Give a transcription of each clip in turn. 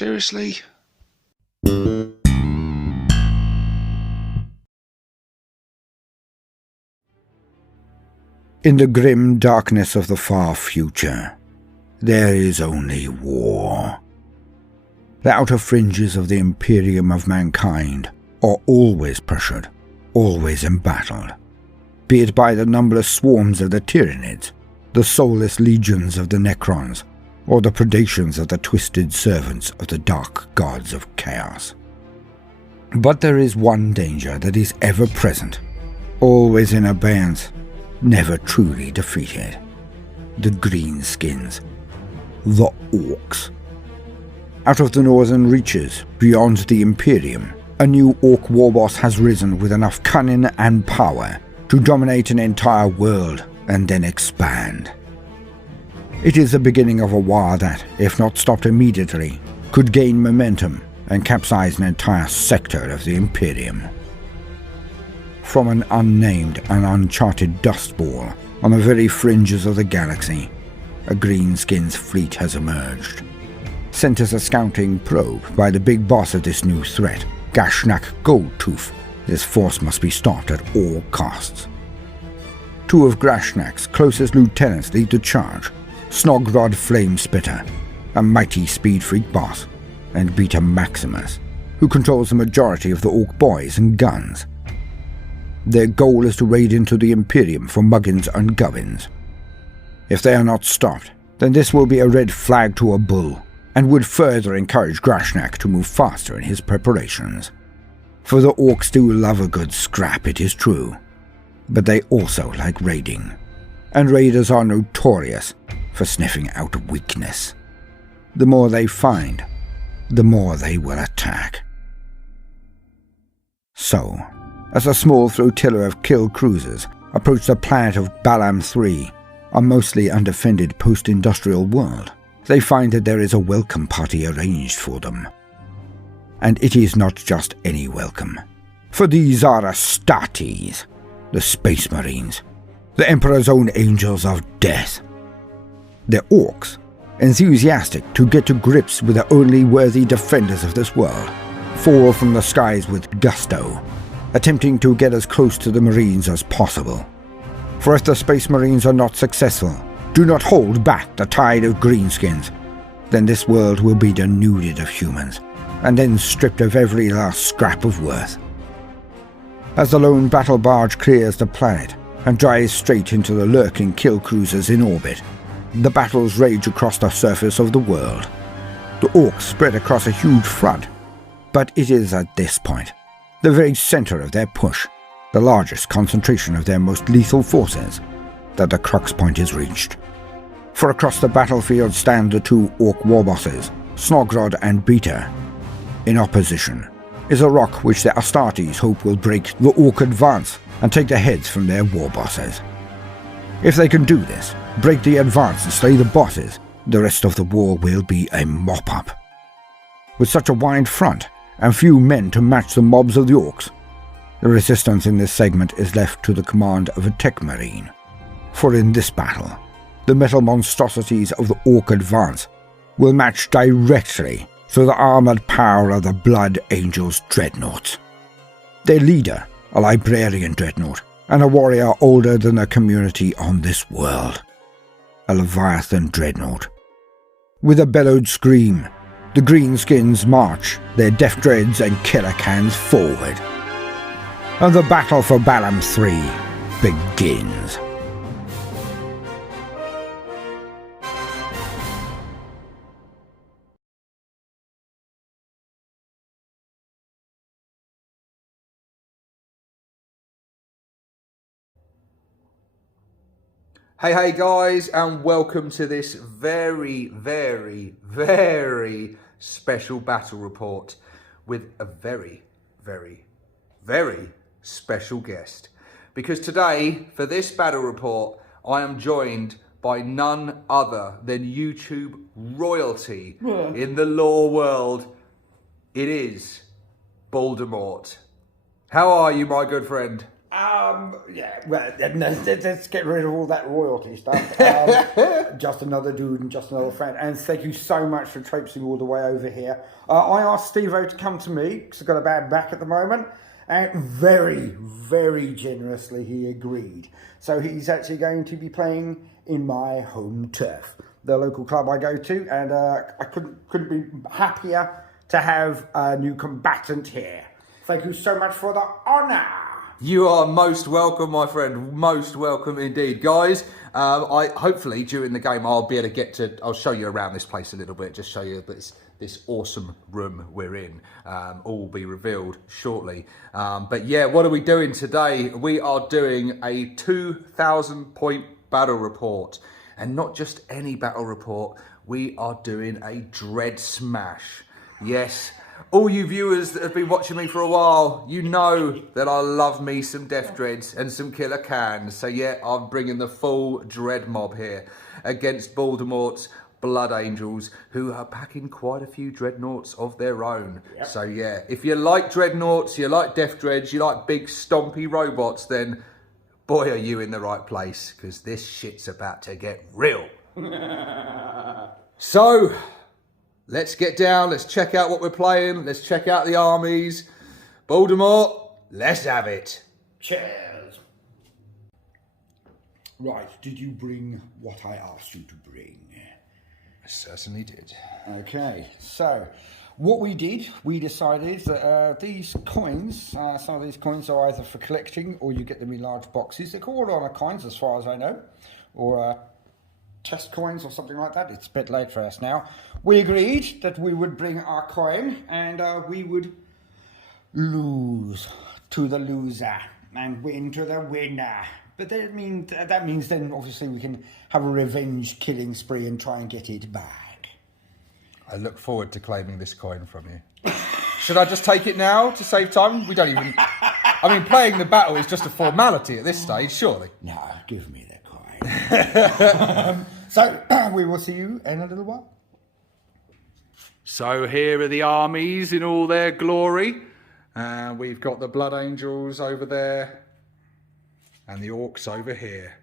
Seriously? In the grim darkness of the far future, there is only war. The outer fringes of the Imperium of mankind are always pressured, always embattled, be it by the numberless swarms of the Tyranids, the soulless legions of the Necrons, or the predations of the twisted servants of the dark gods of chaos. But there is one danger that is ever present, always in abeyance, never truly defeated. The greenskins. The Orks. Out of the northern reaches, beyond the Imperium, a new Ork warboss has risen with enough cunning and power to dominate an entire world and then expand. It is the beginning of a war that, if not stopped immediately, could gain momentum and capsize an entire sector of the Imperium. From an unnamed and uncharted dust ball on the very fringes of the galaxy, a greenskins fleet has emerged. Sent as a scouting probe by the big boss of this new threat, Gashnak Goldtooth, this force must be stopped at all costs. Two of Gashnak's closest lieutenants lead the charge, Snogrod Flamespitter, a mighty speed freak boss, and Beta Maximus, who controls the majority of the Ork boys and guns. Their goal is to raid into the Imperium for muggins and gubbins. If they are not stopped, then this will be a red flag to a bull, and would further encourage Grashnak to move faster in his preparations. For the Orks do love a good scrap, it is true, but they also like raiding, and raiders are notorious for sniffing out weakness. The more they find, the more they will attack. So, as a small flotilla of kill cruisers approach the planet of Balam III, a mostly undefended post-industrial world, they find that there is a welcome party arranged for them. And it is not just any welcome, for these are Astartes, the Space Marines, the Emperor's own angels of death. They're Orks, enthusiastic to get to grips with the only worthy defenders of this world, fall from the skies with gusto, attempting to get as close to the Marines as possible. For if the Space Marines are not successful, do not hold back the tide of greenskins, then this world will be denuded of humans, and then stripped of every last scrap of worth. As the lone battle barge clears the planet and drives straight into the lurking kill cruisers in orbit, the battles rage across the surface of the world. The Orks spread across a huge front, but it is at this point, the very center of their push, the largest concentration of their most lethal forces, that the crux point is reached. For across the battlefield stand the two Ork warbosses, Snogrod and Beta. In opposition is a rock which the Astartes hope will break the Ork advance and take the heads from their warbosses. If they can do this, break the advance and slay the bosses, the rest of the war will be a mop-up. With such a wide front, and few men to match the mobs of the Orks, the resistance in this segment is left to the command of a tech marine. For in this battle, the metal monstrosities of the Ork advance will match directly to the armored power of the Blood Angels Dreadnoughts. Their leader, a librarian dreadnought, and a warrior older than the community on this world, a Leviathan dreadnought. With a bellowed scream, the greenskins march their death dreads and killer cans forward. And the battle for Balam III begins. Hey guys, and welcome to this very, very, very special battle report with a very, very, very special guest. Because today, for this battle report, I am joined by none other than YouTube royalty in the lore world. It is Baldermort. How are you, my good friend? Oh, Yeah, well, let's get rid of all that royalty stuff. Just another dude and just another friend. And thank you so much for traipsing all the way over here. I asked Stevo to come to me, because I've got a bad back at the moment. And very, very generously he agreed. So he's actually going to be playing in my home turf, the local club I go to. And I couldn't be happier to have a new combatant here. Thank you so much for the honour. You are most welcome, my friend. Most welcome indeed, guys. Hopefully during the game I'll be able to I'll show you around this place a little bit, just show you this awesome room we're in. All will be revealed shortly. But yeah, what are we doing today? We are doing a 2,000 point battle report, and not just any battle report. We are doing a Dread Smash. Yes. All you viewers that have been watching me for a while, you know that I love me some Death Dreads and some Killer Cans. So yeah, I'm bringing the full Dread Mob here against Baldermorts Blood Angels, who are packing quite a few Dreadnoughts of their own. Yep. So yeah, if you like Dreadnoughts, you like Death Dreads, you like big stompy robots, then boy are you in the right place, because this shit's about to get real. So let's get down, let's check out what we're playing, let's check out the armies. Baldermort, let's have it. Cheers. Right, did you bring what I asked you to bring? I certainly did. Okay, so what we did, we decided that these coins, some of these coins are either for collecting or you get them in large boxes. They're called honor coins as far as I know, or test coins or something like that. It's a bit late for us now. We agreed that we would bring our coin and we would lose to the loser and win to the winner. But that means then obviously we can have a revenge killing spree and try and get it back. I look forward to claiming this coin from you. Should I just take it now to save time? We don't even... I mean, playing the battle is just a formality at this stage, surely. No, give me the coin. So, we will see you in a little while. So here are the armies in all their glory. We've got the Blood Angels over there and the Orcs over here.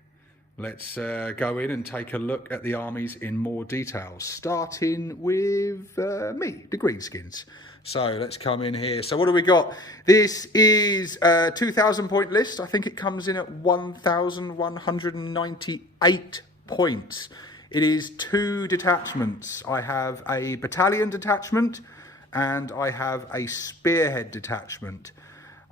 Let's go in and take a look at the armies in more detail, starting with me, the Greenskins. So let's come in here. So what do we got? This is a 2,000 point list. I think it comes in at 1,198 points. It is 2 detachments. I have a battalion detachment and I have a spearhead detachment.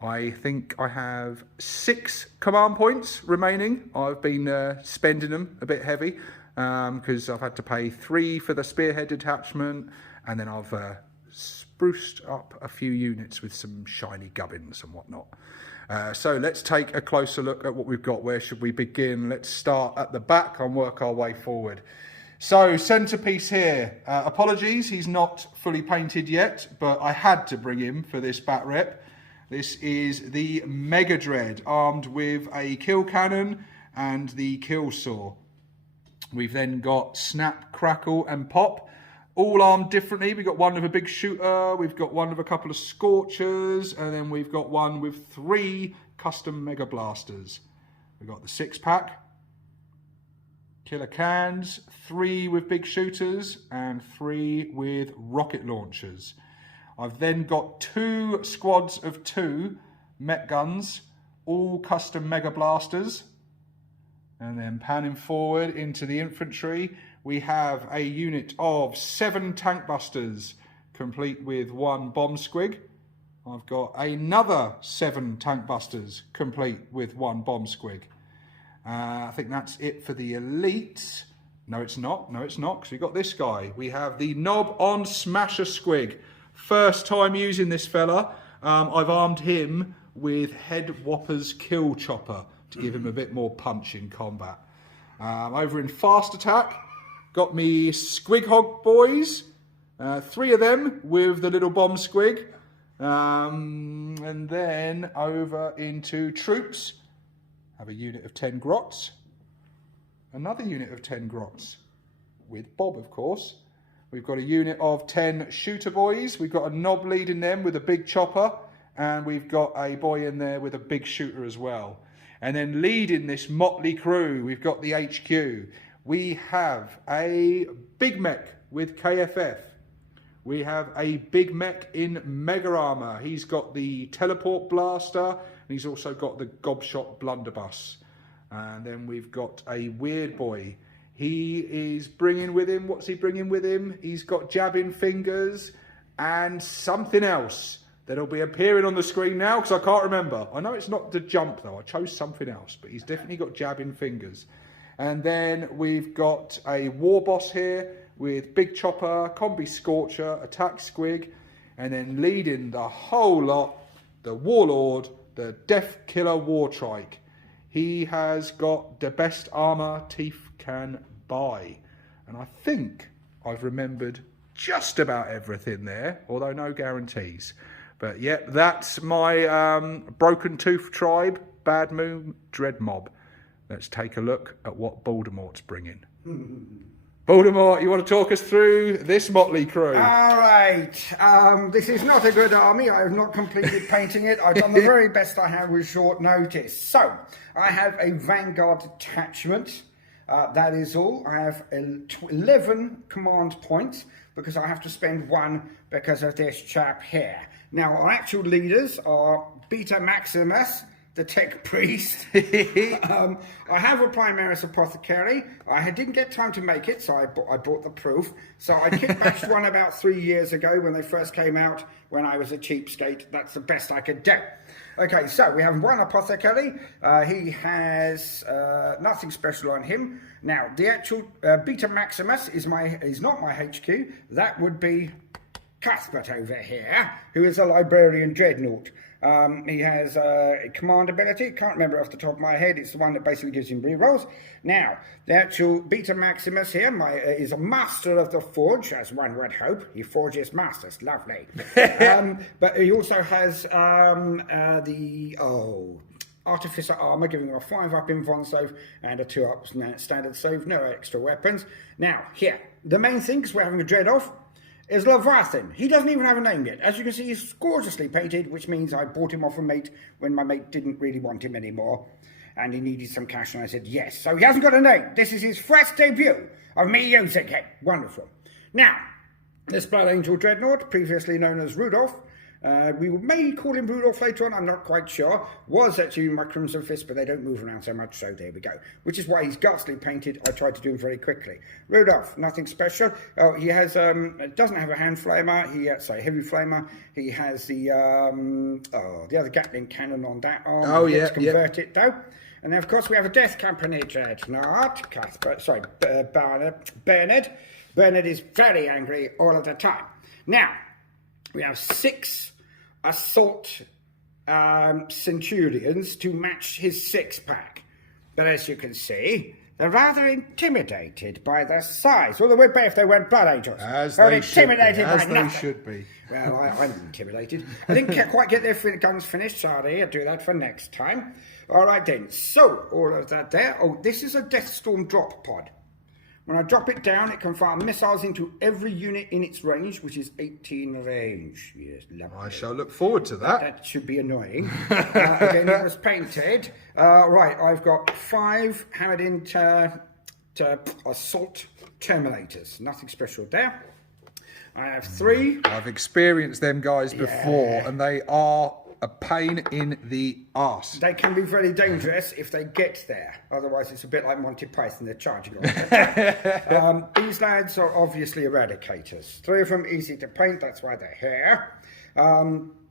I think I have 6 command points remaining. I've been spending them a bit heavy because I've had to pay 3 for the spearhead detachment, and then I've spruced up a few units with some shiny gubbins and whatnot. So let's take a closer look at what we've got. Where should we begin? Let's start at the back and work our way forward. So centerpiece here. Apologies, he's not fully painted yet, but I had to bring him for this bat rep. This is the Mega Dread, armed with a kill cannon and the kill saw. We've then got Snap, Crackle and Pop, all armed differently. We've got one with a big shooter, we've got one with a couple of Scorchers, and then we've got one with 3 custom Mega Blasters. We've got the 6-pack, Killer Cans, 3 with big shooters, and 3 with rocket launchers. I've then got 2 squads of 2 Met Guns, all custom Mega Blasters. And then panning forward into the infantry, we have a unit of 7 Tank Busters, complete with 1 Bomb Squig. I've got another 7 Tank Busters, complete with 1 Bomb Squig. I think that's it for the elites. No, it's not. No, it's not, because we've got this guy. We have the Knob on Smasher Squig. First time using this fella. I've armed him with Head Whopper's Kill Chopper to give him a bit more punch in combat. Over in Fast Attack, got me Squig Hog boys. 3 of them with the little Bomb Squig. And then over into Troops, have a unit of 10 Grots. Another unit of 10 Grots, with Bob, of course. We've got a unit of 10 Shooter boys. We've got a Knob leading them with a big chopper. And we've got a boy in there with a big shooter as well. And then leading this motley crew, we've got the HQ. We have a big mech with KFF. We have a big mech in Mega Armor. He's got the Teleport Blaster, and he's also got the Gobshot Blunderbuss. And then we've got a Weird Boy. He is bringing with him, what's he bringing with him? He's got Jabbing Fingers and something else that'll be appearing on the screen now because I can't remember. I know it's not the jump though, I chose something else, but he's definitely got Jabbing Fingers. And then we've got a War Boss here with Big Chopper, Combi Scorcher, Attack Squig, and then leading the whole lot, the Warlord, the Death Killer War Trike. He has got the best armour teeth can buy. And I think I've remembered just about everything there, although no guarantees. But yeah, that's my Broken Tooth Tribe, Bad Moon Dread Mob. Let's take a look at what Baldermort's bringing. Baldermort, you want to talk us through this motley crew? All right. This is not a good army. I have not completed painting it. I've done the very best I have with short notice. So, I have a Vanguard detachment. That is all. I have 11 command points because I have to spend 1 because of this chap here. Now, our actual leaders are Beta Maximus, the Tech Priest. I have a Primaris Apothecary. I didn't get time to make it, so I bought the proof. So I kit-bashed one about 3 years ago when they first came out, when I was a cheapskate. That's the best I could do. Okay, so we have one Apothecary. He has nothing special on him. Now, the actual Beta Maximus is not my HQ. That would be Cuthbert over here, who is a Librarian Dreadnought. He has a command ability, can't remember off the top of my head, it's the one that basically gives him rerolls. Now, the actual Beta Maximus here is a master of the forge, as one would hope. He forges masters, lovely. But he also has the Artificer Armour, giving him a 5-up Invuln save and a 2-up standard save, no extra weapons. Now, here, the main thing, because we're having a dread off, is Leviathan. He doesn't even have a name yet. As you can see, he's gorgeously painted, which means I bought him off a mate when my mate didn't really want him anymore. And he needed some cash, and I said yes. So he hasn't got a name. This is his first debut of me using him. Wonderful. Now, this Blood Angel Dreadnought, previously known as Rudolph, we may call him Rudolph later on, I'm not quite sure, was actually my Crimson Fist, but they don't move around so much, so there we go. Which is why he's ghastly painted. I tried to do him very quickly. Rudolph, nothing special. Oh, he has, doesn't have a hand flamer, heavy flamer. He has the other Gatling cannon on that arm. Oh, yeah, convert it, though. And then, of course, we have a Death Company Dreadnought, Bernard. Bernard is very angry all of the time. Now, we have 6 assault centurions to match his 6-pack. But as you can see, they're rather intimidated by their size. Well, they would be if they weren't Blood Angels. As they intimidated by should be. nothing. As they should be. Well, I'm intimidated. I didn't quite get their guns finished. Sorry, I'll do that for next time. All right then. So, all of that there. Oh, this is a Deathstorm drop pod. When I drop it down, it can fire missiles into every unit in its range, which is 18 range. Yes, lovely. I shall look forward to that. That should be annoying. Again, it was painted. Right, I've got 5 hammered into assault Terminators. Nothing special there. I have 3. I've experienced them guys before, and they are a pain in the arse. They can be very dangerous if they get there. Otherwise, it's a bit like Monty Python. They're charging on. These lads are obviously eradicators. 3 of them easy to paint. That's why they're here.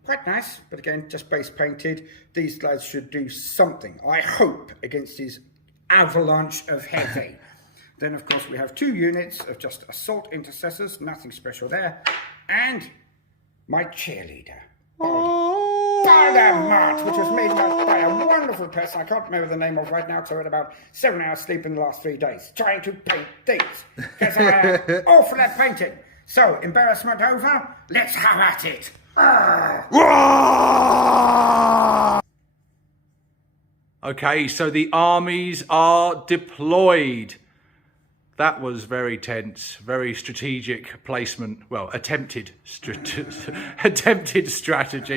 Quite nice, but again, just base painted. These lads should do something, I hope, against his avalanche of heavy. Then, of course, we have 2 units of just assault intercessors. Nothing special there. And my cheerleader. Baldermort, which was made by a wonderful person I can't remember the name of right now, so I had about 7 hours sleep in the last 3 days trying to paint these because I am awful at painting. So, embarrassment over, let's have at it. Okay, so the armies are deployed. That was very tense, very strategic placement. Well, attempted strategy,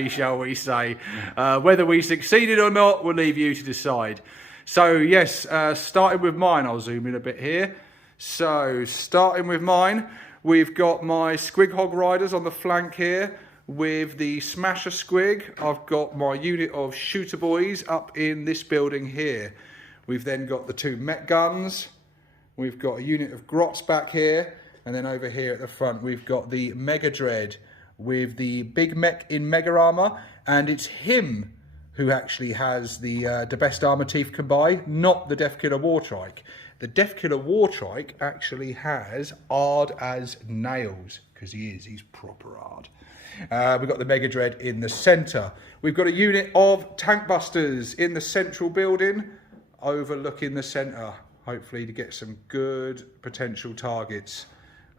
shall we say. Whether we succeeded or not, we'll leave you to decide. So, yes, starting with mine, I'll zoom in a bit here. So, starting with mine, we've got my Squig Hog Riders on the flank here. With the Smasher Squig, I've got my unit of Shooter Boys up in this building here. We've then got the 2 Mech Guns. We've got a unit of Grots back here, and then over here at the front we've got the Mega Dread with the big mech in Mega Armour, and it's him who actually has the best armour Teeth can buy, not the Death Killer War Trike. The Death Killer War Trike actually has hard as nails, because he's proper hard. We've got the Mega Dread in the centre. We've got a unit of Tank Busters in the central building, overlooking the centre. Hopefully to get some good potential targets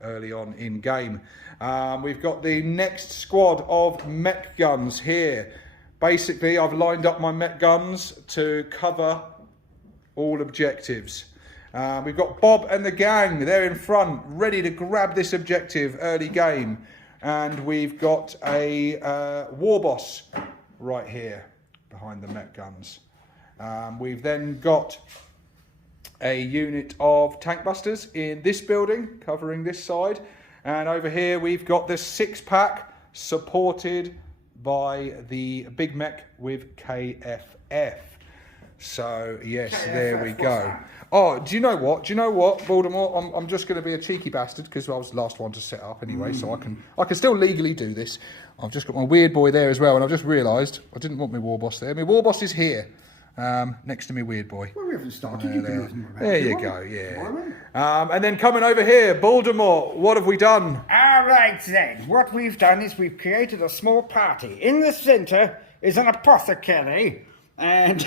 early on in game. We've got the next squad of mech guns here. Basically, I've lined up my mech guns to cover all objectives. We've got Bob and the gang, they're in front, ready to grab this objective early game. And we've got a war boss right here behind the mech guns. We've then got a unit of tank busters in this building, covering this side. And over here we've got the 6-pack supported by the big mech with KFF. So, yes, KFF, there we go. Oh, do you know what, Baldermort? I'm just going to be a cheeky bastard because I was the last one to set up anyway, so I can still legally do this. I've just got my weird boy there as well, and I've just realised I didn't want my war boss there. My war boss is here. Next to me weird boy. Well, we haven't started. You can there you go, yeah. And then coming over here, Baldermort, what have we done? All right then, what we've done is we've created a small party. In the centre is an apothecary, and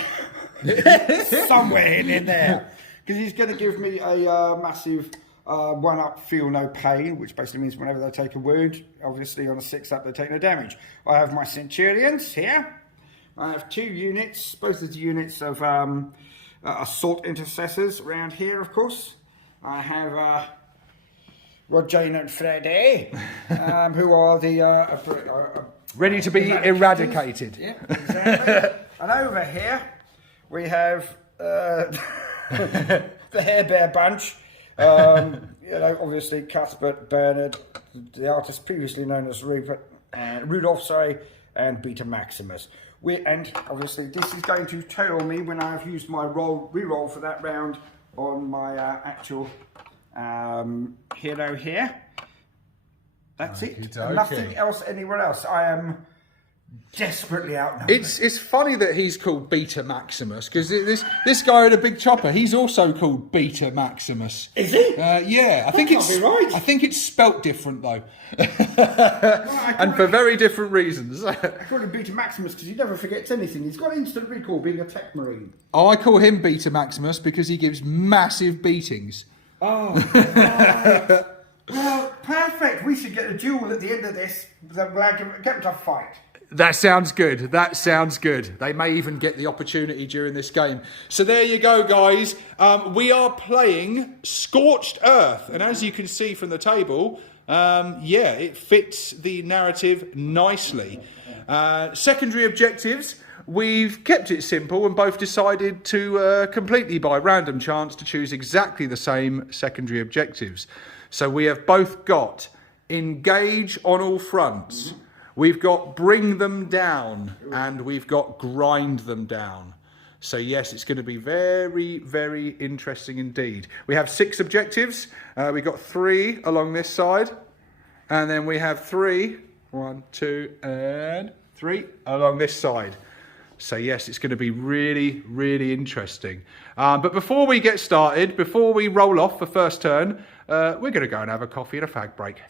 somewhere in there, because he's going to give me a massive 1-up feel no pain, which basically means whenever they take a wound, obviously on a 6-up they take no damage. I have my Centurions here. I have 2 units, both of the units of assault intercessors around here, of course. I have Roger and Freddy, who are the... ready to be eradicated. Yeah, exactly. And over here, we have the Hair Bear Bunch. Obviously Cuthbert, Bernard, the artist previously known as Rudolph, and Beta Maximus. And obviously this is going to tell me when I've used my reroll for that round on my actual hero here. That's it. Okay. Nothing else anywhere else. I am desperately outnumbered. It's funny that he's called Beta Maximus, because this guy in a big chopper, he's also called Beta Maximus. Is he? Yeah, I think it's right. I think it's spelt different though, and for very different reasons. I call him Beta Maximus because he never forgets anything. He's got instant recall, being a tech marine. Oh, I call him Beta Maximus because he gives massive beatings. Oh, right. Well, perfect. We should get a duel at the end of this. We'll get them to fight. That sounds good. That sounds good. They may even get the opportunity during this game. So there you go, guys. We are playing Scorched Earth. And as you can see from the table, it fits the narrative nicely. Secondary objectives. We've kept it simple and both decided to completely by random chance to choose exactly the same secondary objectives. So we have both got engage on all fronts. We've got bring them down, and we've got grind them down. So yes, it's going to be very, very interesting indeed. We have 6 objectives. We've got 3 along this side, and then we have 3, 1, 2, and 3 along this side. So yes, it's going to be really, really interesting. But before we get started, before we roll off the first turn, we're going to go and have a coffee and a fag break.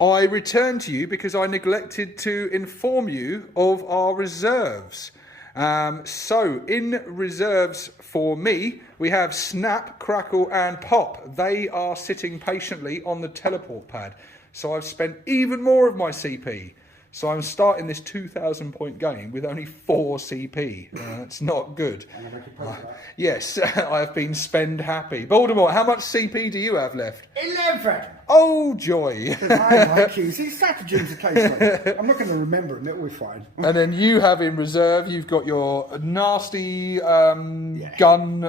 I return to you because I neglected to inform you of our reserves. So in reserves for me, we have Snap, Crackle and Pop. They are sitting patiently on the teleport pad. So I've spent even more of my CP So I'm starting this 2,000 point game with only 4 CP. That's not good. Yes, I have been spend happy. Baldermort, how much CP do you have left? 11! Oh, joy. I like you. See, stratagems occasionally. I'm not going to remember them, it'll be fine. And then you have in reserve, you've got your nasty gun,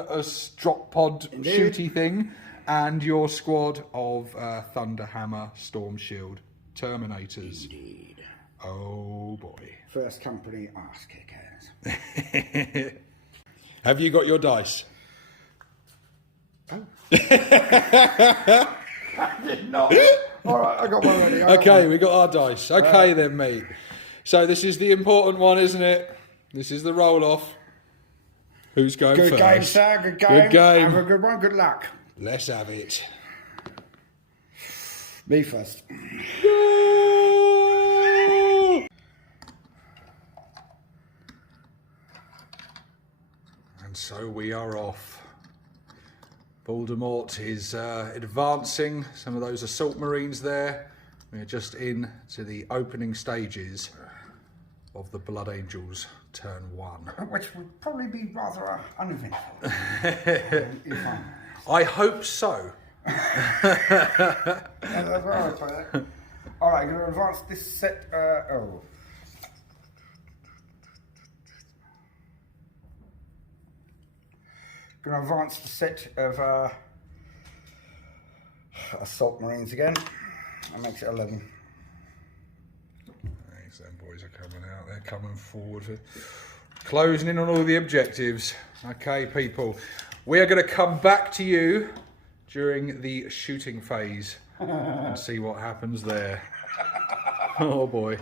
drop pod shooty thing, and your squad of Thunderhammer, Storm Shield, Terminators. Indeed. Oh boy. First company ass kickers. Have you got your dice? Oh. I did not. Alright, I got one ready. Okay, we got our dice. Okay then, mate. So this is the important one, isn't it? This is the roll-off. Who's going first? Good game, sir. Good game. Good game. Have a good one. Good luck. Let's have it. Me first. And so we are off. Baldermort is advancing some of those assault marines there. We're just in to the opening stages of the Blood Angels turn 1. Which would probably be rather uneventful. I hope so. Alright, I'm going to advance this set. Going to advance the set of assault marines again. That makes it 11. Thanks, them boys are coming out. They're coming forward. Closing in on all the objectives. Okay, people. We are going to come back to you during the shooting phase and see what happens there. Oh boy.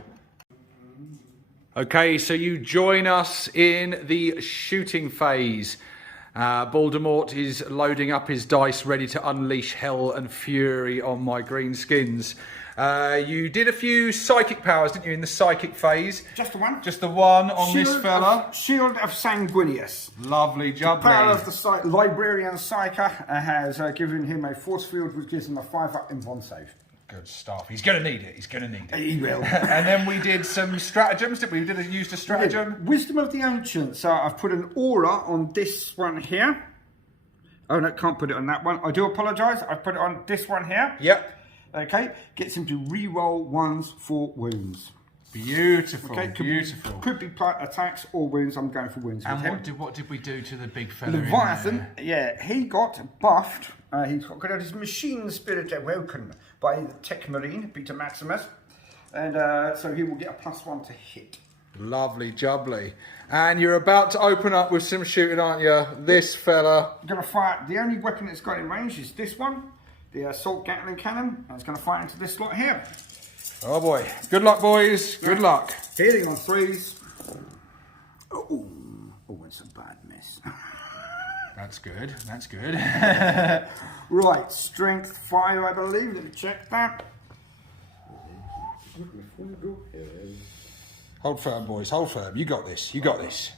Okay, so you join us in the shooting phase. Baldermort is loading up his dice, ready to unleash hell and fury on my green skins. You did a few psychic powers, didn't you, in the psychic phase? Just the one? Just the one on this fella. Shield of Sanguinius. Lovely, jubbly. The power of the Librarian Psyker has given him a force field which gives him a 5-up in one save. Good stuff. He's going to need it. He's going to need it. He will. And then we did some stratagems. Did we? Used a stratagem? Wisdom of the Ancients. So I've put an aura on this one here. Oh, no, can't put it on that one. I do apologise. I've put it on this one here. Yep. Okay. Gets him to re-roll ones for wounds. Beautiful. Okay, beautiful. Could be attacks or wounds. I'm going for wounds. And what did we do to the big fella? Leviathan, yeah, he got buffed. He's got his machine spirit awoken by the Tech Marine, Peter Maximus. And so he will get a +1 to hit. Lovely, jubbly. And you're about to open up with some shooting, aren't you? This fella. I'm going to fire. The only weapon that's got in range is this one, the Assault Gatling Cannon. And it's going to fire into this slot here. Oh boy. Good luck, boys. Good luck. Hitting on 3s. Oh, it's a bad miss. That's good. That's good. Right, strength 5, I believe. Let me check that. Hold firm, boys. Hold firm. You got this. You got this.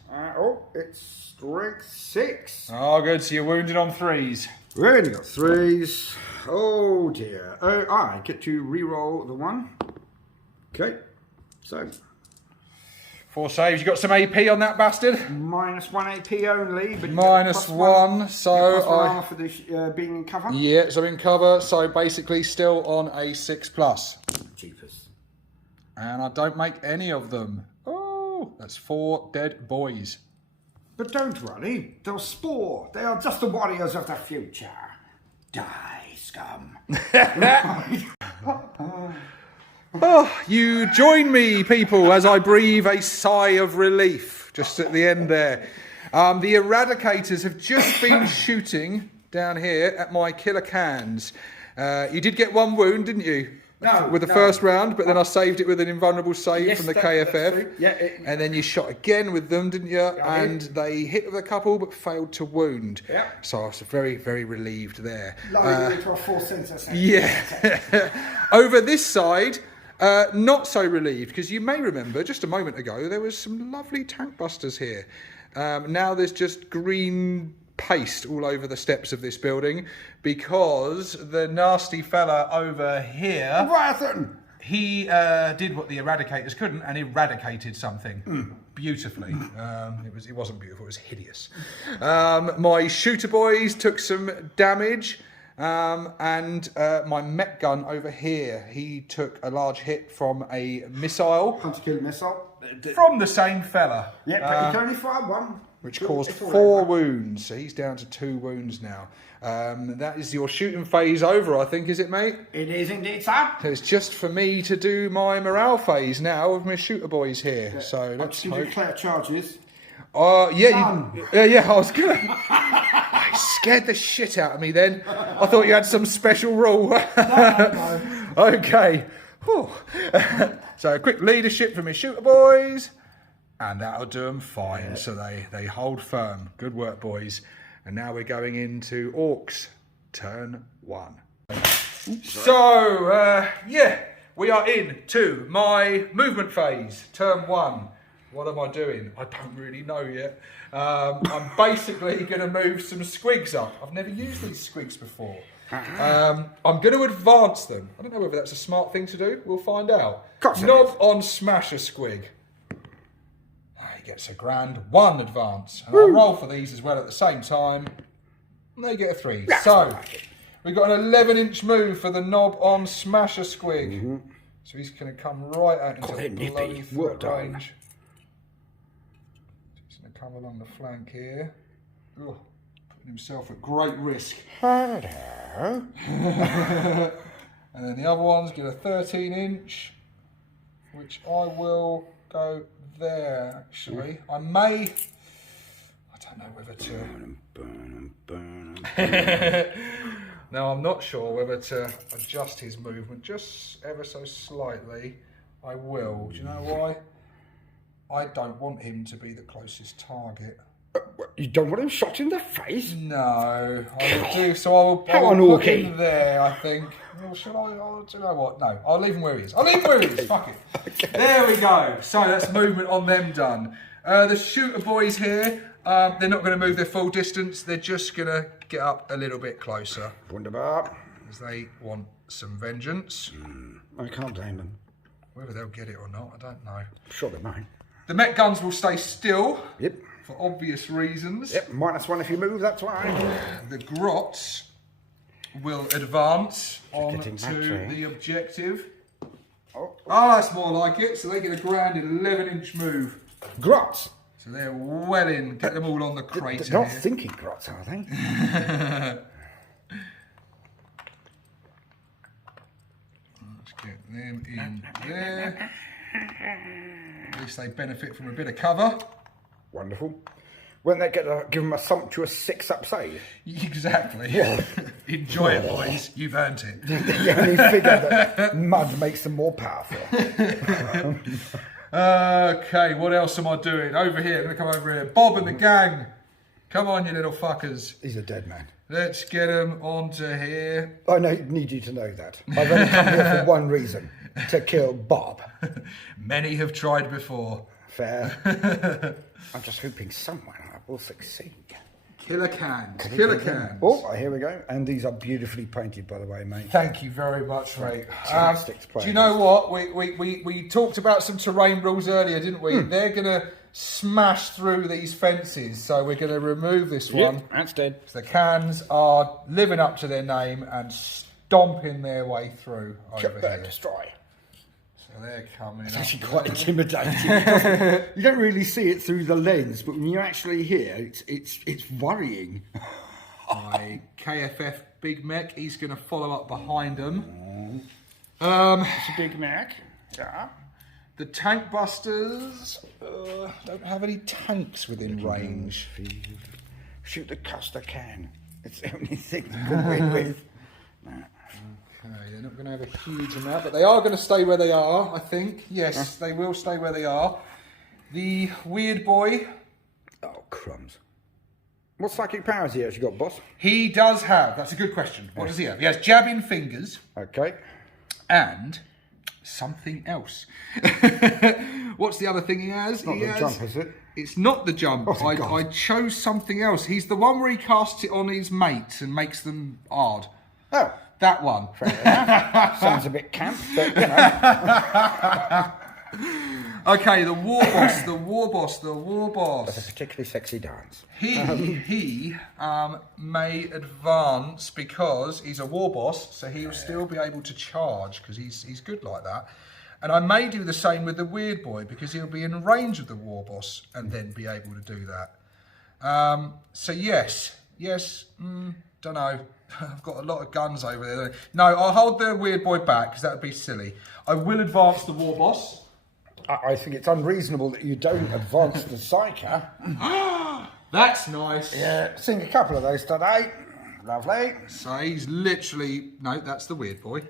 It's strength 6. Oh, good. So you're wounded on 3s. We only got 3s. Oh dear. I get to re-roll the 1. Okay. So 4 saves. You got some AP on that bastard? -1 AP only. But -1. So armor for the being in cover. Yeah, so in cover. So basically still on a 6+. Jeepers. And I don't make any of them. Oh, that's 4 dead boys. But don't worry, they'll spore. They are just the warriors of the future. Die, scum. Oh, you join me, people, as I breathe a sigh of relief just at the end there. The Eradicators have just been shooting down here at my killer cans. You did get 1 wound, didn't you? No. With the first round, but then I saved it with an invulnerable save from the KFF. Yeah, and then you shot again with them, didn't you? And they hit with a couple, but failed to wound. Yeah. So I was very, very relieved there. Loading into a 4-sensor set. Yeah. Over this side, not so relieved, because you may remember just a moment ago there was some lovely tank busters here. Now there's just green paste all over the steps of this building because the nasty fella over here, Leviathan! he did what the Eradicators couldn't and eradicated something beautifully. It wasn't beautiful, it was hideous. My shooter boys took some damage. And my mech gun over here, he took a large hit from a missile. Hunter-killer missile. From the same fella. Yeah, but he can only fire one. Which caused 4 wounds, so he's down to 2 wounds now. That is your shooting phase over, I think, is it, mate? It is indeed, sir. So it's just for me to do my morale phase now with my shooter boys here. Yeah. So let's hope. Declare charges. Yeah, I was gonna. I scared the shit out of me then. I thought you had some special rule. No. Okay. So a quick leadership from his shooter boys. And that'll do them fine. Yeah. So they hold firm. Good work, boys. And now we're going into Orcs, turn 1. So, we are into my movement phase, turn 1. What am I doing? I don't really know yet. I'm basically going to move some squigs up. I've never used these squigs before. I'm going to advance them. I don't know whether that's a smart thing to do. We'll find out. Knob on smash a squig. He gets a grand 1 advance. And I'll roll for these as well at the same time. And they get a 3. That's so, we've got an 11-inch move for the knob on smash a squig. Mm-hmm. So he's going to come right out into the bloody foot range. He's going to come along the flank here. Putting himself at great risk. Hello. And then the other one's get a 13-inch, which I will go there, actually. I don't know whether to... No, I'm not sure whether to adjust his movement just ever so slightly. I will. Do you know why? I don't want him to be the closest target. You don't want him shot in the face? No, I will do. So I will put him there, I think. Well, should I? Do you know what? No, I'll leave him where he is. Fuck it. Okay. There we go. So that's movement on them done. The shooter boys here, they're not going to move their full distance. They're just going to get up a little bit closer. Wunderbar. Because they want some vengeance. I can't blame them. Whether they'll get it or not, I don't know. I'm sure they might. The mech guns will stay still. Yep. For obvious reasons. Yep, -1 if you move, that's right. The grots will advance onto the objective. Oh, that's more like it. So they get a grand 11-inch move. Grots. So they're well in. Get them all on the crater. They're not thinking grots, are they? Let's get them in there. At least they benefit from a bit of cover. Wonderful. Won't they give them a sumptuous 6-up save? Exactly. Yeah. Enjoy it, boys. You've earned it. The only figure that mud makes them more powerful. Okay, what else am I doing? Over here, I'm going to come over here. Bob and the gang. Come on, you little fuckers. He's a dead man. Let's get him onto here. I need you to know that. I've only come here for one reason. To kill Bob. Many have tried before. Fair. I'm just hoping someone will succeed. Killer cans. Killer cans. Oh, here we go. And these are beautifully painted, by the way, mate. Thank you very much, mate. Do you know what? We talked about some terrain rules earlier, didn't we? They're going to smash through these fences, so we're going to remove this one. Yep, that's dead. The cans are living up to their name and stomping their way through over here. Destroy. So they're coming. It's actually quite intimidating. You don't really see it through the lens, but when you're actually here, it's worrying. My KFF Big Mech, he's going to follow up behind them. It's a Big Mech. Yeah. The tank busters don't have any tanks within range. Shoot the Custer can. It's the only thing you can win with. Okay, they're not going to have a huge amount, but they are going to stay where they are, I think. Yes, they will stay where they are. The weird boy. Oh, crumbs. What psychic powers he actually got, boss? He does have. That's a good question. What does he have? He has jabbing fingers. Okay. And something else. What's the other thing he has? Not the jump, is it? It's not the jump. Oh, I chose something else. He's the one where he casts it on his mates and makes them hard. Oh. That one. Sounds a bit camp, but you know. Okay, the war boss. That's a particularly sexy dance. He may advance because he's a war boss, so he will still be able to charge because he's good like that. And I may do the same with the weird boy because he'll be in range of the war boss and then be able to do that. So yes, don't know. I've got a lot of guns over there. No, I'll hold the weird boy back because that would be silly. I will advance the war boss. I think it's unreasonable that you don't advance the Psyker. That's nice. Yeah, seen a couple of those today. Lovely. So he's literally... No, that's the weird boy.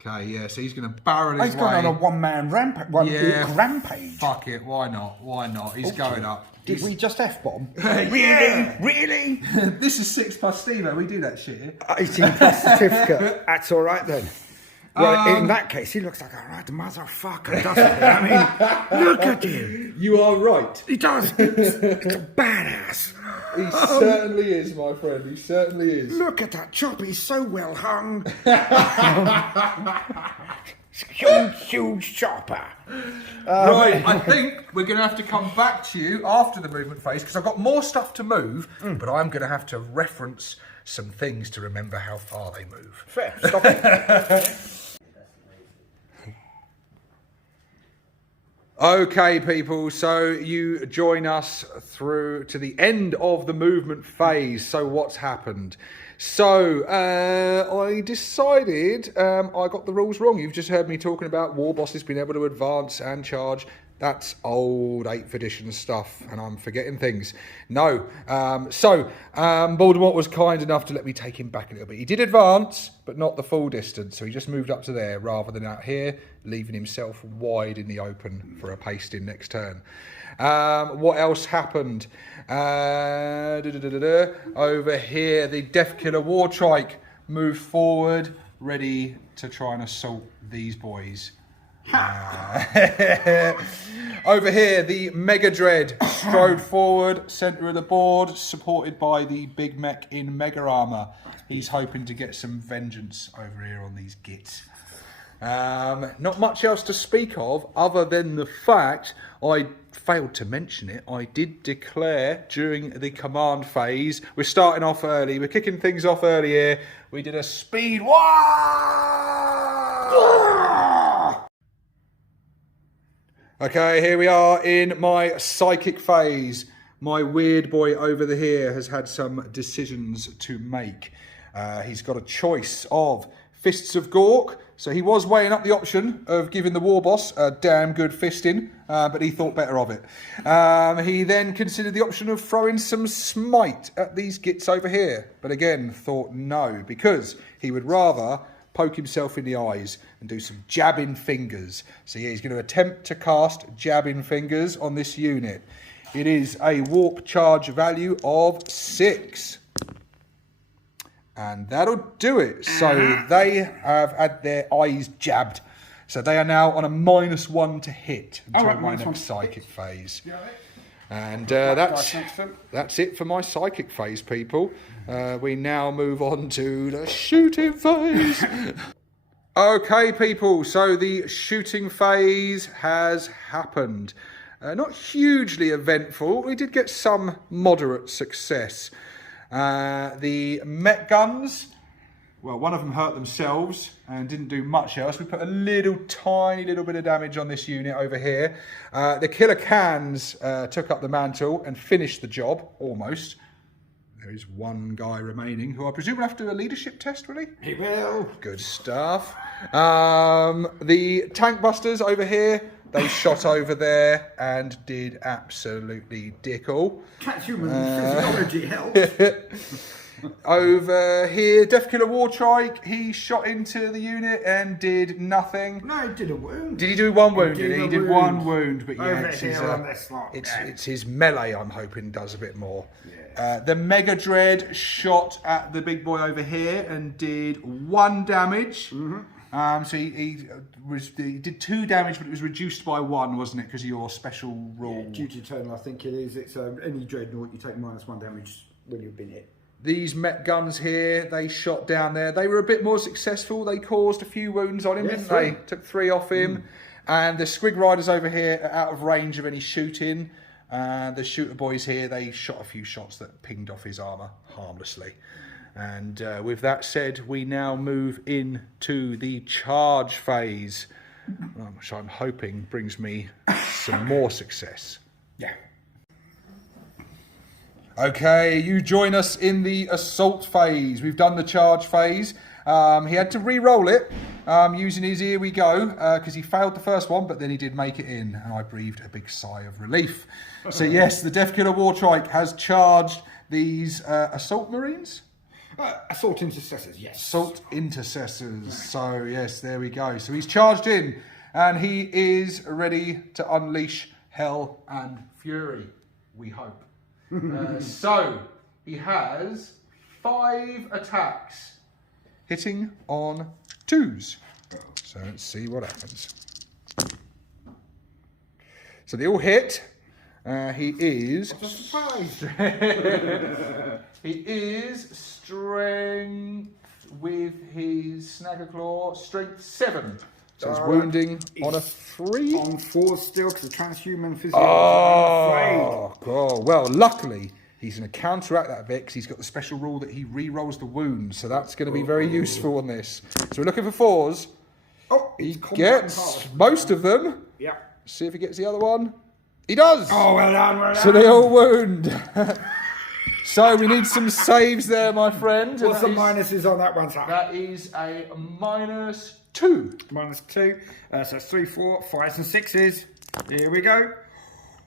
Okay, yeah, so he's going to barrel his way. He's going on a one-man rampage. Fuck it, why not? He's going up. Did we just F-bomb? Really? This is 6+ Stevo, we do that shit here. 18 plus certificate. That's all right then. Well, in that case, he looks like a right motherfucker, doesn't he? I mean, look at him. You are right. He does. It's a badass. He certainly is, my friend. He certainly is. Look at that chop. He's so well hung. Huge chopper. Right, I think we're going to have to come back to you after the movement phase because I've got more stuff to move, but I'm going to have to reference some things to remember how far they move. Fair. Stop it. Okay, people, so you join us through to the end of the movement phase. So what's happened? So I decided I got the rules wrong. You've just heard me talking about war bosses being able to advance and charge. That's old 8th edition stuff, and I'm forgetting things. No. Baldermort was kind enough to let me take him back a little bit. He did advance, but not the full distance, so he just moved up to there rather than out here, leaving himself wide in the open for a pasting next turn. What else happened? Over here, the Death Killer War Trike moved forward, ready to try and assault these boys. Over here, the Mega Dread strode forward, centre of the board, supported by the Big Mech in Mega Armour. He's hoping to get some vengeance over here on these gits. Not much else to speak of other than the fact I failed to mention it. I did declare during the command phase, we're starting off early, we're kicking things off early here. We did a speed Okay, here we are in my psychic phase. My weird boy over here has had some decisions to make. He's got a choice of Fists of Gork. So he was weighing up the option of giving the war boss a damn good fisting, but he thought better of it. He then considered the option of throwing some smite at these gits over here, but again thought no, because he would rather poke himself in the eyes and do some jabbing fingers. So yeah, he's going to attempt to cast jabbing fingers on this unit. It is a warp charge value of 6. And that'll do it. So they have had their eyes jabbed. So they are now on a -1 to hit until my next psychic phase. And that's it for my psychic phase, people. We now move on to the shooting phase. Okay, people, so the shooting phase has happened. Not hugely eventful. We did get some moderate success. The Met guns, well, one of them hurt themselves and didn't do much else. We put a tiny little bit of damage on this unit over here. The killer cans took up the mantle and finished the job, almost. There is one guy remaining who I presume will have to do a leadership test, will he? He will. Good stuff. The tank busters over here, they shot over there and did absolutely dick all. Cathuman physiology helps. Over here, Death Killer War Trike, he shot into the unit and did nothing. No, he did a wound. Did he do one wound? He did one wound, but yeah, over here on this lot. It's his melee, I'm hoping, does a bit more. Yeah. The Mega Dread shot at the big boy over here and did 1 damage. Mm-hmm. So he did 2 damage, but it was reduced by 1, wasn't it? Because of your special rule. Yeah, duty turn, I think it is. It's any dreadnought, you take -1 damage when you've been hit. These Met guns here, they shot down there. They were a bit more successful. They caused a few wounds on him, didn't they? Took 3 off him. And the Squig Riders over here are out of range of any shooting. And the Shooter Boys here, they shot a few shots that pinged off his armour harmlessly. And with that said, we now move into the charge phase, which I'm hoping brings me some more success. Yeah. Okay, you join us in the assault phase. We've done the charge phase. He had to re-roll it using his Here We Go because he failed the first one, but then he did make it in, and I breathed a big sigh of relief. So yes, the Death Killer War Trike has charged these assault marines? Assault intercessors, yes. Assault intercessors. So yes, there we go. So he's charged in, and he is ready to unleash hell and fury, we hope. So he has 5 attacks hitting on 2s. So let's see what happens. So they all hit. He is. What a surprise! He is strength with his Snagger Claw, strength 7. So he's wounding on a 3. On 4 still, because the transhuman physique. Oh, God. Well, luckily, he's going to counteract that bit because he's got the special rule that he re-rolls the wounds. So that's going to be very useful on this. So we're looking for 4s. Oh, he gets most of them. Yeah. See if he gets the other one. He does. Oh, well done, well done. So they all wound. So we need some saves there, my friend. What's the minuses on that one, sir? That is a -2. -2. So 3, 4, 5s and 6s. Here we go.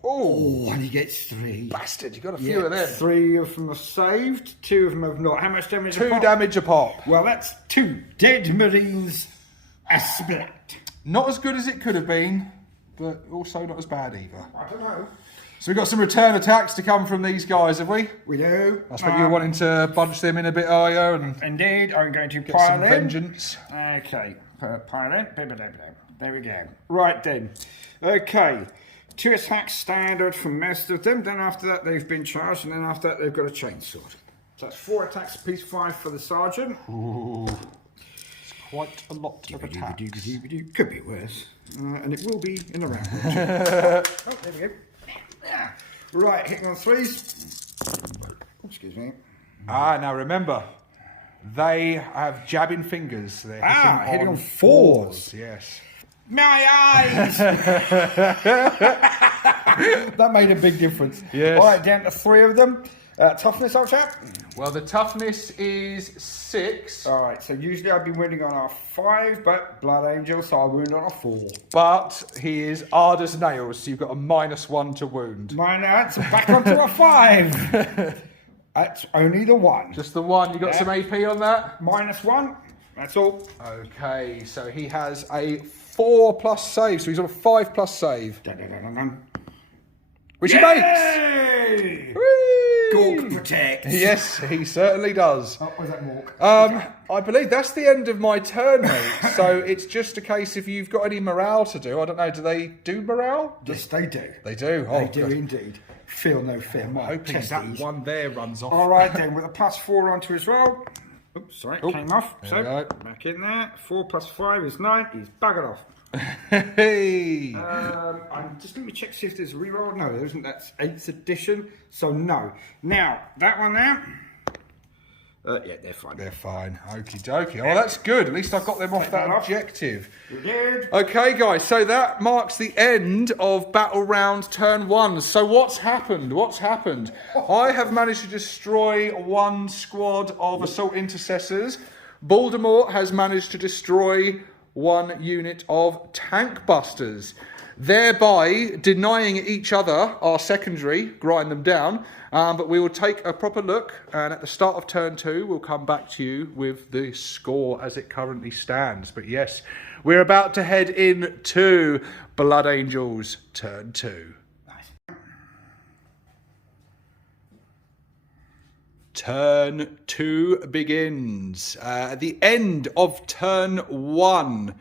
Oh, and he gets 3. Bastard, you got a few of them. 3 of them are saved, 2 of them have not. How much damage? 2 damage a pop. Well, that's 2 dead marines a splat. Not as good as it could have been, but also not as bad either. I don't know. So we've got some return attacks to come from these guys, have we? We do. I suppose you're wanting to bunch them in a bit, are you? And indeed, I'm going to get pile some in. vengeance. Okay, pile in. There we go. Right then. Okay. 2 attacks standard for most of them. Then after that, they've been charged, and then after that, they've got a chainsword. So that's 4 attacks apiece, 5 for the sergeant. Ooh. It's quite a lot of attacks. Could be worse. And it will be in the round. Oh, there we go. Right, hitting on 3s. Excuse me. Now remember, they have jabbing fingers. They're hitting on 4s. Yes. My eyes! That made a big difference. Yes. All right, down to 3 of them. Toughness, old chap? Well, the toughness is 6. All right, so usually I'd be wounding on a 5, but Blood Angel, so I wound on a 4. But he is hard as nails, so you've got a -1 to wound. That's back onto a 5. That's only the 1. Just the 1. You got some AP on that? -1. That's all. Okay, so he has a 4+ save, so he's on a 5+ save. Which he makes! Gork protect. Yes, he certainly does. Oh, was that Mork? I believe that's the end of my turn, mate. So it's just a case if you've got any morale to do. I don't know, do they do morale? Yes, they do. They do? They do indeed. Feel no fear. I'm hoping that one there runs off. All right then, with a +4 onto his roll. Oops, sorry, it came off. There So, we go. back in there. 4 + 5 is 9. He's buggered off. Hey! I'm just let me check see if there's a reroll. No, there isn't. That's 8th edition, so no. Now that one there. Yeah, they're fine. They're fine. Okie dokie. Oh, that's good. At least I've got them off that objective. We did. Okay, guys. So that marks the end of Battle Round Turn 1. So what's happened? What's happened? I have managed to destroy 1 squad of Assault Intercessors. Baldermort has managed to destroy 1 unit of Tank Busters, thereby denying each other our secondary, grind them down. But we will take a proper look, and at the start of turn 2, we'll come back to you with the score as it currently stands. But yes, we're about to head into Blood Angels turn 2. Turn 2 begins. At the end of turn 1,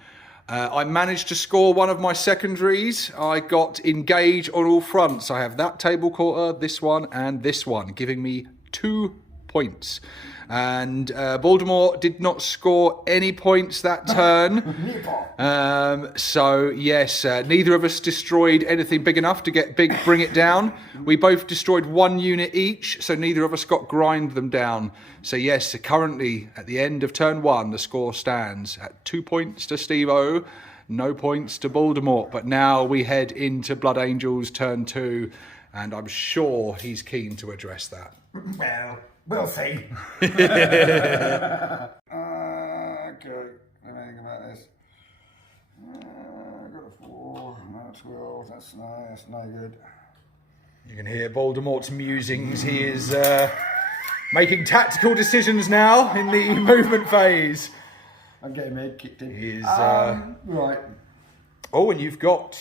I managed to score 1 of my secondaries. I got engage on all fronts. I have that table quarter, this one, and this one, giving me 2 points. And Baldermort did not score any points that turn. So yes, neither of us destroyed anything big enough to get bring it down. We both destroyed 1 unit each, so neither of us got grind them down. So yes, currently at the end of turn 1, the score stands at 2 points to Stevo, no points to Baldermort. But now we head into Blood Angels turn 2, and I'm sure he's keen to address that. Well, we'll see. Okay, let me think about this. I got a 4, no 12, that's no good. You can hear Baldermort's musings. He is making tactical decisions now in the movement phase. I'm getting my head kicked in. He is, right. Oh, and you've got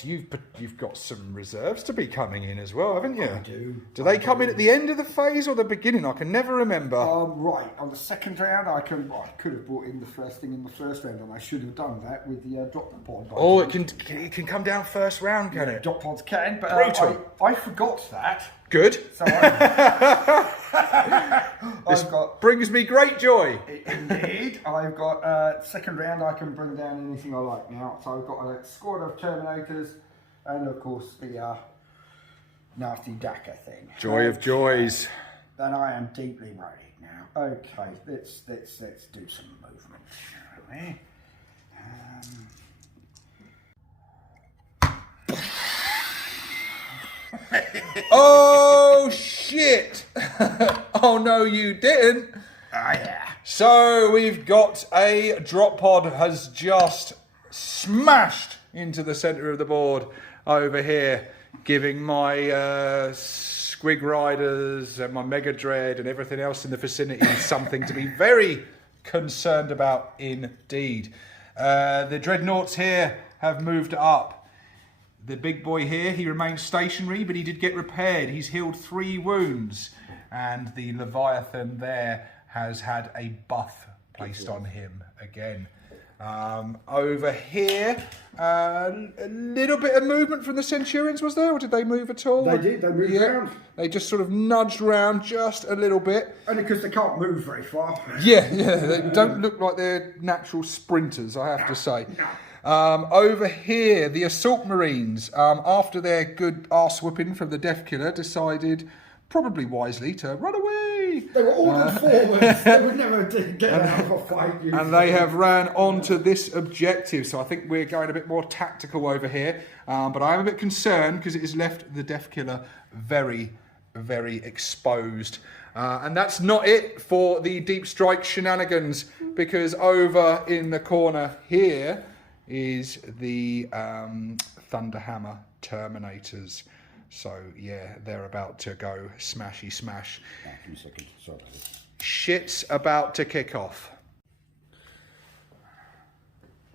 some reserves to be coming in as well, haven't you? I do. Do they come in at the end of the phase or the beginning? I can never remember. Right, on the second round, I could have brought in the first thing in the first round, and I should have done that with the drop pod. Oh, it can come down first round, can it? Drop pods can, but I forgot that. Good. So brings me great joy. Indeed, I've got second round. I can bring down anything I like now. So I've got a squad of Terminators, and of course the nasty Daka thing. Joy of joys. Then I am deeply worried now. Okay, let's do some movement, shall we? Oh shit! Oh no, you didn't. Ah, yeah. So we've got a drop pod has just smashed into the centre of the board over here, giving my Squig Riders and my Mega Dread and everything else in the vicinity something to be very concerned about indeed. The Dreadnoughts here have moved up. The big boy here, he remains stationary, but he did get repaired. He's healed 3 wounds. And the Leviathan there has had a buff placed on him again. Over here, a little bit of movement from the Centurions, was there? Or did they move at all? They did, they moved around. They just sort of nudged around just a little bit. Only because they can't move very far. Yeah, they don't look like they're natural sprinters, I have to say. Over here, the Assault Marines, after their good arse whooping from the Death Killer, decided, probably wisely, to run away. They were ordered forwards. They would never get out of a fight. And they have ran onto this objective. So I think we're going a bit more tactical over here. But I am a bit concerned because it has left the Death Killer very, very exposed. And that's not it for the Deep Strike shenanigans, because over in the corner here is the Thunderhammer Terminators. So yeah, they're about to go smashy smash. Give me a second. Sorry. Shit's about to kick off.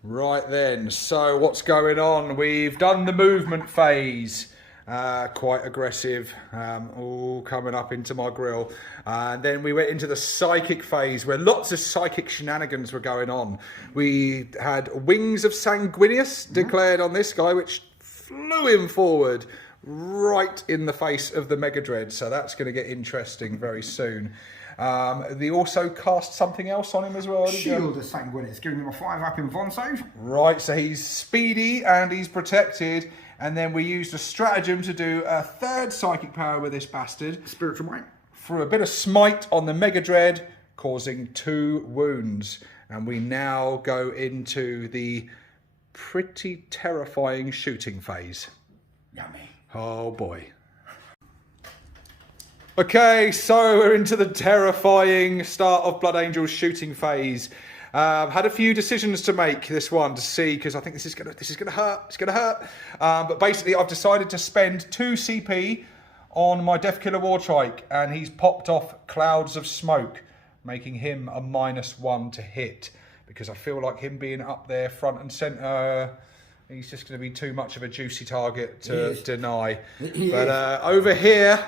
Right then, so what's going on? We've done the movement phase. Quite aggressive, all coming up into my grill. And then we went into the psychic phase where lots of psychic shenanigans were going on. We had Wings of Sanguinius declared on this guy, which flew him forward right in the face of the Mega Dread. So that's going to get interesting very soon. They also cast something else on him as well. Shield of Sanguinius, giving him a 5-up in Von save. Right, so he's speedy and he's protected. And then we used a stratagem to do a 3rd psychic power with this bastard. Spiritual Might. For a bit of smite on the Mega Dread, causing 2 wounds. And we now go into the pretty terrifying shooting phase. Yummy. Oh boy. Okay, so we're into the terrifying start of Blood Angels shooting phase. Had a few decisions to make this one to see, because I think this is gonna hurt. It's gonna hurt. But basically, I've decided to spend 2 CP on my Death Killer War Trike, and he's popped off Clouds of Smoke, making him a -1 to hit. Because I feel like him being up there front and centre, he's just going to be too much of a juicy target to deny. But over here,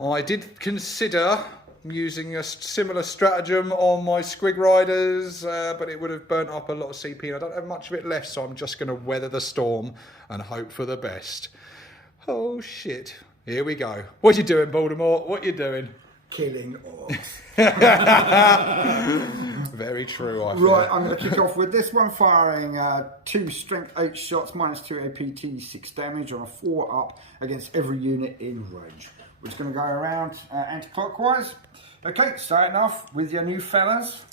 I did consider using a similar stratagem on my Squig Riders, but it would have burnt up a lot of CP, and I don't have much of it left, so I'm just going to weather the storm and hope for the best. Oh shit, here we go. What you doing, Baldermort? What you doing? killing orcs. Very true, I Right, feel. I'm going to kick off with this one, firing 2 strength 8 shots, -2 APT, 6 damage on a 4 up against every unit in range. We're just going to go around anti-clockwise. Okay, starting off with your new fellas.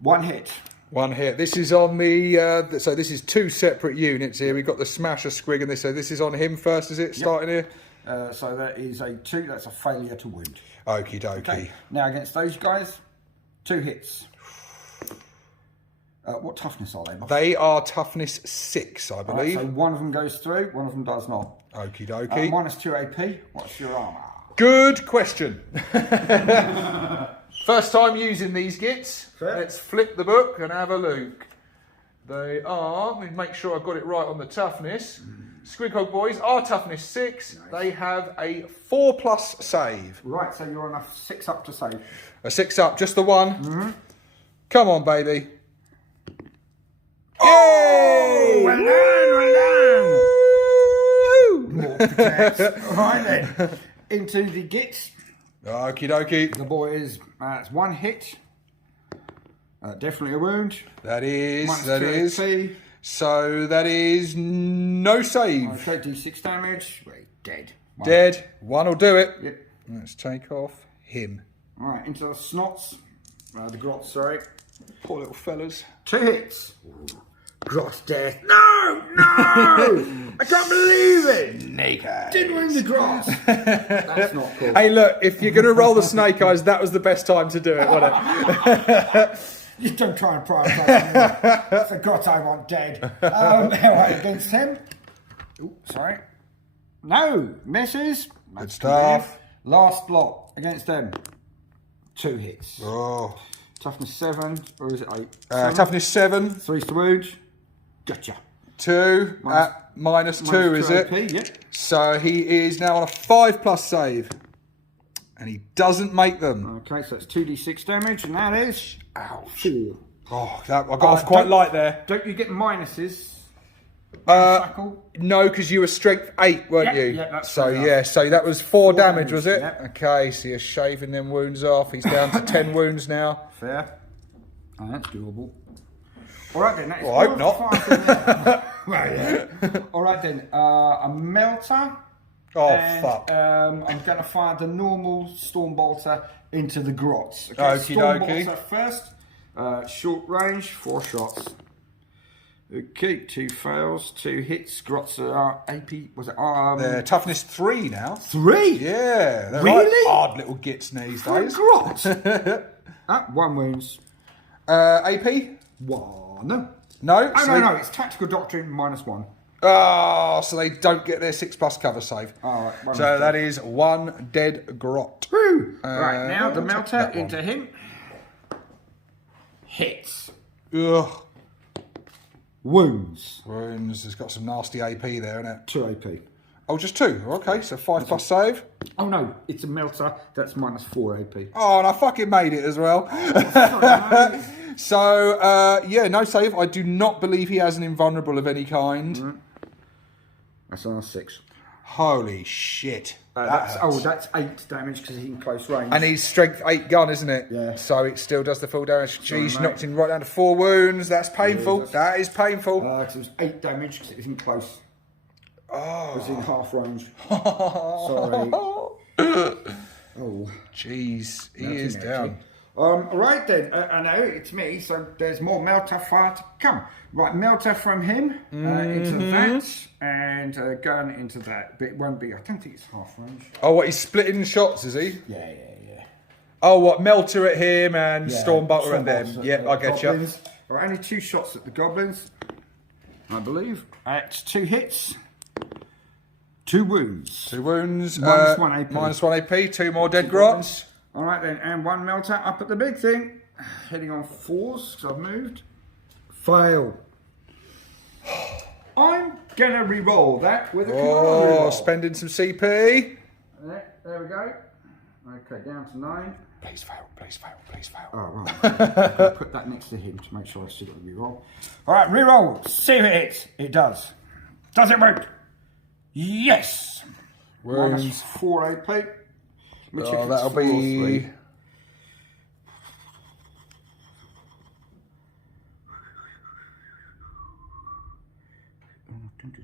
1 hit. 1 hit. This is on the, so this is 2 separate units here. We've got the Smasher Squig and this, so this is on him first, is it, starting here? So that is a 2, that's a failure to wound. Okie dokie. Okay, now against those guys, 2 hits. What toughness are they? They are toughness 6, I believe. So one of them goes through, one of them does not. Okie dokie. -2 AP, what's your armour? Good question. First time using these gits. Fair. Let's flip the book and have a look. They are, let me make sure I've got it right on the toughness. Squighog boys are toughness 6. Nice. They have a 4+ save. Right, so you're on a 6 up to save. A 6 up, just the one. Come on, baby. Oh! Well done, well done. More protects. Right then, into the gits. Okie dokie. The boys, it's 1 hit. Definitely a wound. That is, -2 AP. So that is no save. Okay, D6 damage. Wait, dead. 1. Dead. 1 will do it. Yep. Let's take off him. Alright, into the snots. The grots, sorry. Poor little fellas. 2 hits. Grots death. No! No! I can't believe it! Snake eyes. Didn't win the grots. That's not cool. Hey, look, if you're going to roll the snake eyes, that was the best time to do it, wasn't it? You don't try and prioritise me. For God's I want dead. Anyway, against him. Ooh, sorry. No, misses. Good stuff. Last block against them. 2 hits. Oh. Toughness 7, or is it 8? Toughness 7. 3's the wound. Gotcha. 2 at -2, is it? AP, yep. So he is now on a 5+ save. And he doesn't make them. Okay, so it's 2d6 damage, and that is... Ouch. 4. Oh, that, I got off quite light there. Don't you get minuses? No, because you were strength 8, weren't you? Yeah, that's so fair yeah, so that was 4 damage, was it? Yep. Okay, so you're shaving them wounds off. He's down to 10 wounds now. Fair. Oh, that's doable. All right then. That is Well, I hope not. Well, yeah. All right then. A melter. Oh, and, fuck. I'm going to fire the normal Storm Bolter into the grots. Okay, Okie Storm dokie. Bolter first. Short range, 4 shots. Okay, 2 fails, 2 hits. Grots are AP. Was it? They're toughness 3 now. 3? Yeah. They're Really? Like odd little gits these For a days. grot. 1 wounds. AP? 1. No. No. Oh, so no. It's Tactical Doctrine -1. Oh, so they don't get their 6+ cover save. All right. So that is 1 dead grot. Woo! Right, now the I'll take melter that one. into him. Hits. Ugh. Wounds. Wounds. It's got some nasty AP there, isn't it? 2 AP. Oh, just 2. Okay, so 5+ save. Oh no, it's a melter. That's -4 AP. Oh, and I fucking made it as well. So, yeah, no save. I do not believe he has an invulnerable of any kind. That's on a 6. Holy shit. That hurts. That's 8 damage because he's in close range. And he's strength 8 gun, isn't it? Yeah. So it still does the full damage. Jeez, mate. knocked him right down to 4 wounds. That's painful. Yeah, that is painful. Because it was 8 damage because it was in close. Oh. It was in half range. Sorry. Oh. Jeez, he is Actually. down. Right then, I know it's me, so there's more melter fire to come. Right, melter from him into that, and gun into that. But it won't be, I don't think it's half range. Oh, what, he's splitting shots, is he? Yeah. Oh, what, melter at him and Stormbolter at them. Stormbolts Yeah, at I the get you. goblins. Right, only 2 shots at the goblins, I believe. At 2 hits, 2 wounds. 2 wounds. -1 AP. -1 AP, 2 more dead grots. All right then, and 1 melter up at the big thing. Heading on 4s, because I've moved. Fail. I'm going to re-roll that with a command Oh, re-roll. spending some CP. There we go. Okay, down to 9. Please fail, please fail, please fail. Oh, right. I'm gonna put that next to him to make sure I still got the re-roll. All right, re-roll. See if it hits. It does. Does it work? Yes. Wounds. -4 AP. Oh, that'll be...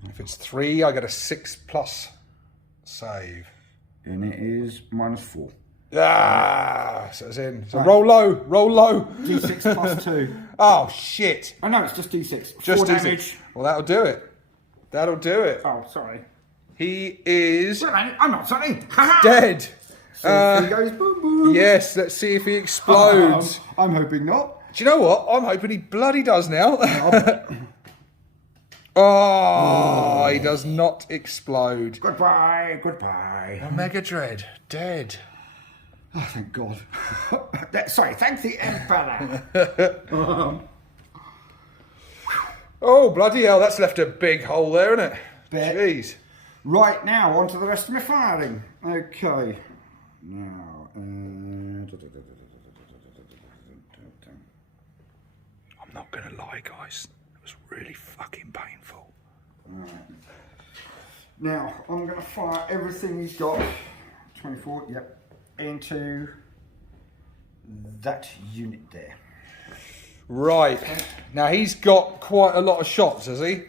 If it's 3, I get a 6+ save. And it is -4. Ah, so it's in. So roll low, roll low. D6 +2. Oh, shit. Oh no, it's just D6. Just 4 D6. damage. Well, that'll do it. That'll do it. Oh, sorry. He is Wait a minute, I'm not sorry. dead. So he goes boom boom. Yes, let's see if he explodes. I'm hoping not. Do you know what? I'm hoping he bloody does now. Oh, he does not explode. Goodbye, goodbye. Omega Dread, dead. Oh, thank God. Sorry, thank the Emperor. Oh, bloody hell, that's left a big hole there, isn't it? Bet. Jeez. Right, now, on to the rest of my firing. Okay. Now, I'm not going to lie, guys. It was really fucking painful. Right. Now, I'm going to fire everything he's got. 24, yep. Into that unit there. Right. Now, he's got quite a lot of shots, has he?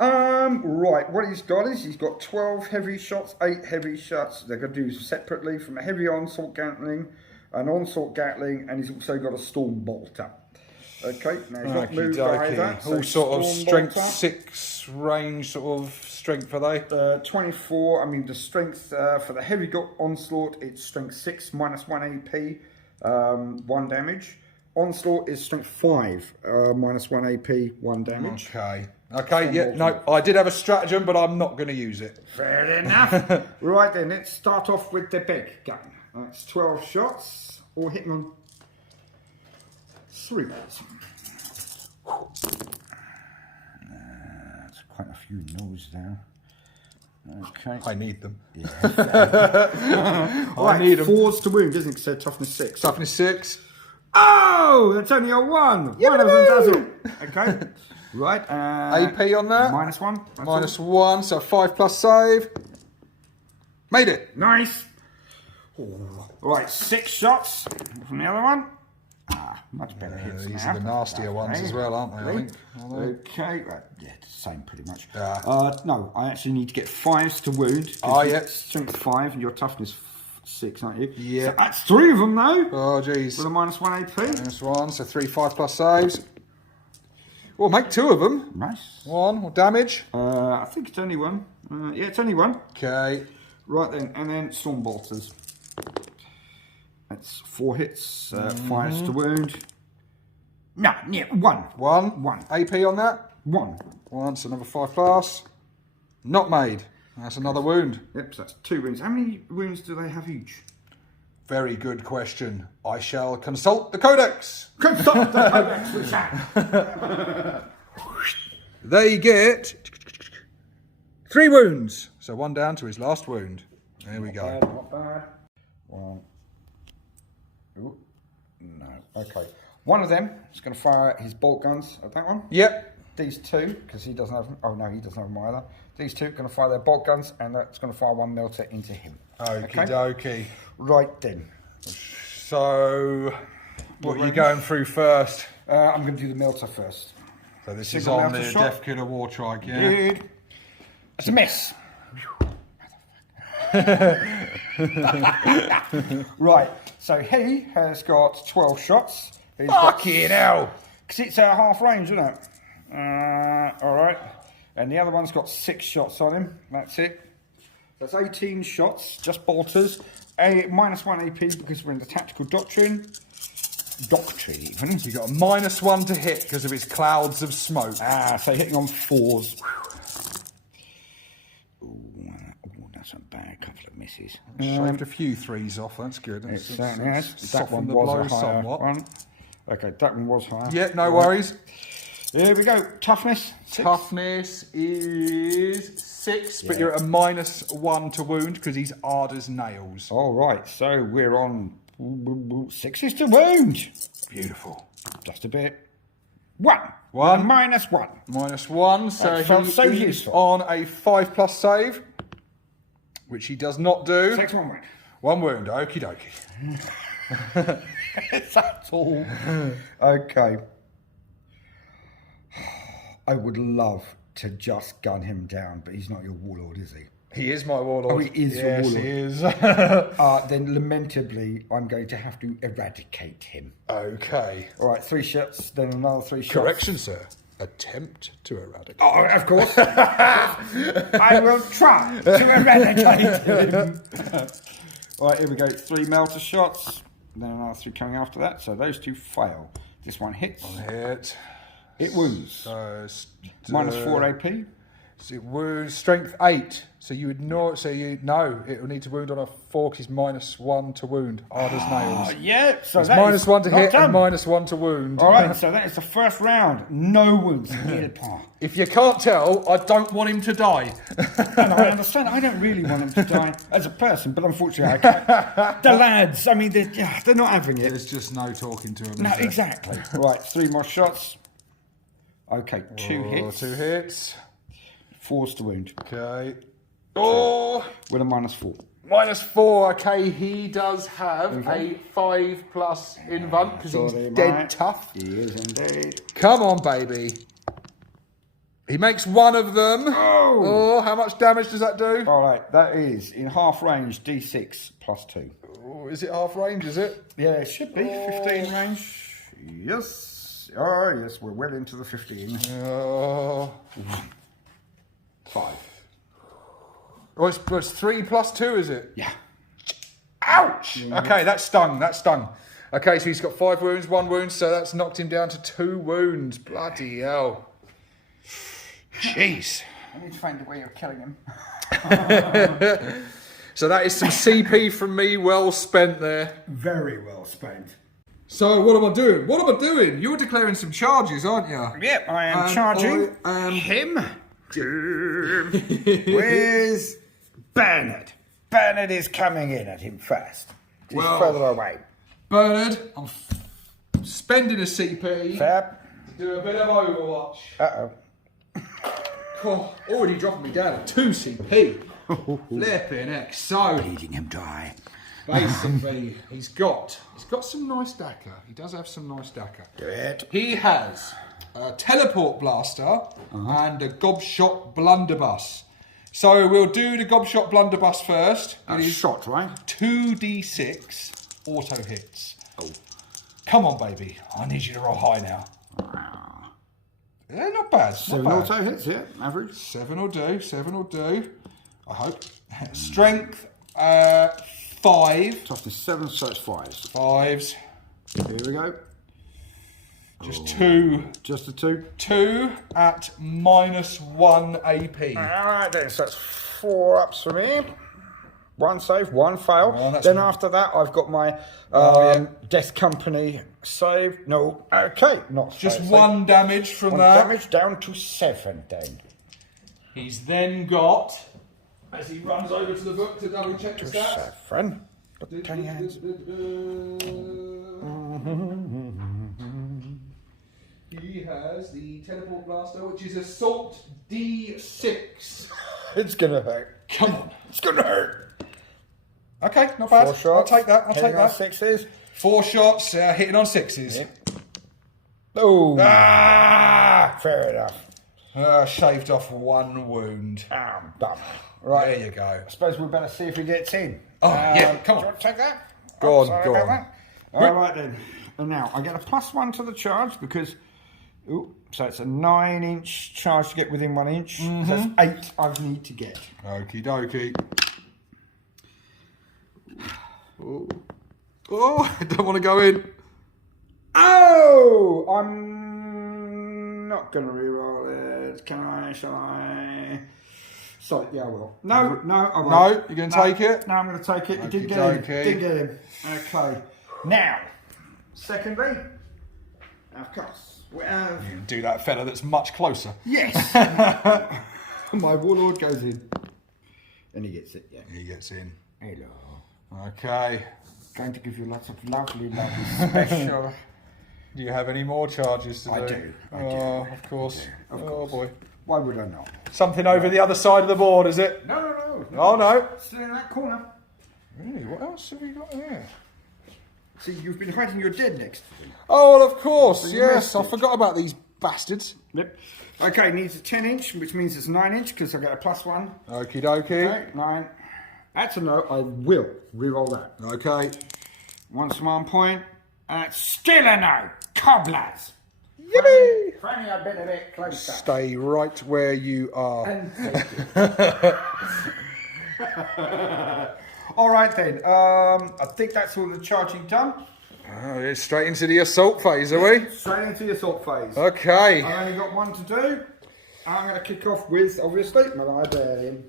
Right, what he's got is he's got 12 heavy shots, 8 heavy shots. They're going to do separately from a heavy onslaught gatling, an onslaught gatling, and he's also got a storm bolter. Okay, now he's not moved either. All sort of strength bolter. 6 range sort of strength, are they? 24, I mean the strength for the heavy onslaught, it's strength 6, -1 AP, 1 damage. Onslaught is strength 5, -1 AP, 1 damage. Okay, yeah, no, I did have a stratagem, but I'm not going to use it. Fair enough. Right then, let's start off with the big gun. That's 12 shots, all hitting on 3 balls. That's quite a few no's there. Okay. I need them. Yeah. I need them. 4s to wound, isn't it? So toughness 6. Toughness 6. Oh, that's only a 1. One of them does it. Okay. Right. AP on that. -1. -1, so 5+ save. Made it. Nice. Right, 6 shots from the other one. Much better hits These now. are the nastier ones as well, aren't they, I think? Okay, right, yeah, the same pretty much. Yeah. No, I actually need to get 5s to wound. Oh, yeah. Strength 5 and your toughness 6, aren't you? Yeah. So that's 3 of them, though. Oh, jeez. With a -1 AP. -1, so 3 5+ saves. Well, make 2 of them. Nice. 1, what damage? I think it's only 1. Yeah, it's only 1. Okay. Right then, and then storm bolters. That's 4 hits, 5s to wound. No, yeah, 1. 1. AP on that? 1. 1, so another 5+. Not made. That's another wound. Yep, so that's 2 wounds. How many wounds do they have each? Very good question. I shall consult the codex. Consult the codex, we shall. They get 3 wounds. So 1 down to his last wound. There we go. Not bad. 1. Ooh, no. Okay. One of them is going to fire his bolt guns at that one. Yep. These 2, because he doesn't have them. Oh, no, he doesn't have them either. These 2 are going to fire their bolt guns, and that's going to fire 1 melter into him. Okie dokie. Right then. So, what are you going through first? I'm going to do the melter first. So this Single is on melter the shot. Death Killer War Trike, yeah? Dude. It's a miss. Right, so he has got 12 shots. Fucking hell! Because it's half range, isn't it? Alright. And the other one's got 6 shots on him. That's it. That's 18 shots, just bolters. A -1 AP because we're in the tactical doctrine. Even. So you got a -1 to hit because of his clouds of smoke. So hitting on 4s. Ooh, that's a bad couple of misses. Shaved a few 3s off, that's good. It certainly has. That Softened one the was blow a higher somewhat. one. Okay, that one was higher. Yeah, no worries. Here we go. Toughness. 6. Toughness is 6, but you're at a -1 to wound because he's hard as nails. All right, so we're on 6s to wound. Beautiful. Just a bit. 1. One. -1. -1, so That felt he so is useful. on a 5+ save, which he does not do. Takes 1 wound. 1 wound. Okie dokie. That's all. Okay. I would love to just gun him down, but he's not your warlord, is he? He is my warlord. Oh, he is your warlord. Yes, he is. Then lamentably, I'm going to have to eradicate him. Okay. All right, 3 shots, then another 3 shots. Correction, sir. Attempt to eradicate. Oh, of course. I will try to eradicate him. All right, here we go. 3 melter shots. Then another 3 coming after that. So those 2 fail. This one hits. Hit. It wounds. So, Minus 4 AP. So it wounds strength 8. So you ignore. So you no. It will need to wound on a 4 because he's -1 to wound. Hard as nails. Yeah. So it's that -1 to hit done. and -1 to wound. All right. So that is the first round. No wounds. If you can't tell, I don't want him to die. And I understand. I don't really want him to die as a person, but unfortunately, I can't. The lads. I mean, they're not having it. There's just no talking to him. No, exactly. Right. 3 more shots. Okay. 2 hits. 2 hits. 4's to wound. Okay. Oh! With a -4. -4. Okay, he does have a 5+ invuln because he's dead tough. He is indeed. Come on, baby. He makes 1 of them. Oh, how much damage does that do? All right, that is in half range D6 +2. Oh, is it half range, is it? Yeah, it should be 15 range. Yes. Oh, yes, we're well into the 15. Oh. 5. Oh, it's 3 + 2, is it? Yeah. Ouch! Okay, that stung. Okay, so he's got 5 wounds, 1 wound, so that's knocked him down to 2 wounds. Bloody hell. Jeez. I need to find a way of killing him. So that is some CP from me, well spent there. Very well spent. So what am I doing? You're declaring some charges, aren't you? Yep, I am charging him. Where's Bernard? Bernard is coming in at him first. He's further away. Bernard, I'm spending a CP Fair. to do a bit of Overwatch. Uh-oh. Oh, already dropping me down at 2 CP. Flipping heck. So Bleeding him dry. basically, he's got some nice DACA. He does have some nice DACA. Do it. He has a teleport blaster and a gobshot blunderbuss. So we'll do the gobshot blunderbuss first. That's shot, right? 2d6 auto hits. Oh. Come on, baby. I need you to roll high now. Yeah, not bad. 7 auto hits, yeah, average. 7 will do. I hope. Strength 5. Toughness 7, so it's 5s. 5s. Here we go. Just 2. Just a 2. 2 at -1 AP. Alright then, so that's 4 ups for me. 1 save, 1 fail. Oh, then after that, I've got my Death Company save. No, okay, not just save, 1 damage from 1 that. damage down to 7 then. He's then got, as he runs over to the book to double check the stats. 7. Tiny hands. He has the teleport blaster, which is assault D6. It's gonna hurt. Come on. It's gonna hurt. Okay, not bad. 4 shots. I'll take that. Hitting on 6s. 4 shots, hitting on 6s. Yep. Oh. Fair enough. Shaved off 1 wound. Done. Right. There you go. I suppose we better see if he gets in. Oh, yeah, come on. Do you want to take that? Go on, sorry go about on. that. All right then. And now I get a +1 to the charge because, so it's a 9-inch charge to get within 1 inch. So that's 8 I need to get. Okie dokie. Oh, I don't want to go in. Oh, I'm not going to reroll it. Can I? Shall I? Sorry, yeah, I will. No, I won't. No, you're going to take it? No, I'm going to take it. You didn't get him. Didn't get him. Okay. Now, secondly, of course, we have... You do that fella that's much closer. Yes. My warlord goes in. And he gets it, yeah. He gets in. Hello. Okay. Going to give you lots of lovely special... Do you have any more charges to do? I do. Of course. Of Oh, course. boy. Why would I not? Something over the other side of the board, is it? No. Oh, no. Still in that corner. Really? What else have we got here? See, you've been hiding your dead next to me. Oh, well, of course. So Yes, I forgot about these bastards. Yep. Okay, needs a 10-inch, which means it's 9-inch because I get a +1. Okie dokie. Okay, 9. That's a no. I will reroll that. Okay. 1 smart point. And it's still a no. Cobblers. Yippee! Fanny a bit closer. Stay right where you are. And take it. All right then. I think that's all the charging done. Oh, it's straight into the assault phase, are we? Straight into the assault phase. Okay. I've only got one to do. I'm going to kick off with, obviously, my librarian.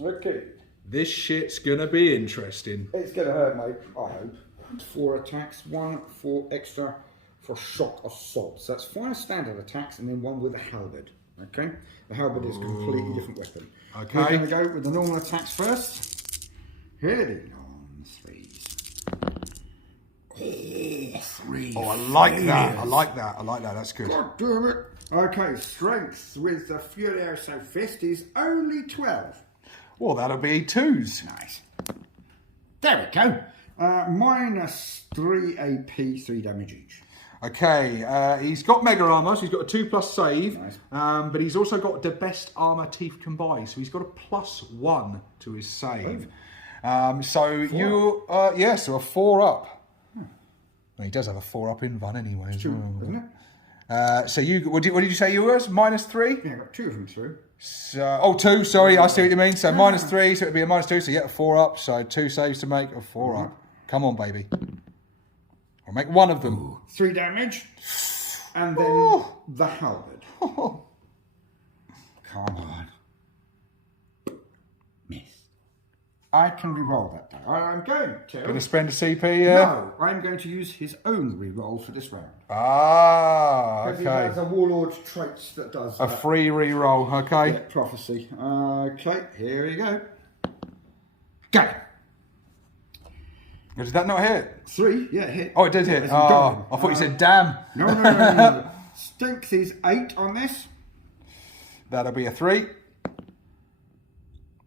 Okay. This shit's gonna be interesting. It's going to hurt, mate, I hope. 4 attacks, 1 for extra for shock assault. So that's 5 standard attacks and then 1 with a halberd. Okay? The halberd is a completely different weapon. Okay. We're going to go with the normal attacks first. Heading on 3s. Oh, 3. Oh, I like that. I like that. I like that. That's good. God damn it. Okay, strength with the Furioso Fist is only 12. Well, that'll be 2s. Nice. There we go. -3 AP, 3 damage each. Okay, he's got mega armor, so he's got a 2+ save, Nice. but he's also got the best armor teeth combined, so he's got a +1 to his save. So so a 4 up. Well, he does have a 4 up in Van anyway as well. Isn't it? So what did you say you were? -3? Yeah, I got 2 of them through. So, 2, sorry, I see what you mean. So -3, so it'd be a -2, so you get a 4 up, so 2 saves to make, a 4 up. Come on, baby. I'll make one of them. 3 damage. And then the halberd. Come on. Miss. I can reroll that though. I'm going to. Going to spend a CP, yeah? No, I'm going to use his own reroll for this round. Ah, Because he okay. has a warlord trait that does A free reroll, okay. Yeah, prophecy. Okay, here we go. Go. Did that not hit? 3, yeah, hit. Oh, it did hit. As Oh, in going. I thought you said damn. No. Strength is 8 on this. That'll be a 3.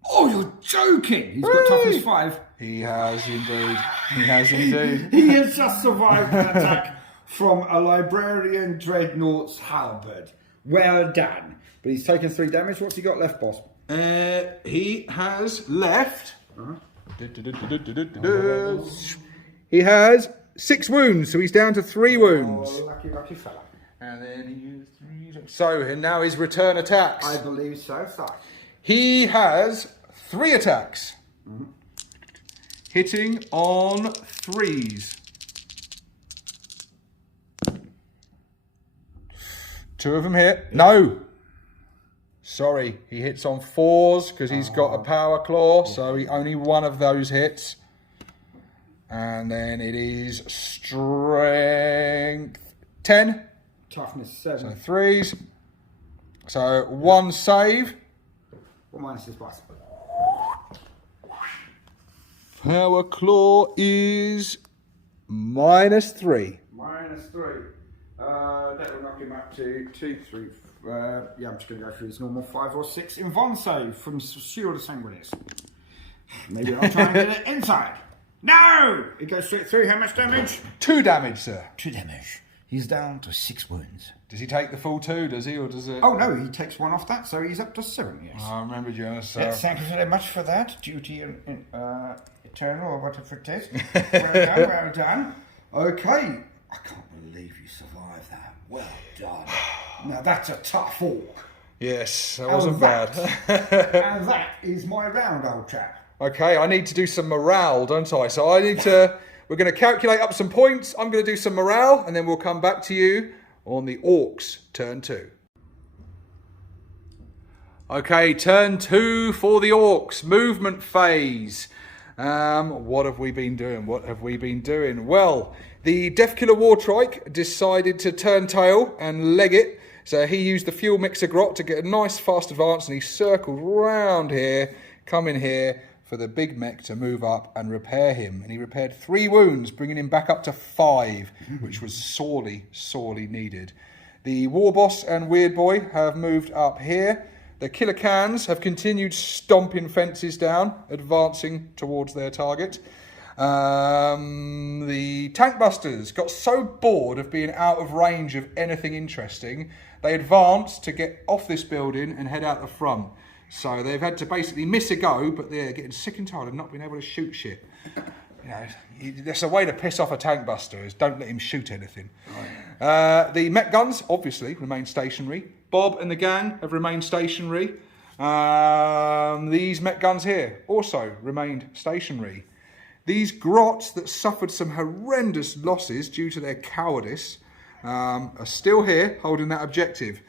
Oh, you're joking! He's got toughness 5. He has indeed. He has indeed. He has just survived an attack from a librarian dreadnought's halberd. Well done. But he's taken 3 damage. What's he got left, boss? He has left. He has 6 wounds, so he's down to 3 wounds. Oh, lucky fella. And then he used 3. So, and now his return attacks. I believe so, sir. He has 3 attacks. Hitting on 3s. 2 of them hit. No. Sorry, he hits on 4s because he's got a power claw, so only one of those hits. And then it is strength 10. Toughness 7. So 3s. So 1 save. What minus his boss? Power claw is -3. -3. That will knock him up to 2, 3. Yeah, I'm just going to go through his normal 5 or 6 in Von save from Shield of Sanguinis. Maybe I'll try and get it inside. No! It goes straight through. How much damage? 2 damage, sir. 2 damage. He's down to 6 wounds. Does he take the full 2, does he, or does it? Oh no, he takes 1 off that, so he's up to 7, yes. I remember, Jonas. So. Yes, thank you very much for that. Duty eternal, or whatever it is. Well done. Okay. I can't believe you survived that. Well done. Now that's a tough orc. Yes, that wasn't that, bad. And that is my round, old chap. Okay, I need to do some morale, don't I? So I need to... We're going to calculate up some points. I'm going to do some morale, and then we'll come back to you on the Orcs turn 2. Okay, turn 2 for the Orcs. Movement phase. What have we been doing? Well, the Deathkiller War Trike decided to turn tail and leg it. So he used the fuel mixer grot to get a nice fast advance, and he circled round here, come in here for the big mech to move up and repair him. And he repaired 3 wounds, bringing him back up to 5, which was sorely, sorely needed. The War Boss and Weird Boy have moved up here The killer cans have continued stomping fences down, advancing towards their target. The tank busters got so bored of being out of range of anything interesting, they advanced to get off this building and head out the front. So they've had to basically miss a go, but they're getting sick and tired of not being able to shoot shit. You know, there's a way to piss off a tank buster is don't let him shoot anything. Right. The mech guns obviously remain stationary. Bob and the gang have remained stationary. These mech guns here also remained stationary. These grots that suffered some horrendous losses due to their cowardice are still here holding that objective.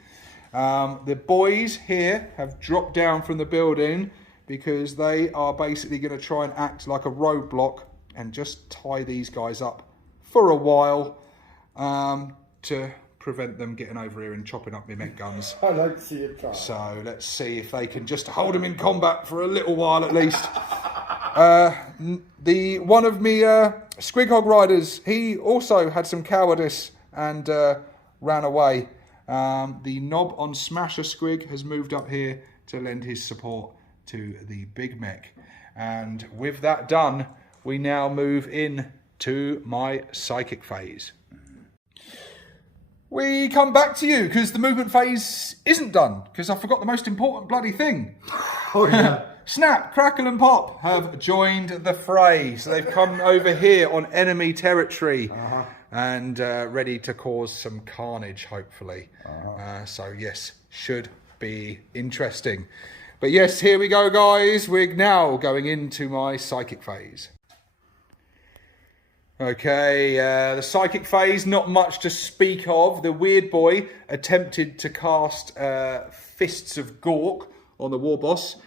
The boys here have dropped down from the building because they are basically going to try and act like a roadblock and just tie these guys up for a while to prevent them getting over here and chopping up their mech guns. I like to see it try. So let's see if they can just hold them in combat for a little while at least. One of me Squighog riders, he also had some cowardice and ran away. The knob on Smasher Squig has moved up here to lend his support to the big mech. And with that done, we now move in to my psychic phase. We come back to you because the movement phase isn't done because I forgot the most important bloody thing. Oh yeah. Snap, Crackle and Pop have joined the fray. So they've come over here on enemy territory and ready to cause some carnage, hopefully. So yes, should be interesting. But yes, here we go, guys. We're now going into my psychic phase. Okay, the psychic phase, not much to speak of. The weird boy attempted to cast Fists of Gork on the war boss.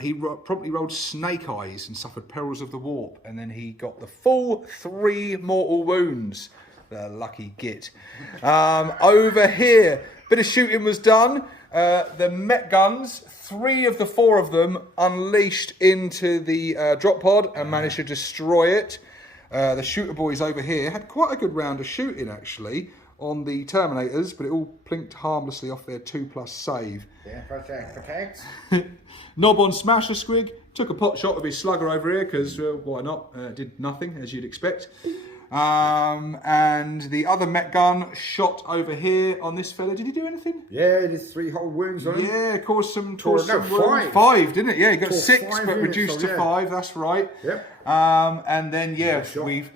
He promptly rolled Snake Eyes and suffered Perils of the Warp. And then he got the full 3 mortal wounds. The lucky git. Over here, bit of shooting was done. The mech guns, 3 of the 4 of them unleashed into the drop pod and managed to destroy it. The shooter boys over here had quite a good round of shooting actually on the Terminators, but it all plinked harmlessly off their 2+ save. Yeah, protect. Knob on Smasher Squig took a pot shot of his slugger over here because why not? Did nothing as you'd expect. And the other mech gun shot over here on this fella. Did he do anything? Yeah, it is 3 whole wounds on him. Yeah, caused some wounds. 5, didn't it? Yeah, he got Tore 6 5 but units, reduced so to yeah. 5. That's right. Yep. And then we've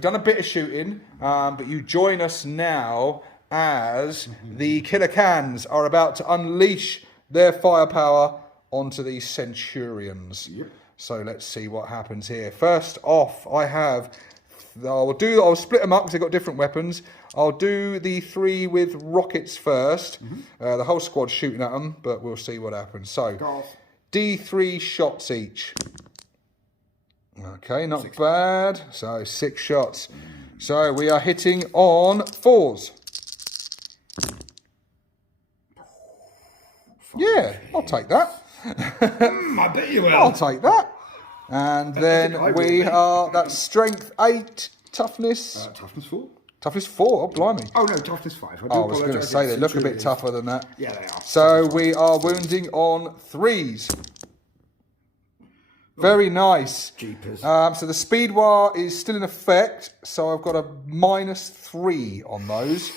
done a bit of shooting, but you join us now as the killer cans are about to unleash their firepower onto these Centurions. Yep. So let's see what happens here. First off, I'll split them up because they've got different weapons. I'll do the 3 with rockets first. The whole squad's shooting at them, but we'll see what happens. So, D3 shots each. Okay, not bad. So 6 shots. So we are hitting on 4s. Yeah, I'll take that. I bet you will. I'll take that. And then that's strength 8, toughness. Toughness 4. Toughness 4, oh blimey. Oh no, toughness 5. I was going to say they look a bit tougher than that. Yeah, they are. So we are wounding on 3s. Very nice. Jeepers. So the speed war is still in effect. So I've got a -3 on those.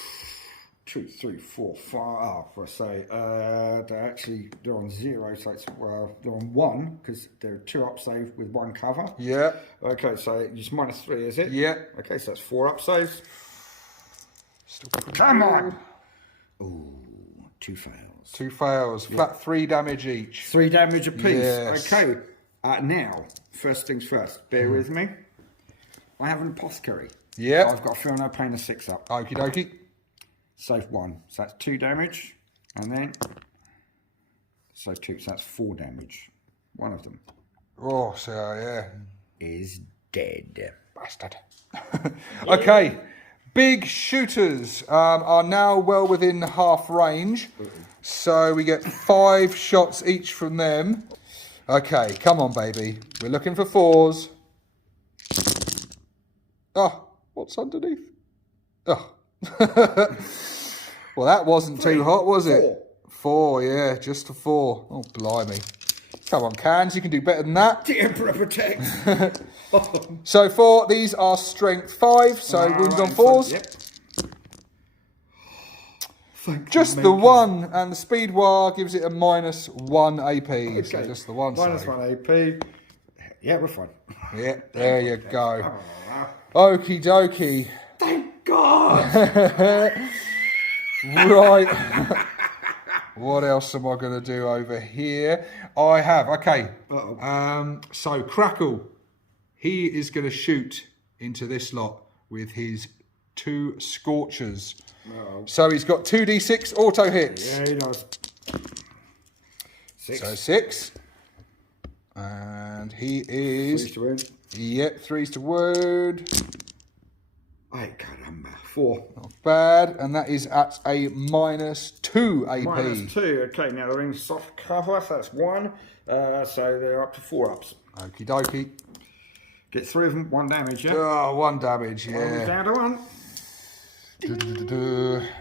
2, 3, 4, 5. Oh, for say they're on 0. So it's they're on 1 because they're 2 up save with 1 cover. Yeah. Okay, so just -3, is it? Yeah. Okay, so that's 4 up saves. Still Come on. Ooh, 2 fails. 2 fails. Flat 3 damage each. 3 damage apiece. Yes. Okay. Now, first things first. Bear with me. I have an apothecary. Yeah. I've got a Feel No Pain of 6 up. Okie dokie. Save 1. So that's 2 damage. And then save 2. So that's 4 damage. One of them. Oh, so yeah. Is dead. Bastard. Okay. Big shooters are now well within half range. So we get 5 shots each from them. Okay, come on, baby. We're looking for 4s. Oh, what's underneath? Oh. Well, that wasn't too hot, was it? 4, yeah, just a 4. Oh, blimey. Come on, Cans, you can do better than that. The Emperor protects. So 4, these are strength 5, so wounds on 4s. Yep. Just the 1, and the speed war gives it a -1 AP. Okay. So just the 1 -1 save. AP. Yeah, we're fine. Yeah, there you go. Okie dokie. Thank God. Right. What else am I going to do over here? I have, okay. So Crackle, he is going to shoot into this lot with his 2 Scorchers. So he's got 2d6 auto hits. Yeah, he does. 6. So 6. And he is... 3 to win. Yep, 3s to wound. Ay, caramba. 4. Not bad. And that is at a -2 AP. -2. Okay, now they're in soft cover, so that's 1. So they're up to 4 ups. Okie dokie. Get 3 of them, 1 damage, yeah? Oh, 1 damage, yeah. Down to 1.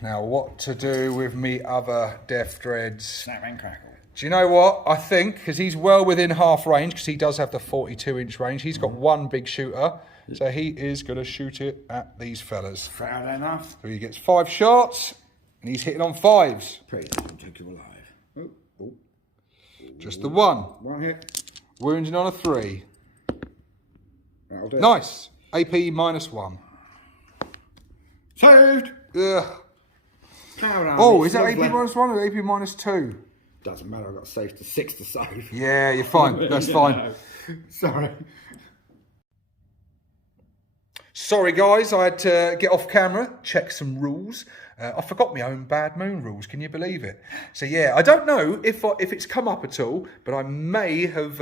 Now, what to do with me other Death Dreads? Snap and crackle. Do you know what? I think, because he's well within half range, because he does have the 42-inch range, he's got 1 big shooter, so he is going to shoot it at these fellas. Fair enough. So he gets 5 shots, and he's hitting on 5s. Please, I'll take you alive. Oh. Just the 1. 1 hit. Wounding on a 3. That'll do. Nice. AP -1. Saved. Ugh. Power Oh, is that lovely. AP -1 or AP -2? Doesn't matter, I've got save to 6 to save. Yeah, you're fine. That's fine. No. Sorry. Sorry, guys, I had to get off camera, check some rules. I forgot my own Bad Moon rules, can you believe it? So, yeah, I don't know if it's come up at all, but I may have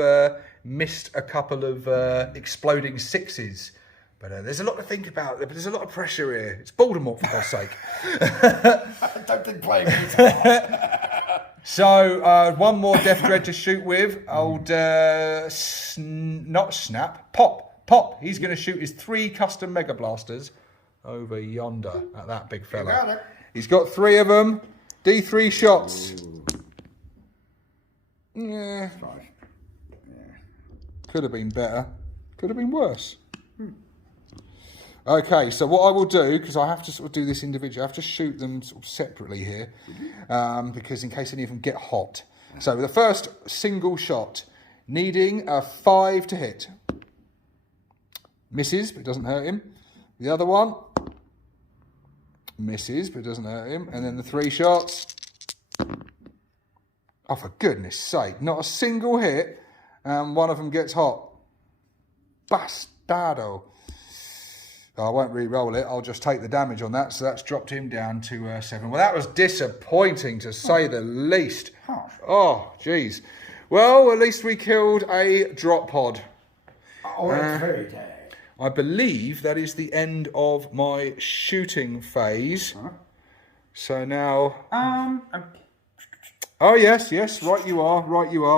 missed a couple of exploding 6s. But there's a lot to think about. But there's a lot of pressure here. It's Baldermort, for God's sake. I don't think playing is So, 1 more Death Dread to shoot with. Old, not Snap, Pop. He's going to shoot his 3 custom Mega Blasters over yonder at that big fella. He's got 3 of them. D3 shots. Ooh. Yeah. 5. Yeah. Could have been better. Could have been worse. Okay, so what I will do, because I have to sort of do this individually, I have to shoot them sort of separately here, because in case any of them get hot. So the first single shot, needing a 5 to hit. Misses, but it doesn't hurt him. The other one, misses, but it doesn't hurt him. And then the 3 shots. Oh, for goodness sake, not a single hit, and one of them gets hot. Bastardo. I won't re-roll it, I'll just take the damage on that, so that's dropped him down to 7. Well, that was disappointing, to say the least. Harsh. Oh, jeez. Well, at least we killed a drop pod. Oh, it's very dead. I believe that is the end of my shooting phase. So now... Oh, yes, right you are,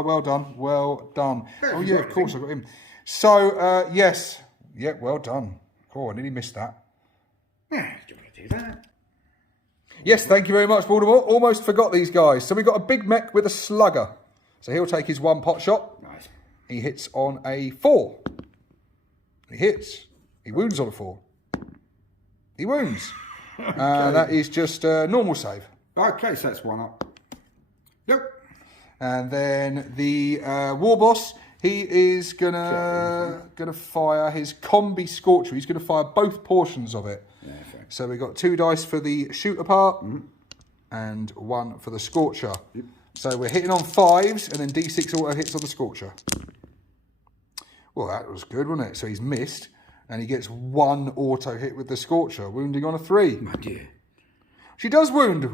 well done. Oh, yeah, of course, I got him. So, yes, yeah, well done. Oh, I nearly missed that. Yeah, you want to do that? Yes, thank you very much, Baldermort. Almost forgot these guys. So we've got a big mech with a slugger. So he'll take his 1 pot shot. Nice. He hits on a 4. He hits. He wounds on a 4. He wounds. Okay. That is just a normal save. Okay, so that's 1 up. Nope. And then the war boss, he is gonna fire his combi Scorcher. He's gonna fire both portions of it. Yeah, fair. So we got 2 dice for the shooter part and 1 for the Scorcher. Yep. So we're hitting on 5s and then D6 auto hits on the Scorcher. Well, that was good, wasn't it? So he's missed and he gets 1 auto hit with the Scorcher, wounding on a 3. My dear. She does wound,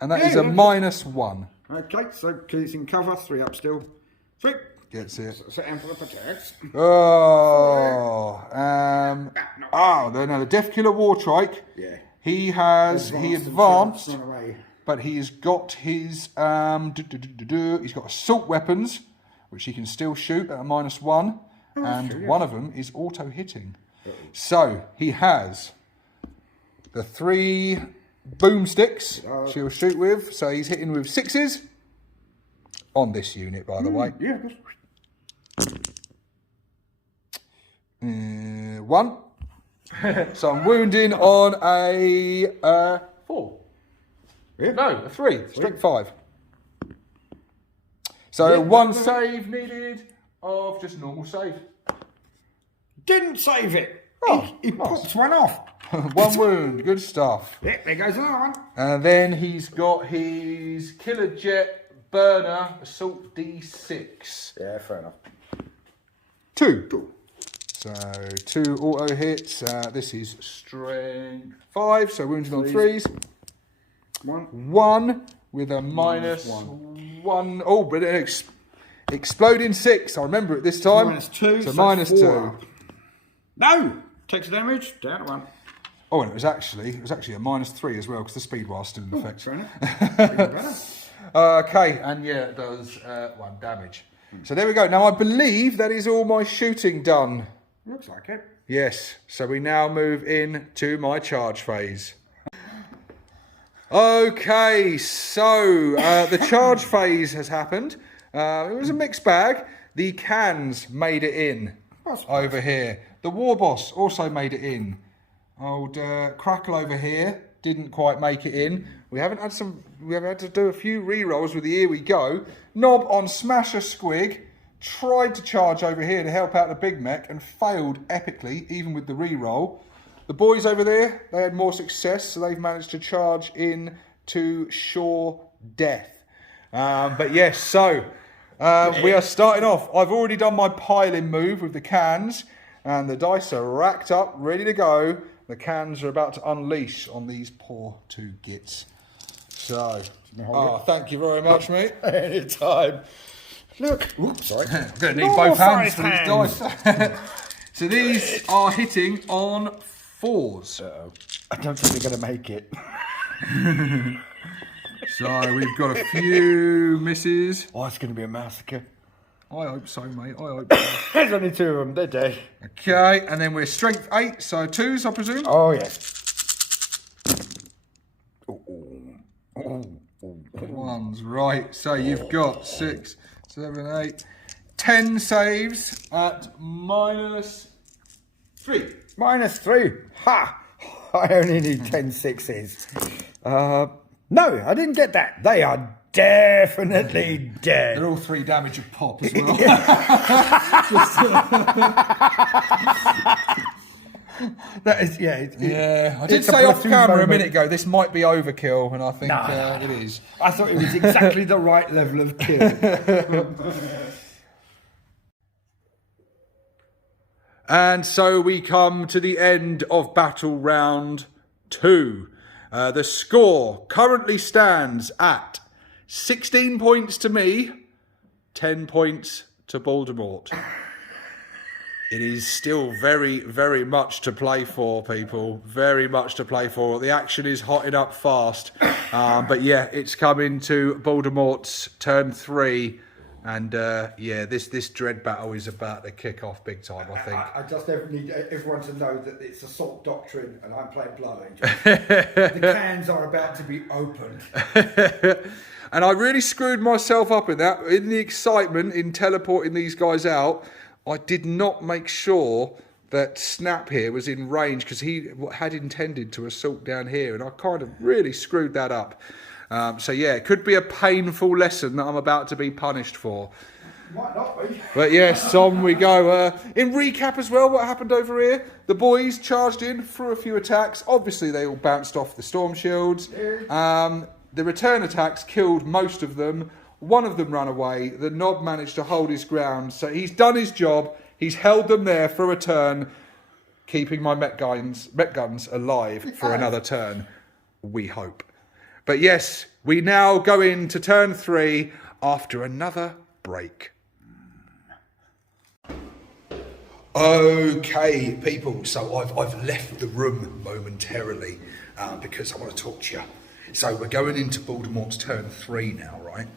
and that is a -1. Okay, so because it's in cover, 3 up still. 3. Gets it. So Emperor protects. Oh, no, the Death Killer War Trike. Yeah. He advanced, Run away. but he's got his, he's got assault weapons, which he can still shoot at a -1, and true, yeah. one of them is auto hitting. So he has the 3 boomsticks she'll shoot with. So he's hitting with 6s on this unit, by the way. Yeah, good. 1. So I'm wounding on a 4. Yeah. No, a 3. Strength 5. So 1 save needed of just normal save. Didn't save it. Oh, he popped one off. 1 wound. Good stuff. Yeah, there goes another one. And then he's got his Killer Jet Burner Assault D6. Yeah, fair enough. 2. So 2 auto hits. This is strength 5. So wounded on 3s. 1 with a -1. Oh, but an exploding 6. I remember it this time. -2. So -2. 4. No, takes damage. Down to 1. Oh, and it was actually a -3 as well because the speed was still in effect. Fair enough. Okay, and yeah, it does 1 damage. So there we go. Now I believe that is all my shooting done. Looks like it. Yes. So we now move in to my charge phase. Okay, so the charge phase has happened. It was a mixed bag. The cans made it in over here. The war boss also made it in. Old Crackle over here didn't quite make it in. We have had to do a few re-rolls with the Here We Go. Knob on Smasher Squig tried to charge over here to help out the big mech and failed epically, even with the re-roll. The boys over there, they had more success, so they've managed to charge in to sure death. But yes, so we are starting off. I've already done my piling move with the cans, and the dice are racked up, ready to go. The cans are about to unleash on these poor 2 gits. So, thank you very much, mate. Anytime. Look. Oops, sorry. I'm going to need both hands for these dice. So these are hitting on 4s. Uh-oh. I don't think they're going to make it. So we've got a few misses. Oh, it's going to be a massacre. I hope so, mate. I hope so. There's only 2 of them. They're dead. Okay, and then we're strength 8, so 2s, I presume? Oh, yes. 1s, right. So you've got 6, 7, 8, 10 saves at -3. -3. Ha! I only need 10 6s. No, I didn't get that. They are definitely dead. They're all 3 damage of pop as well. That is, yeah. I did say off camera a minute ago, this might be overkill, and I think it is. I thought it was exactly the right level of kill. And so we come to the end of battle round 2. The score currently stands at 16 points to me, 10 points to Baldermort. It is still very, very much to play for, people. Very much to play for. The action is hotting up fast. But yeah, it's coming to Baldermort's turn 3. And this dread battle is about to kick off big time, I think. I just need everyone to know that it's Assault Doctrine and I'm playing Blood Angels. The cans are about to be opened. And I really screwed myself up in that. In the excitement in teleporting these guys out, I did not make sure that Snap here was in range because he had intended to assault down here, and I kind of really screwed that up. So yeah, it could be a painful lesson that I'm about to be punished for. Might not be. But yes, on we go. In recap as well, what happened over here? The boys charged in, threw a few attacks. Obviously, they all bounced off the storm shields. The return attacks killed most of them. One of them ran away. The Knob managed to hold his ground. So he's done his job. He's held them there for a turn, keeping my mech guns alive for another turn, we hope. But yes, we now go into turn 3 after another break. Okay, people, so I've left the room momentarily because I want to talk to you. So we're going into Baldermort's turn 3 now, right?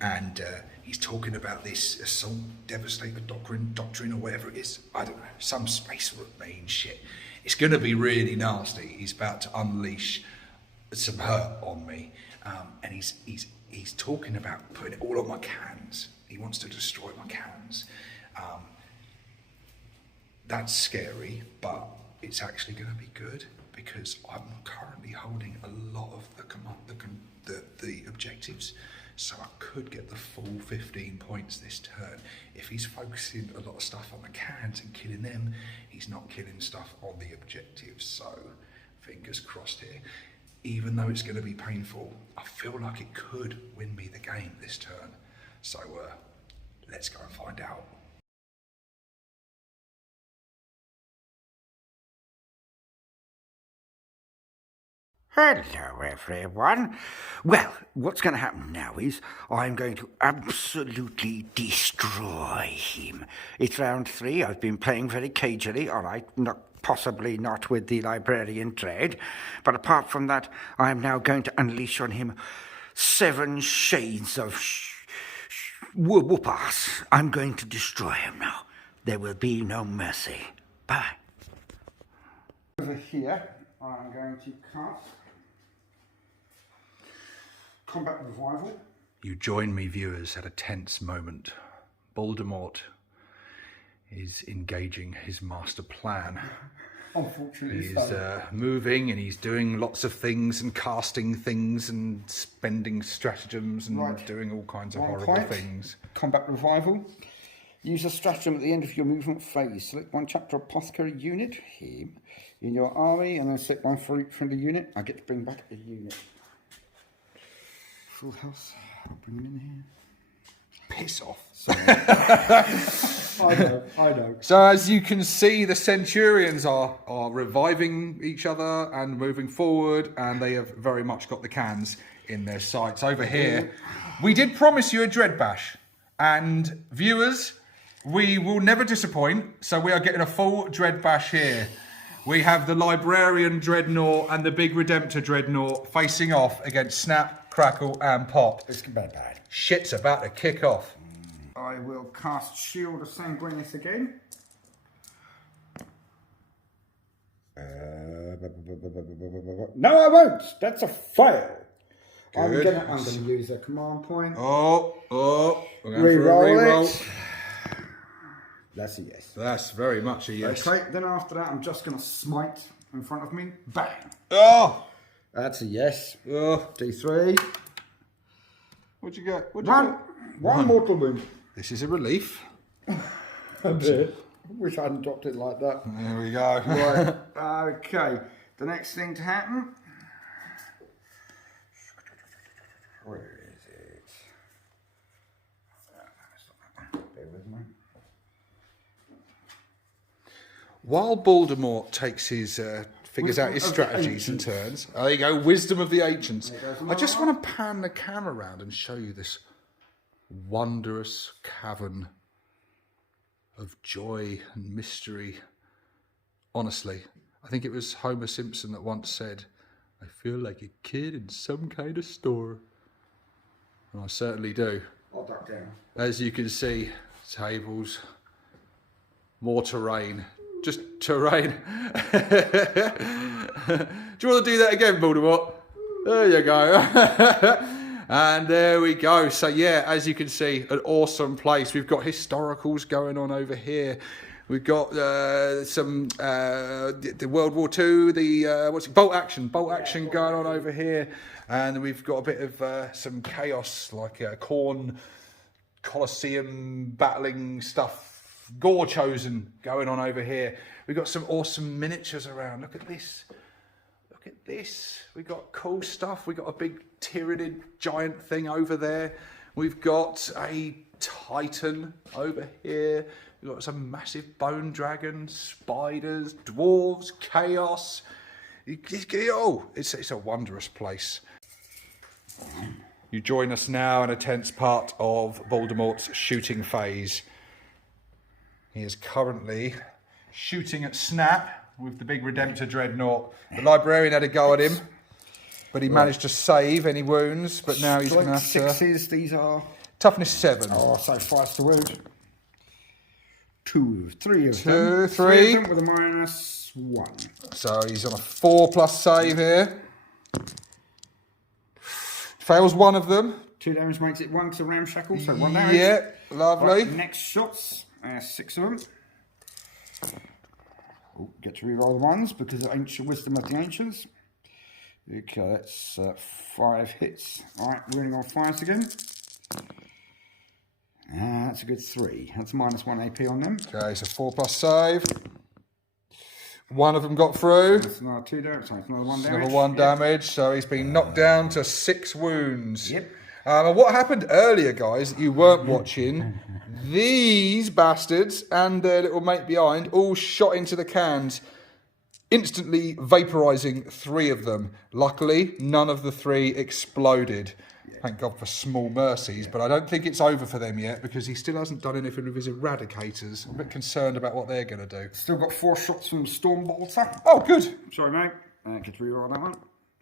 And he's talking about this assault devastator doctrine or whatever it is. I don't know, some space marine shit. It's going to be really nasty. He's about to unleash some hurt on me, and he's talking about putting it all on my cans. He wants to destroy my cans. That's scary, but it's actually going to be good because I'm currently holding a lot of the objectives, so I could get the full 15 points this turn. If he's focusing a lot of stuff on the cans and killing them, he's not killing stuff on the objectives. So fingers crossed here. Even though it's going to be painful, I feel like it could win me the game this turn. So let's go and find out. Hello, everyone. Well, what's going to happen now is I'm going to absolutely destroy him. It's round 3. I've been playing very cagily, all right, possibly not with the Librarian Dread, but apart from that, I am now going to unleash on him 7 shades of whoop-ass. I'm going to destroy him now. There will be no mercy. Bye. Over here, I'm going to cast Combat Revival. You join me, viewers, at a tense moment. Baldermort is engaging his master plan. Unfortunately, he's moving and he's doing lots of things and casting things and spending stratagems and doing all kinds of horrible things. Combat Revival. Use a stratagem at the end of your movement phase. Select 1 chapter apothecary unit, him, in your army, and then select 1 for each friendly unit. I get to bring back a unit. Full health. I'll bring him in here. Piss off. I know. So as you can see, the Centurions are reviving each other and moving forward, and they have very much got the cans in their sights. Over here, we did promise you a Dread Bash, and viewers, we will never disappoint, so we are getting a full Dread Bash here. We have the Librarian Dreadnought and the Big Redemptor Dreadnought facing off against Snap, Crackle and Pop. It's bad. Shit's about to kick off. I will cast Shield of Sanguinis again. No, I won't. That's a fail. I'm going to use a command point. We're going Reroll it. That's a yes. That's very much a yes. Okay, then after that, I'm just going to smite in front of me. Bang. Oh! That's a yes. Oh. D3. What'd you get? One mortal wound. This is a relief. A bit. Wish I hadn't dropped it like that. There we go. Right. Okay. The next thing to happen. Where is it? Bear with me. While Baldermort takes his figures out his strategies and turns. There you go, Wisdom of the Ancients. I just want to pan the camera around and show you this wondrous cavern of joy and mystery. Honestly, I think it was Homer Simpson that once said, "I feel like a kid in some kind of store." And I certainly do. I'll duck down. As you can see, tables, more terrain. Just terrain. Do you want to do that again, Baldermort? There you go. And there we go. So yeah, as you can see, an awesome place. We've got historicals going on over here. We've got some the World War II, the bolt action going on over here, and we've got a bit of some chaos like Khorne Colosseum battling stuff. Gore chosen going on over here. We've got some awesome miniatures around. Look at this. Look at this. We've got cool stuff. We've got a big Tyranid giant thing over there. We've got a Titan over here. We've got some massive bone dragons, spiders, dwarves, chaos. It's a wondrous place. You join us now in a tense part of Baldermort's shooting phase. He is currently shooting at Snap with the Big Redemptor Dreadnought. The Librarian had a go at him, but he managed to save any wounds. But now he's going to have to... Sixes, these are... Toughness 7. Oh, so 5 to wound. 2, 3 of Two, them. three. With a -1. So he's on a 4+ save here. Fails one of them. 2 damage makes it 1 to ramshackle, so 1 damage. Yeah, lovely. Right, next shots, 6 of them. Oh, get to reroll the ones because of ancient wisdom of the ancients. Okay, that's 5 hits. All right, running on fires again. That's a good 3. That's -1 AP on them. Okay, so 4+ save. One of them got through. That's another 2 damage. So it's another 1 damage. Another 1 damage. So he's been knocked down to 6 wounds. Yep. And what happened earlier, guys, that you weren't watching, these bastards and their little mate behind all shot into the cans, instantly vaporizing 3 of them. Luckily, none of the 3 exploded. Thank God for small mercies, but I don't think it's over for them yet because he still hasn't done anything with his eradicators. I'm a bit concerned about what they're going to do. Still got 4 shots from Storm Bolter. Oh, good. Sorry, mate. Get to reroll that one.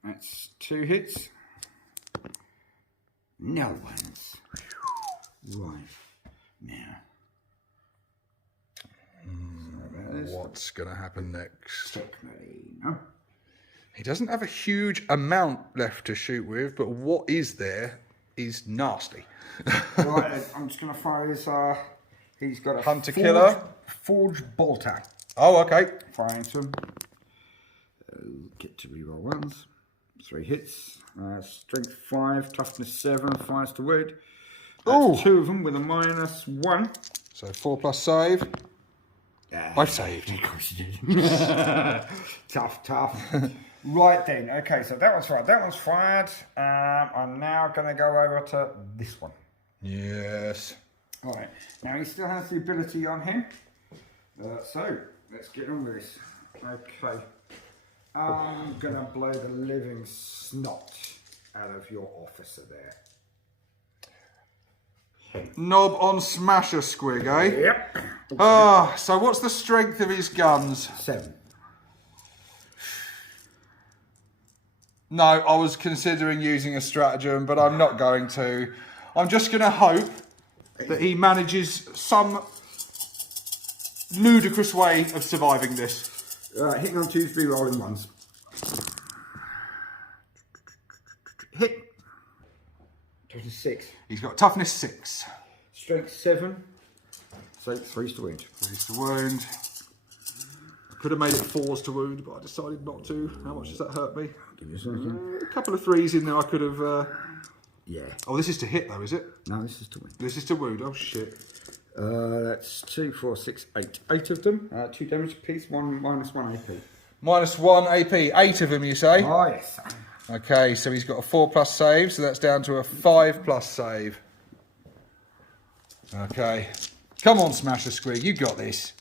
That's 2 hits. No ones. Right. Now. What's going to happen next? No. He doesn't have a huge amount left to shoot with, but what is there is nasty. Right, I'm just going to fire his, he's got a Hunter Killer. Forge Bolter. Oh, okay. Fire into him. Get to reroll ones. 3 hits. Strength 5, toughness 7, fires to wound. That's 2 of them with a -1. So 4+ save. I've saved. Of course you did. Tough. Right then, okay, so that one's fired. That one's fired. I'm now going to go over to this one. Yes. All right, now he still has the ability on him. So, let's get on with this. Okay. I'm going to blow the living snot out of your officer there. Knob on Smasher Squig, eh? Yep. Ah, so what's the strength of his guns? 7. No, I was considering using a stratagem, but I'm not going to. I'm just going to hope that he manages some ludicrous way of surviving this. Hitting on 2, 3 rolling ones. Hit. Toughness 6. He's got toughness 6. Strength 7. So 3's to wound. 3's to wound. I could have made it 4's to wound, but I decided not to. How much does that hurt me? Give me a second. A couple of 3's in there I could have... Yeah. Oh, this is to hit though, is it? No, this is to wound. This is to wound. Oh, shit. That's 2, 4, 6, 8. 8 of them. 2 damage apiece. -1 AP. -1 AP. 8 of them, you say? Oh, yes. Okay, so he's got a 4+ save, so that's down to a 5+ save. Okay. Come on, Smasher Squig, you got this.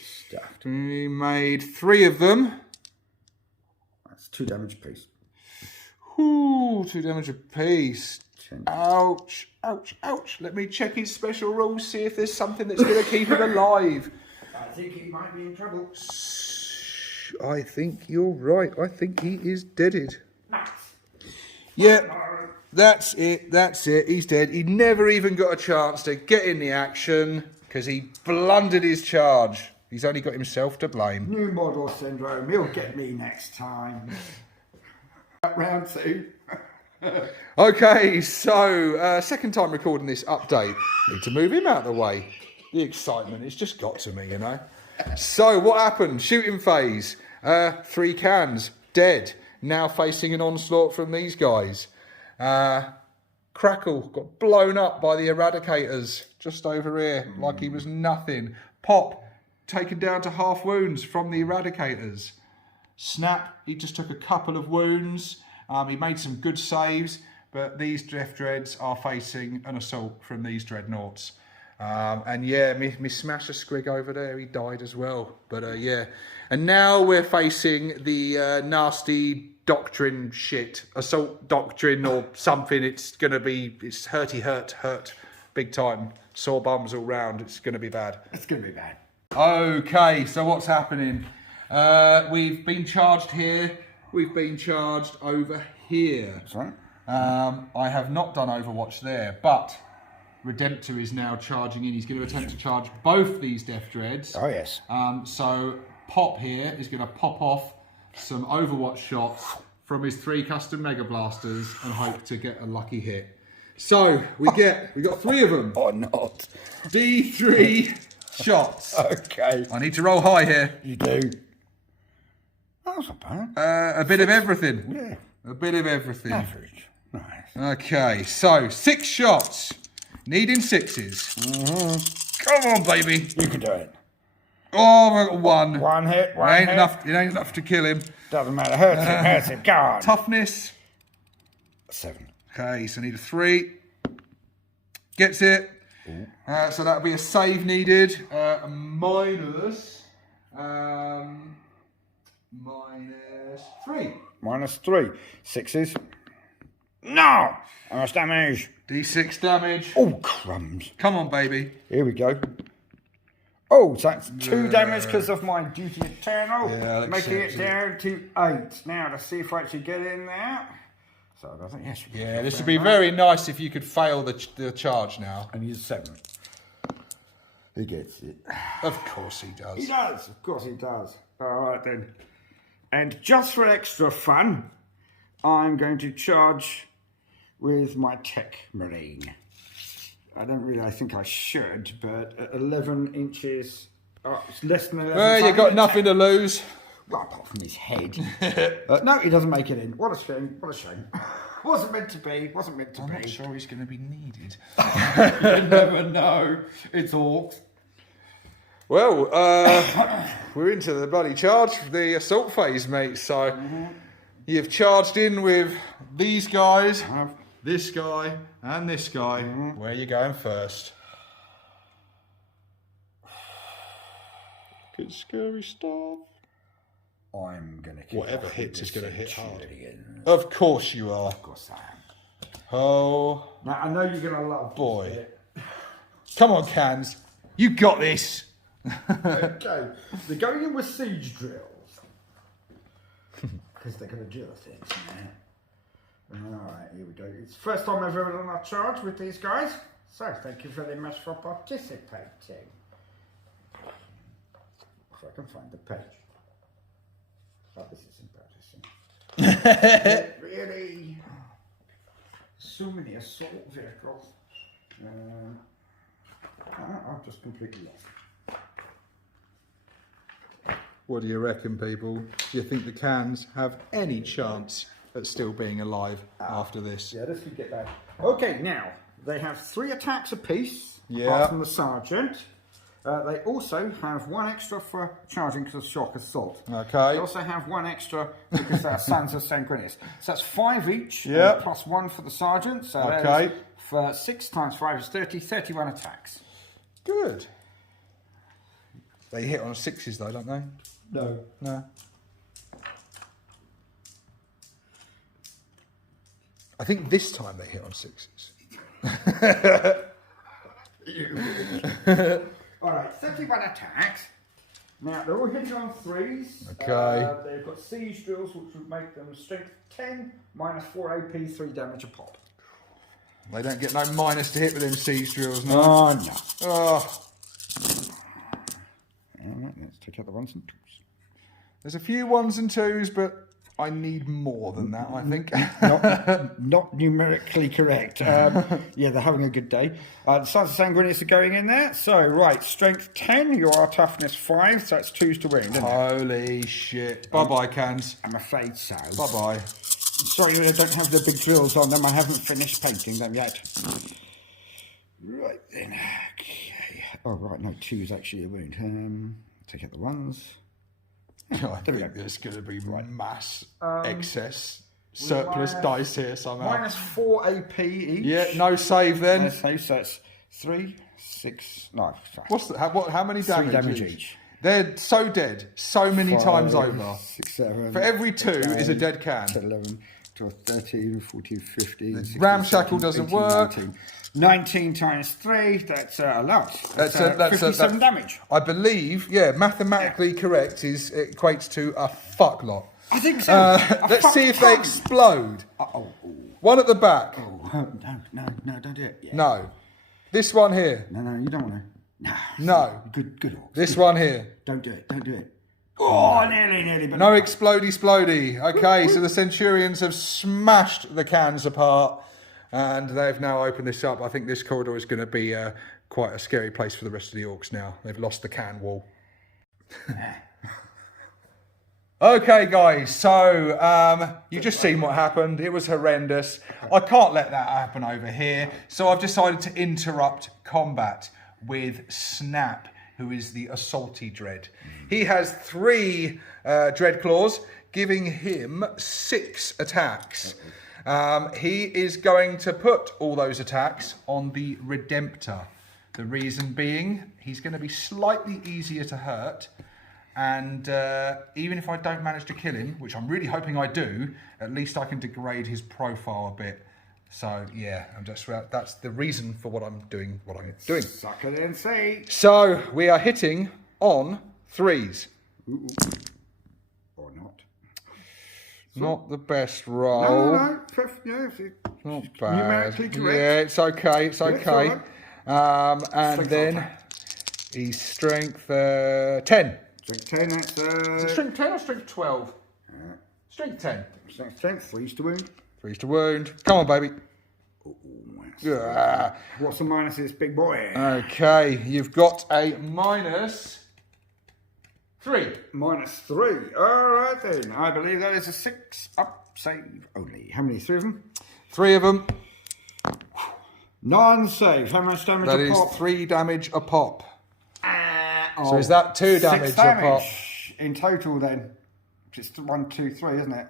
Stuffed. He made 3 of them. That's 2 damage apiece. Ooh, 2 damage apiece. 10. Ouch, ouch, ouch. Let me check his special rules, see if there's something that's going to keep him alive. I think he might be in trouble. I think you're right. I think he is deaded. Yeah, that's it. That's it. He's dead. He never even got a chance to get in the action because he blundered his charge. He's only got himself to blame. New model syndrome. He'll get me next time. Round 2. Okay, so second time recording this update. Need to move him out of the way. The excitement, it's just got to me, you know. So what happened? Shooting phase. 3 cans. Dead. Now facing an onslaught from these guys. Crackle got blown up by the eradicators just over here like he was nothing. Pop taken down to half wounds from the eradicators. Snap, he just took a couple of wounds. He made some good saves, but these Death Dreads are facing an assault from these Dreadnoughts. And yeah, me Smasher Squig over there, he died as well. But yeah, and now we're facing the nasty doctrine shit, assault doctrine or something. It's gonna be, it's hurt, big time. Sore bums all round. It's gonna be bad. It's gonna be bad. Okay, so what's happening? We've been charged here. We've been charged over here. That's right. I have not done Overwatch there, but Redemptor is now charging in. He's going to attempt to charge both these Death Dreads. Oh, yes. So Pop here is going to pop off some Overwatch shots from his 3 custom Mega Blasters and hope to get a lucky hit. So we got 3 of them. Or not. D3 shots. Okay. I need to roll high here. You do. That was not bad. A bit of everything. Yeah. A bit of everything. Average. Nice. Okay, so 6 shots. Needing 6s. Come on, baby. You can do it. Oh, I got 1. One hit, It one ain't hit. enough. It ain't enough to kill him. Doesn't matter. Hurts him. Go on. Toughness. 7. Okay, so I need a 3. Gets it. So that'll be a save needed. Minus 3. -3. 6s. No! How much damage? D6 damage. Oh, crumbs. Come on, baby. Here we go. Oh, so that's 2 damage because of my duty eternal. Yeah, I'll making it accept down to 8. Now, to see if I actually get in there. So, I think, yes. Yeah, this would be very nice if you could fail the charge now. And use 7. He gets it. Of course he does. He does. Of course he does. All right, then. And just for extra fun, I'm going to charge with my Tech Marine. I think I should, but at 11 inches, it's less than 11. Well, you got nothing to lose. Well, apart from his head. No, he doesn't make it in. What a shame. What a shame. Wasn't meant to be. Wasn't meant to I'm be. not sure he's going to be needed. You never know. It's Orcs. Well, we're into the bloody charge, the assault phase, mate. So you've charged in with these guys, this guy, and this guy. Where are you going first? Good scary stuff. I'm going to kick Whatever off hits with is going to this hit hard. again. Of course you are. Of course I am. Oh, Now, I know you're going to love boy. this bit. Come on, Cans. You got this. Okay, they're going in with siege drills. Because they're going to drill things now. Alright, here we go. It's the first time I've ever done a charge with these guys. So, thank you very much for participating. If I can find the page. Oh, this is embarrassing. Really? So many assault vehicles. I've just completely lost. What do you reckon, people? Do you think the Cans have any chance at still being alive after this? Yeah, this could get bad. Okay, now, they have 3 attacks apiece, Yeah. apart from the Sergeant. They also have 1 extra for charging because of shock assault. Okay. They also have 1 extra because they're Sons of Sanguinius. So that's 5 each, Yeah. plus 1 for the Sergeant. So Okay. there's, for 6 times 5 is 30, 31 attacks. Good. They hit on 6s though, don't they? No. No. I think this time they hit on 6s. Alright, 31 attacks. Now, they're all hitting on 3s. Okay. They've got siege drills, which would make them strength 10, minus 4 AP, 3 damage a pop. They don't get no minus to hit with them siege drills, no? Oh, no. Oh. Alright, let's take out the 1s and 2s. There's a few 1s and 2s, but I need more than that, I think. Not numerically correct. Yeah, they're having a good day. The Sons of Sanguinius are going in there. So, right, strength 10, you are toughness 5, so that's 2s to win, isn't it? Holy shit. Bye-bye, Cans. I'm afraid so. Bye-bye. Sorry, I don't have the big drills on them. I haven't finished painting them yet. Right then. Okay. Oh, right, no, 2 is actually a wound. Take out the 1s. I There we think go. there's going to be mass excess surplus dice here somehow. Minus 4 AP each. Yeah, no save then. So that's 3, 6, no. Sorry. What's the, how many 3 damage, damage each? each. They're so dead, so many 5, times over. 6, 7. For every 2 is a dead can. 11, 12, 13, 14, 15. 16, Ramshackle 17, doesn't 18, work. 19 times 3, that's a lot. That's 57 damage. I believe, yeah, mathematically correct it equates to a fuck lot. I think so. Let's see if they explode. One at the back. No, don't do it. Yeah. No. This one here. No, you don't want to. No. No. Good orcs. This one here. Don't do it. Oh, nearly. But No explodey. Okay, so the Centurions have smashed the cans apart, and they've now opened this up. I think this corridor is going to be quite a scary place for the rest of the Orcs now. They've lost the can wall. Okay, guys, so you've just seen what happened. It was horrendous. I can't let that happen over here, so I've decided to interrupt combat with Snap, who is the Assaulty Dread. He has 3 Dread Claws, giving him 6 attacks. He is going to put all those attacks on the Redemptor. The reason being, he's going to be slightly easier to hurt. And even if I don't manage to kill him, which I'm really hoping I do, at least I can degrade his profile a bit. So yeah, that's the reason for what I'm doing. Suck it and see. So we are hitting on 3s. Ooh. Or not. Not the best roll. No. Not bad. Numerically correct. Yeah, it's okay. It's okay. All and Strength then attack. he's strength 10. Strength 10, that's... Is it strength 10 or strength 12? Strength 10. Strength 10, 3 to wound. 3 to wound. Come on, baby. Yeah. What's the minuses, big boy? Okay, you've got a -3. -3. All right then. I believe that is a 6-up save only. How many? 3 of them? 3 of them. Non-save. How much damage That a is pop? 3 damage a pop. So is that 2 damage 6 a pop? damage in total then. It's 1, 2, 3, isn't it?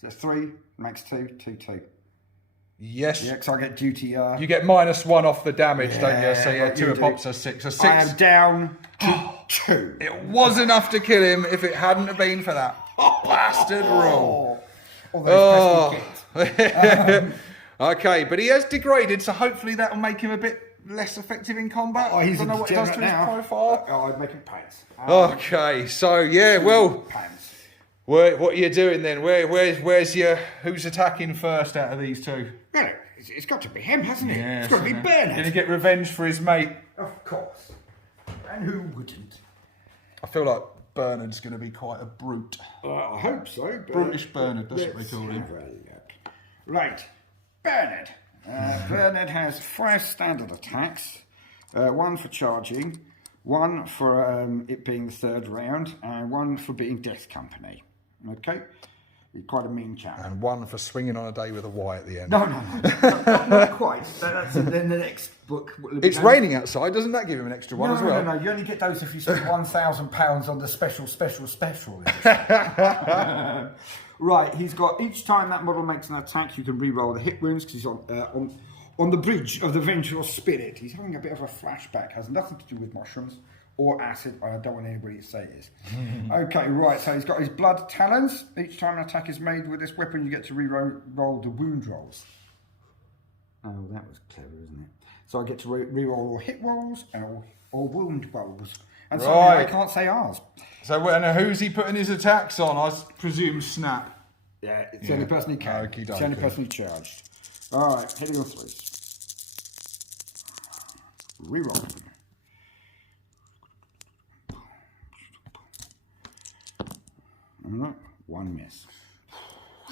So it's 3, max 2, 2, 2. Yes. Yeah, because I get duty. You get -1 off the damage, don't you? So yeah, 2 a pop's a 6. So 6. I am down to 2. It was enough to kill him if it hadn't have been for that bastard roll. All those pesky Okay, but he has degraded, so hopefully that will make him a bit less effective in combat. Oh, he's I don't know what it does to his profile. Oh, I'd make him pants. Okay, so yeah, well, Pants. what are you doing then? Where's your? Who's attacking first out of these 2? Well, it's got to be him, hasn't it? Yeah, It's got to be Bernard. Gonna get revenge for his mate. Of course. And who wouldn't? I feel like Bernard's gonna be quite a brute. I hope so. But Brutish Bernard, that's what they call him. have a look. Right, Bernard. Bernard has 5 standard attacks. 1 for charging, 1 for it being the 3rd round, and 1 for being Death Company. Okay? He's quite a mean chap. And 1 for swinging on a day with a Y at the end. No, not quite. That's in the next book. It's raining outside, doesn't that give him an extra 1 as well? No. You only get those if you spend £1,000 on the special. Right, he's got each time that model makes an attack, you can re-roll the hit wounds because he's on the bridge of the vengeful spirit. He's having a bit of a flashback. Has nothing to do with mushrooms or acid. I don't want anybody to say it is. Okay, right. So he's got his blood talons. Each time an attack is made with this weapon, you get to re-roll the wound rolls. Oh, that was clever, isn't it? So I get to re-roll all hit rolls and all wound rolls. And so I can't say ours. So and who's he putting his attacks on? I presume Snap. Yeah, it's the only person he can. Okey-dokey. It's the only person he charged. All right, hitting on 3s. Reroll. All right, 1 miss.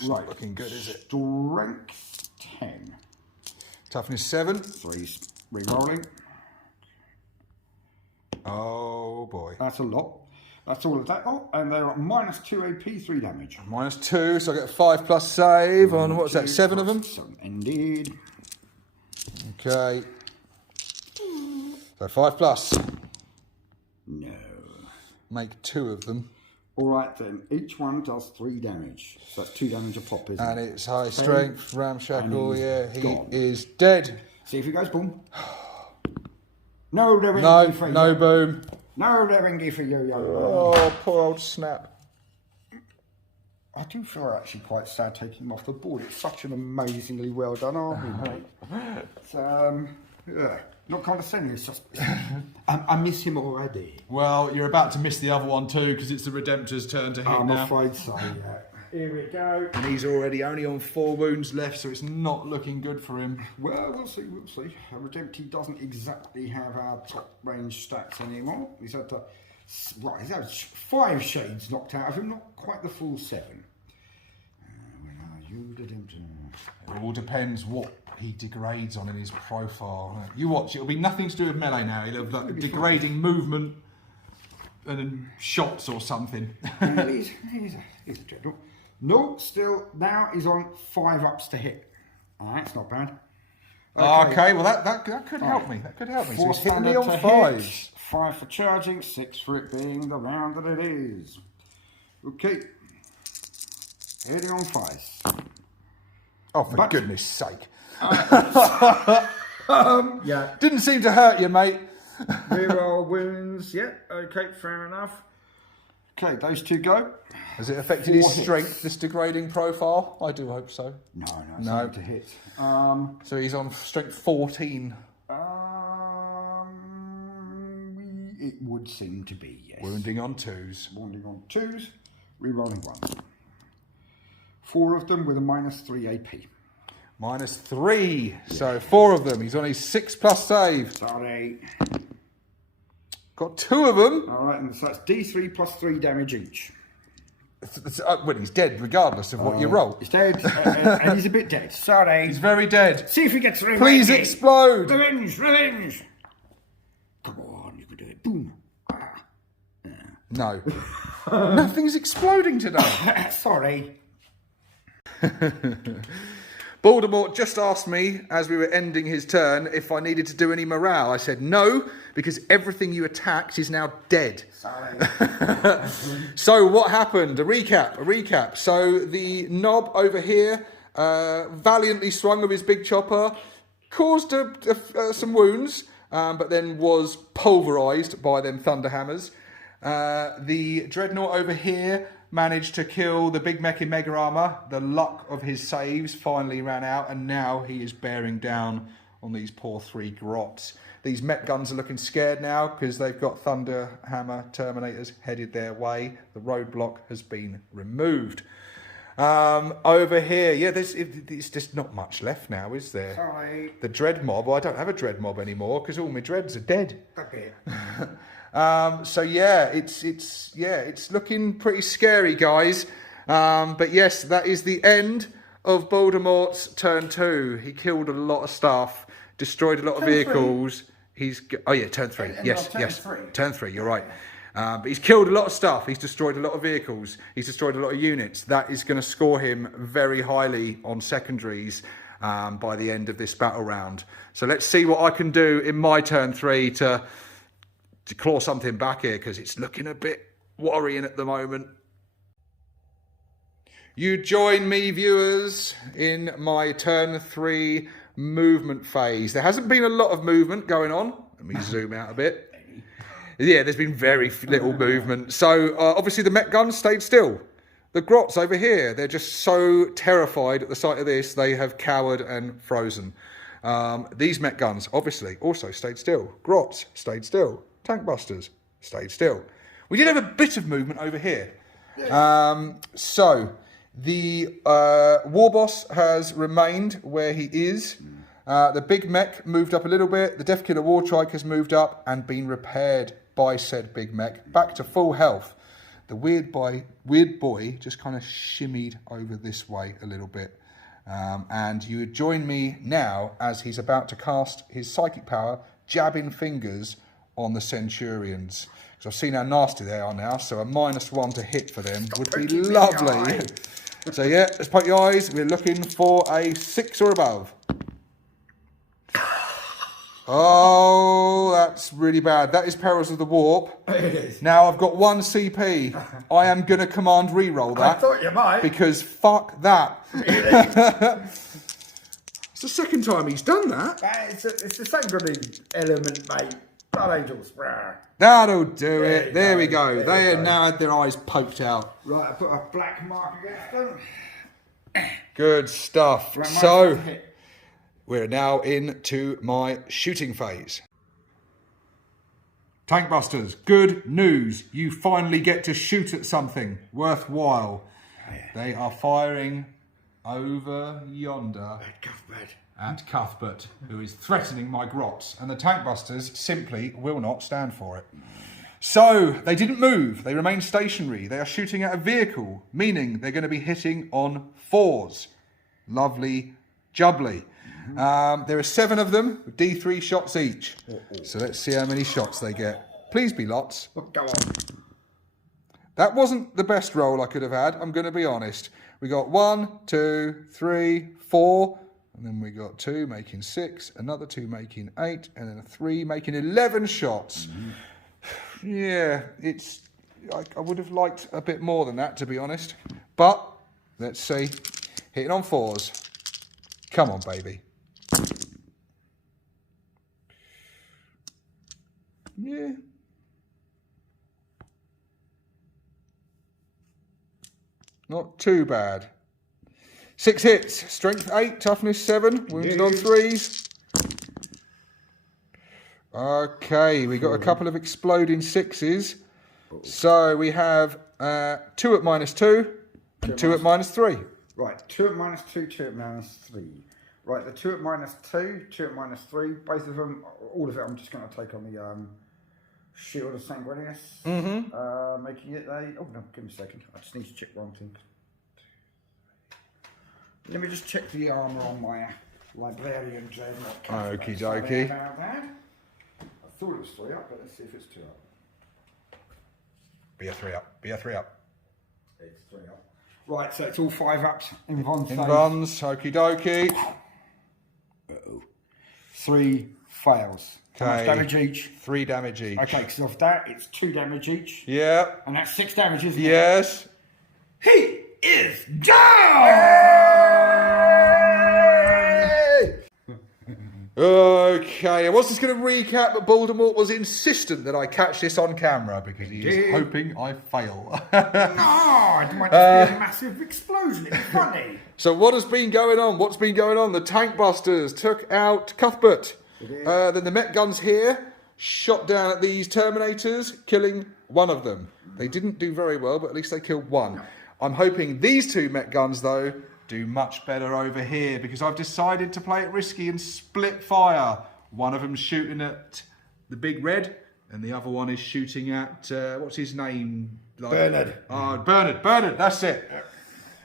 Right, Looking good, is it? Strength 10. Toughness 7. 3s. Rerolling. Oh boy. That's a lot. That's all of that. Oh, and they're at -2 AP, 3 damage. -2, so I get a 5+ save on, what's that, 7 of them? 7, indeed. Okay. So 5+. No. Make 2 of them. All right then. Each one does 3 damage. So that's 2 damage a pop, isn't And it? it's high strength, ramshackle, and he's yeah, he gone. is dead. See if he goes boom. No, they're No, ringy for you. no boom. No, they're ringy for you, young man. Oh, poor old Snap. I do feel actually quite sad taking him off the board. It's such an amazingly well done army, mate. It's, yeah, not condescending. It's just I miss him already. Well, you're about to miss the other one too, because it's the Redemptor's turn to hit I'm now. afraid so. Yeah. Here we go. And he's already only on 4 wounds left, so it's not looking good for him. Well, we'll see. Redempty doesn't exactly have our top range stats anymore. He's had to Right, that's 5 shades knocked out of him, not quite the full 7. Where are you? It all depends what he degrades on in his profile. You watch, it'll be nothing to do with melee now. He'll have like degrading movement and then shots or something. he's a dreadnought. No, still, now he's on 5 ups to hit. That's not bad. Okay, well that could help me. That could help me. So he's hitting me on 5s. 5 for charging, 6 for it being the round that it is. Okay. Hitting on 5s. Oh, for goodness sake. Yeah. Didn't seem to hurt you, mate. Reroll wounds. Yeah, okay, fair enough. Okay, those 2 go. Has it affected his strength, this degrading profile? I do hope so. No, it's not to hit. So he's on strength 14. It would seem to be, yes. Wounding on 2s. Wounding on 2s, rerolling 1s. 4 of them with a -3 AP. -3. Yeah. So 4 of them. He's on his 6+ save. Sorry. Got 2 of them. All right, and so that's D3 plus 3 damage each. Well, he's dead regardless of what you roll. He's dead, and he's a bit dead. Sorry. He's very dead. See if he gets revenge. Please explode. Revenge, revenge. Come on, you can do it. Boom. No. Nothing's exploding today. Sorry. Baldermort just asked me, as we were ending his turn, if I needed to do any morale. I said no, because everything you attacked is now dead. Sorry. So what happened? A recap. So the knob over here valiantly swung with his big chopper, caused some wounds, but then was pulverised by them thunderhammers. The dreadnought over here managed to kill the big mech in mega armor. The luck of his saves finally ran out, and now he is bearing down on these poor 3 grots. These mech guns are looking scared now because they've got thunderhammer Terminators headed their way. The roadblock has been removed. Over here, yeah, there's just not much left now, is there? Sorry. The dread mob. Well, I don't have a dread mob anymore because all my dreads are dead. Okay. So yeah, it's looking pretty scary, guys. But yes, that is the end of Baldermort's turn 2. He killed a lot of stuff, destroyed a lot of vehicles. Turn 3. Yes. Turn 3. You're right. But he's killed a lot of stuff. He's destroyed a lot of vehicles. He's destroyed a lot of units. That is going to score him very highly on secondaries by the end of this battle round. So let's see what I can do in my turn 3 to claw something back here, because it's looking a bit worrying at the moment. You join me, viewers, in my turn 3 movement phase. There hasn't been a lot of movement going on. Let me zoom out a bit. Yeah, there's been very little movement. So obviously the mech guns stayed still. The grots over here, they're just so terrified at the sight of this, they have cowered and frozen. These mech guns obviously also stayed still. Grots stayed still. Tank busters stayed still. We did have a bit of movement over here. So the war boss has remained where he is. The big mech moved up a little bit. The Death Killer War Trike has moved up and been repaired by said big mech back to full health. The weird boy just kind of shimmied over this way a little bit. And you would join me now as he's about to cast his psychic power, jabbing fingers on the Centurions. So I've seen how nasty they are now, so a -1 to hit for them would be lovely. So yeah, let's poke your eyes. We're looking for a 6 or above. Oh, that's really bad. That is Perils of the Warp. It is. Now I've got 1 CP. I am going to command reroll that. I thought you might. Because fuck that. It's the second time he's done that. It's the same bloody element, mate. Blood Angels. That'll do it. There we go. They have now had their eyes poked out. Right, I put a black mark against them. Good stuff. So, we're now into my shooting phase. Tank Busters, good news. You finally get to shoot at something worthwhile. Oh, yeah. They are firing over yonder at Cuthbert, who is threatening my grots. And the Tank Busters simply will not stand for it. So, they didn't move. They remain stationary. They are shooting at a vehicle, meaning they're going to be hitting on 4s. Lovely jubbly. There are 7 of them, with D3 shots each. So let's see how many shots they get. Please be lots. Go on. That wasn't the best roll I could have had, I'm going to be honest. We got 1, 2, 3, 4, and then we got 2 making 6, another 2 making 8, and then a 3 making 11 shots. Yeah, it's... I would have liked a bit more than that, to be honest. But, let's see. Hitting on 4s. Come on, baby. Yeah. Not too bad. 6 hits. Strength 8, toughness 7. Wounded on 3s. Okay, we got a couple of exploding 6s. So we have 2 at -2 and 2 at -3. Right, 2 at -2, 2 at -3. Right, the 2 at -2, 2 at -3, both of them, all of it, I'm just going to take on the Shield of Sanguinius. Making it a... Oh, no, give me a second. I just need to check one thing. Let me just check the armour on my Librarian Dreadnought. Okie dokie. About that. I thought it was 3 up, but let's see if it's 2 up. Be a 3 up. Be a 3 up. It's 3 up. Right, so it's all 5 ups in Von's In Vons, okie dokie. 3 fails. How much damage each? 3 damage each. Okay, because of that, it's 2 damage each. Yeah. And that's 6 damage, isn't it? Yes. He is down! Okay, I was just going to recap, but Baldermort was insistent that I catch this on camera because he is hoping I fail. No, it might just be a massive explosion. It'd be funny. So what has been going on? What's been going on? The tank busters took out Cuthbert. Then the Met guns here shot down at these Terminators, killing one of them. They didn't do very well, but at least they killed one. No. I'm hoping these 2 Met guns, though, do much better over here because I've decided to play it risky and split fire. One of them's shooting at the Big Red, and the other one is shooting at, what's his name? Bernard. Oh, Bernard, that's it.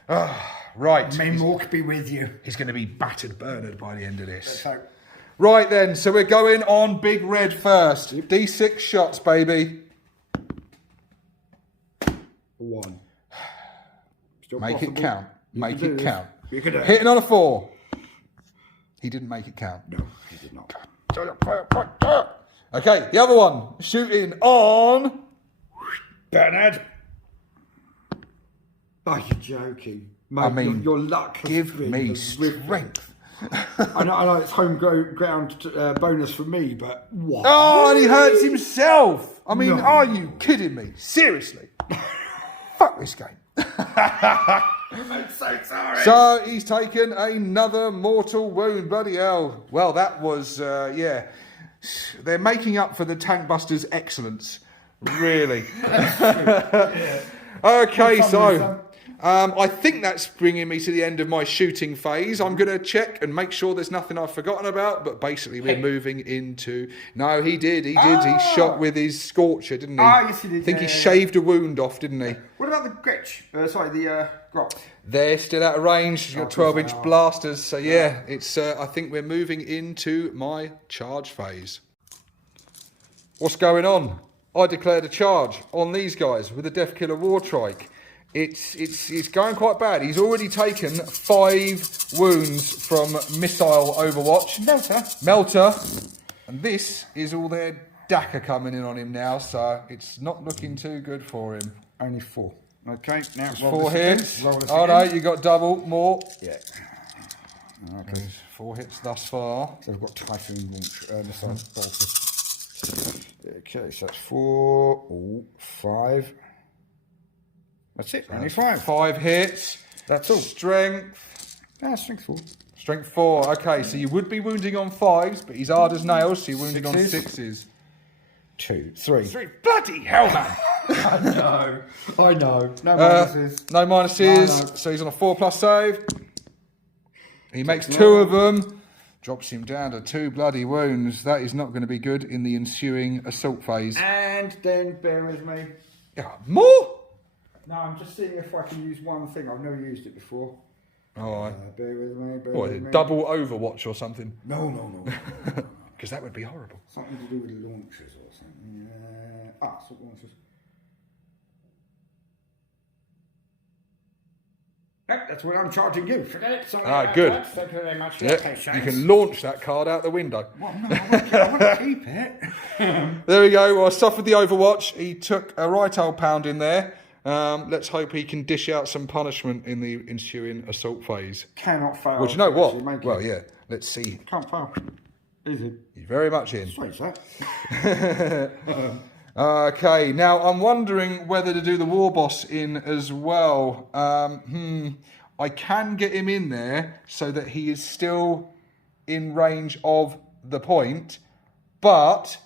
Right. May Mork be with you. He's going to be battered Bernard by the end of this. Let's hope. Right then, so we're going on Big Red first. D6 shots, baby. 1. Still Make possible. it count. Make it count. You can do it. Hitting on a 4. He didn't make it count. No, he did not. Okay, the other one. Shooting on... Bernard. Are you joking? Mate, I mean, your luck has give been me the strength. I know it's home ground bonus for me, but what? Oh, and he hurts himself. I mean, No. are you kidding me? Seriously. Fuck this game. I'm so sorry. So he's taken another mortal wound. Bloody hell. Well, that was, yeah. They're making up for the tank busters' excellence. Really. Yeah. Okay, so I think that's bringing me to the end of my shooting phase. I'm going to check and make sure there's nothing I've forgotten about, but basically we're moving into... No, he did. He shot with his Scorcher, didn't he? Ah, yes, he did. I think he shaved a wound off, didn't he? What about the Gretch? The Grok? They're still out of range. She's got 12-inch blasters. So yeah, it's. I think we're moving into my charge phase. What's going on? I declared a charge on these guys with the Death Killer War Trike. It's going quite bad. He's already taken 5 wounds from missile Overwatch. Melter. And this is all their DACA coming in on him now, so it's not looking too good for him. Only 4. Okay, now There's 4 hits. Oh no, you got double more. Yeah. Okay. There's 4 hits thus far. So we've got Typhoon launch missile bolters. Okay, so that's 4. Ooh, 5. That's it. Only 5. 5 hits. That's all. Strength. Strength 4. Strength 4. Okay, so you would be wounding on 5s, but he's hard as nails, so you're wounding on 6s. 2, 3. 3. Bloody hell, man! I know. No minuses. No minuses. No. So he's on a 4+ save. He makes 2 of them. Drops him down to 2 bloody wounds. That is not going to be good in the ensuing assault phase. And then, bear with me. More? No, I'm just seeing if I can use one thing. I've never used it before. All right. Bear with me. What, double Overwatch or something? No. Because that would be horrible. Something to do with launchers or something. Assault launchers. Nope, that's what I'm charging you. Forget it. Sorry good. That. Thank you very much. Yep. You can launch that card out the window. Well, no, I want to keep it. There we go. Well, I suffered the Overwatch. He took a right old pound in there. Let's hope he can dish out some punishment in the ensuing assault phase. Cannot fail. Well, do you know what? Well, yeah. Let's see. Can't fail. Easy. You're very much in. Straight, sir. Okay, now I'm wondering whether to do the War Boss in as well. I can get him in there so that he is still in range of the point, but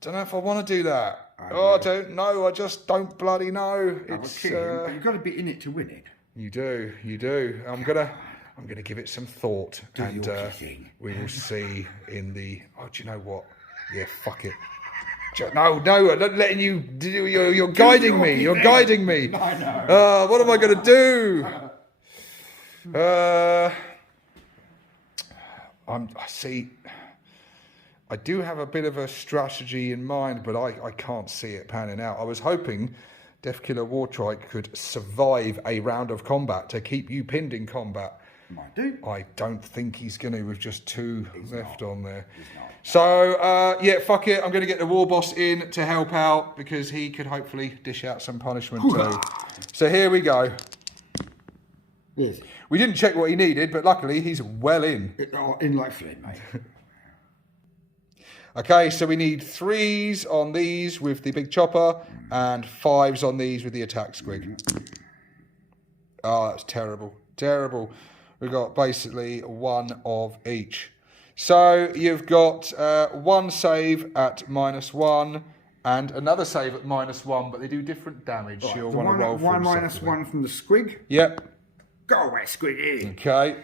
don't know if I want to do that. I don't know. I just don't bloody know. It's but you've got to be in it to win it. You do. I'm gonna give it some thought, and we will see in the. Oh, do you know what? Yeah, fuck it. No, I'm not letting you. You're guiding me. You're guiding me. I know. What am I going to do? I see. I do have a bit of a strategy in mind, but I can't see it panning out. I was hoping Deathkiller Wartrike could survive a round of combat to keep you pinned in combat. Might do. I don't think he's going to with just 2 left on there. So, yeah, fuck it. I'm going to get the War Boss in to help out because he could hopefully dish out some punishment too. So here we go. Yes. We didn't check what he needed, but luckily he's well in. In like flint, mate. Okay, so we need 3s on these with the big chopper and 5s on these with the attack squig. Oh, that's terrible. Terrible. We've got basically 1 of each. So you've got 1 save at -1 and another save at -1, but they do different damage. Right, You'll want to roll for one them minus separately. 1 from the squig. Yep. Go away, squiggy. Okay.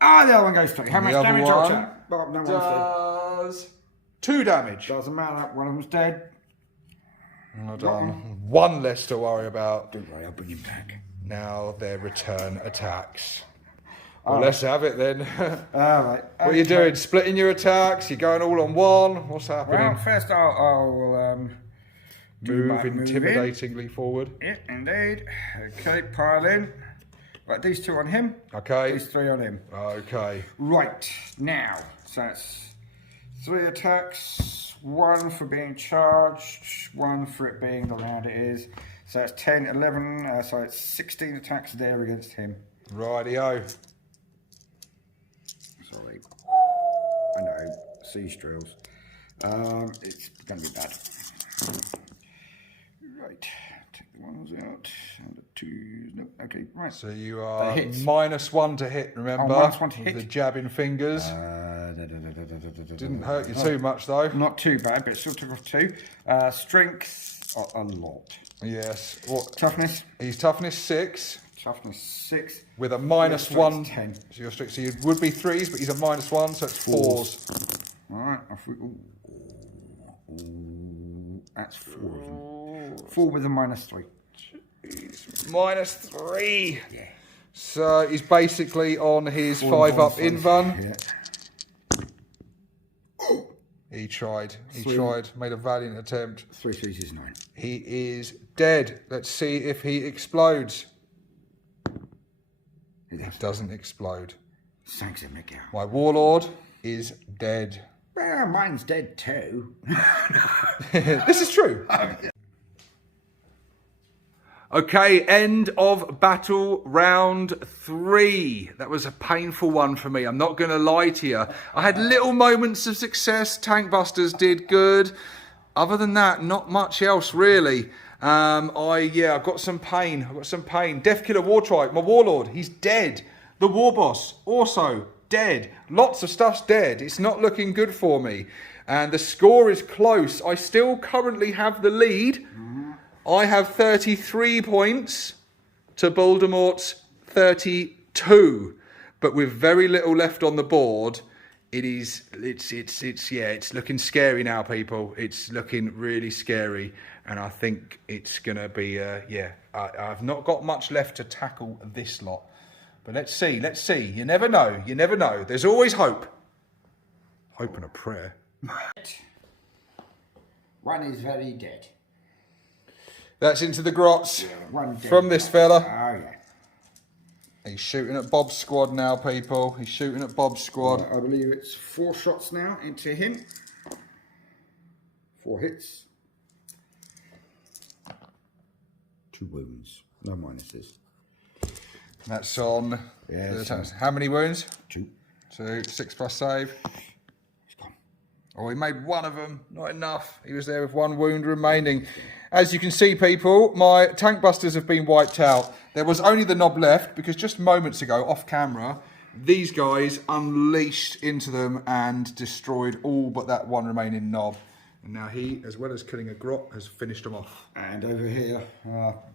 The other one goes through. How much The other damage? one I'll check. No one's dead. Does 2 damage. Doesn't matter. One of them's dead. Well done. 1 less to worry about. Don't worry, I'll bring him back. Now their return attacks. Well, let's have it then. All right. What are you doing? Splitting your attacks? You're going all on one? What's happening? Well, first I'll move intimidatingly forward. Yeah, indeed. Okay, pile in. Right, these 2 on him. Okay. These 3 on him. Okay. Right, now, so that's 3 attacks, 1 for being charged, 1 for it being the round it is. So it's 10, 11, so it's 16 attacks there against him. Rightio. Sorry. I know, siege drills. It's going to be bad. Right, take the 1s out, and the 2s, no, okay, right. So you are -1 to hit, remember? -1 to hit. The jabbing fingers. Didn't hurt you too much though. Not too bad, but it still took off 2. Strength, a lot. Yes. What? Toughness. He's toughness 6. Toughness 6. With a -1. 10. So your strength, so you would be 3s, but he's a -1, so it's 4s. Alright, off we go. That's 4 of them. 4 with a -3. Jeez. -3. Yeah. So he's basically on his 5-up invuln. Yeah. He tried. He tried. Made a valiant attempt. 3 3s is 9. He is dead. Let's see if he explodes. He doesn't explode. Thanks, Miguel. My warlord is dead. Well, mine's dead too. This is true. Okay, end of battle round 3. That was a painful one for me. I'm not going to lie to you. I had little moments of success. Tank Busters did good. Other than that, not much else really. I've got some pain. Deathkiller Wartrike, my warlord, he's dead. The War Boss, also dead. Lots of stuff's dead. It's not looking good for me. And the score is close. I still currently have the lead. I have 33 points to Baldermort's 32. but with very little left on the board, it's looking scary now, people. It's looking really scary, and I think it's gonna be I've not got much left to tackle this lot, but let's see. You never know. There's always hope. Hope and a prayer. One is very dead. That's into the grots One dead. from this fella. Oh yeah. He's shooting at Bob's squad now, people. He's shooting at Bob's squad. I believe it's 4 shots now into him. 4 hits. 2 wounds. No minuses. That's on. Yeah, how many wounds? 2. 2, 6 plus save. He's gone. Oh, he made one of them. Not enough. He was there with 1 wound remaining. As you can see, people, my tank busters have been wiped out. There was only the knob left because just moments ago, off camera, these guys unleashed into them and destroyed all but that 1 remaining knob. And now he, as well as killing a grot, has finished them off. And over here,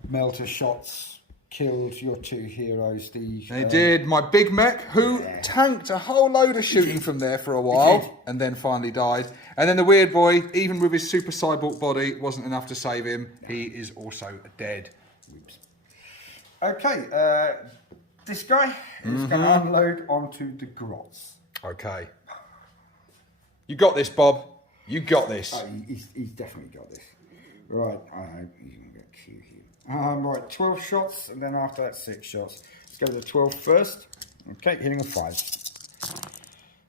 melter shots killed your 2 heroes. They did. My big mech, who tanked a whole load of shooting from there for a while, and then finally died. And then the weird boy, even with his super cyborg body, wasn't enough to save him. He is also dead. Oops. Okay, this guy is going to unload onto the grots. Okay. You got this, Bob. You got this. Oh, he's definitely got this. Right, I hope he's going to get Q here. Right, 12 shots, and then after that 6 shots. Let's go to the 12 first. Okay, hitting a 5.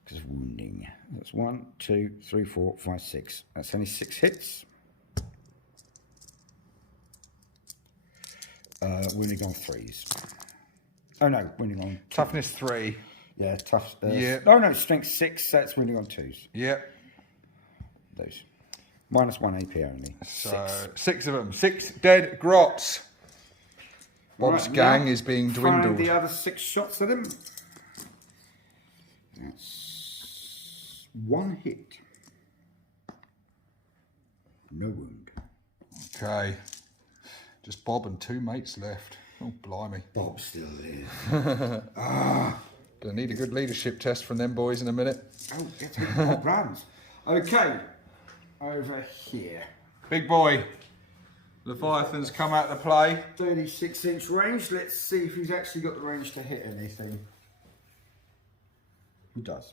Because of wounding. That's 1, 2, 3, 4, 5, 6. That's only 6 hits. Wounding on 3s. Oh no, wounding on 2. Toughness 3. Yeah, tough. Yeah. Oh no, strength 6. That's wounding on 2s. Yep. Those. Minus 1 AP only. So 6 of them. 6 dead grots. Bob's Right, gang now, is being find dwindled. the other 6 shots at him. That's 1 hit. No wound. Okay. Just Bob and 2 mates left. Oh, blimey. Bob still lives. Gonna need a good leadership test from them boys in a minute. Oh, get him. Bob runs. Okay. Over here. Big boy. Leviathan's come out to play. 36-inch range. Let's see if he's actually got the range to hit anything. He does.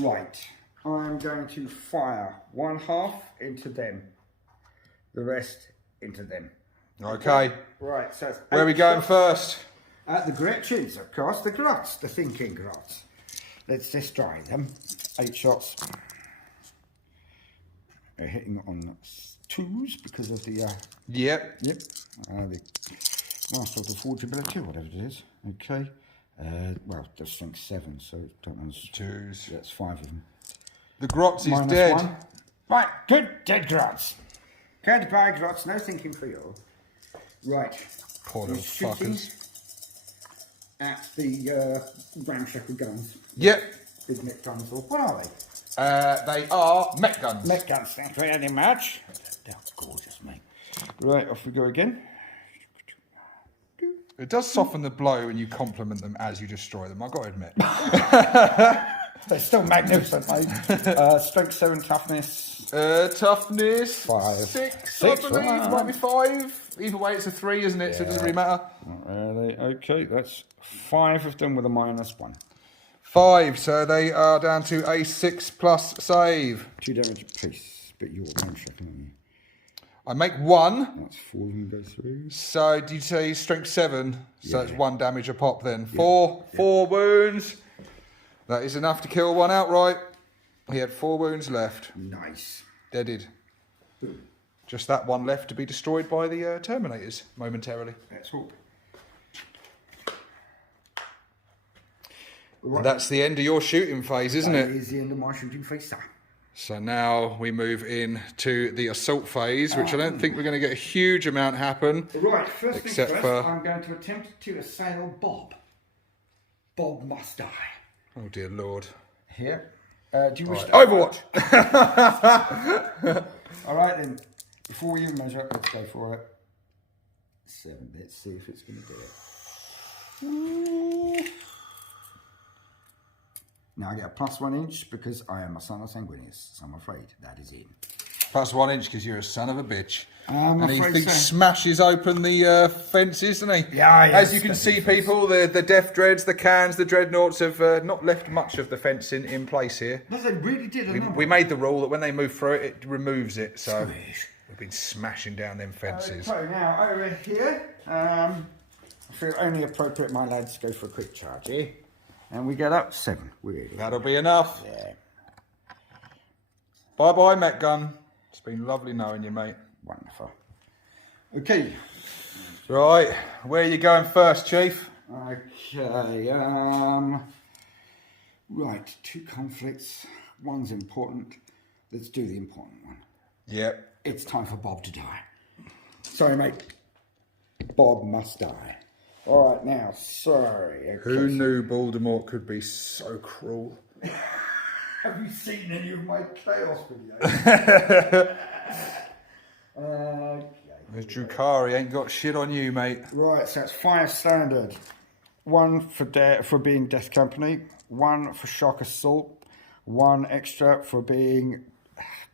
Right. I'm going to fire 1/2 into them. The rest into them. Okay. Right, so Where are we going first? At the Gretchens, of course, the grots, the thinking grots. Let's destroy them. 8 shots. They're hitting on 2s because of the... Yep. the master of the forge ability, whatever it is. Okay. Well, the strength 7, so don't know. 2s. That's 5 of them. The grots is Minus dead. 1. Right, good, dead grots. Goodbye, grots, no thinking for you. Right. Poor little Shooting fuckers. at the ramshackle guns. Yep. Big neck guns, or what are they? They are mech guns. Mech guns, thank you very much. They're gorgeous, mate. Right, off we go again. It does soften the blow when you compliment them as you destroy them, I've got to admit. They're still magnificent, mate. Strength 7, toughness. Toughness 5. 6, I believe. Might be 5. Either way, it's a 3, isn't it? So it doesn't really matter. Not really. Okay, that's 5 of them with a minus 1. 5, so they are down to a 6 plus save. 2 damage apiece, but you're ramshackle, aren't you? I make 1. That's 4 of them go through. So do you say strength 7? So it's 1 damage a pop then. 4 wounds. That is enough to kill one outright. He had 4 wounds left. Nice. Deaded. Just that one left to be destroyed by the Terminators momentarily. Let's hope. And that's the end of your shooting phase, isn't That it? is the end of my shooting phase, sir. So now we move in to the assault phase, which I don't think we're going to get a huge amount happen. Right, first things Except first, for- I'm going to attempt to assail Bob. Bob must die. Oh dear Lord. Here. Do you wish to... Overwatch! All right then, before you measure up, let's go for it. 7, let's see if it's going to do it. Now I get a +1 inch because I am a son of Sanguinius, so I'm afraid that is in. +1 inch because you're a son of a bitch. I'm and he afraid thinks so. smashes open the fences, doesn't he? Yeah, As you can see, people, the Death Dreads, the Cans, the Dreadnoughts have not left much of the fencing in place here. No, they really did. We made the rule that when they move through it, it removes it. So we've been smashing down them fences. Okay, now over here, I feel only appropriate my lads go for a quick charge here. And we get up 7. Really. That'll be enough. Yeah. Bye-bye, Met Gun. It's been lovely knowing you, mate. Wonderful. Okay. Right, where are you going first, Chief? Okay, right, 2 conflicts. One's important. Let's do the important one. Yep. It's time for Bob to die. Sorry, mate. Bob must die. All right, now, sorry. Okay. Who knew Baldermort could be so cruel? Have you seen any of my Chaos videos? Okay. There's Drukari, ain't got shit on you, mate. Right, so it's 5 standard. 1 for being Death Company, 1 for Shock Assault, 1 extra for being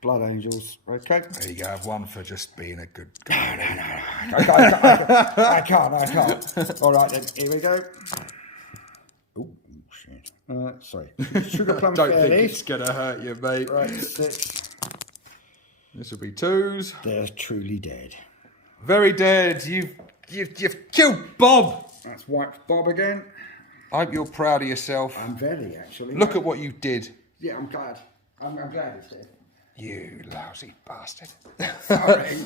Blood Angels. Okay. There you go, have 1 for just being a good guy. No. I can't. All right then, here we go. Oh shit. Sorry. Sugar plum Don't fairy. think it's gonna hurt you, mate. Right, 6. This will be 2s. They're truly dead. Very dead. You've killed Bob. That's wiped Bob again. I hope you're proud of yourself. I'm very actually. Look at what you did. Yeah, I'm glad. I'm glad it's dead. You lousy bastard. Sorry.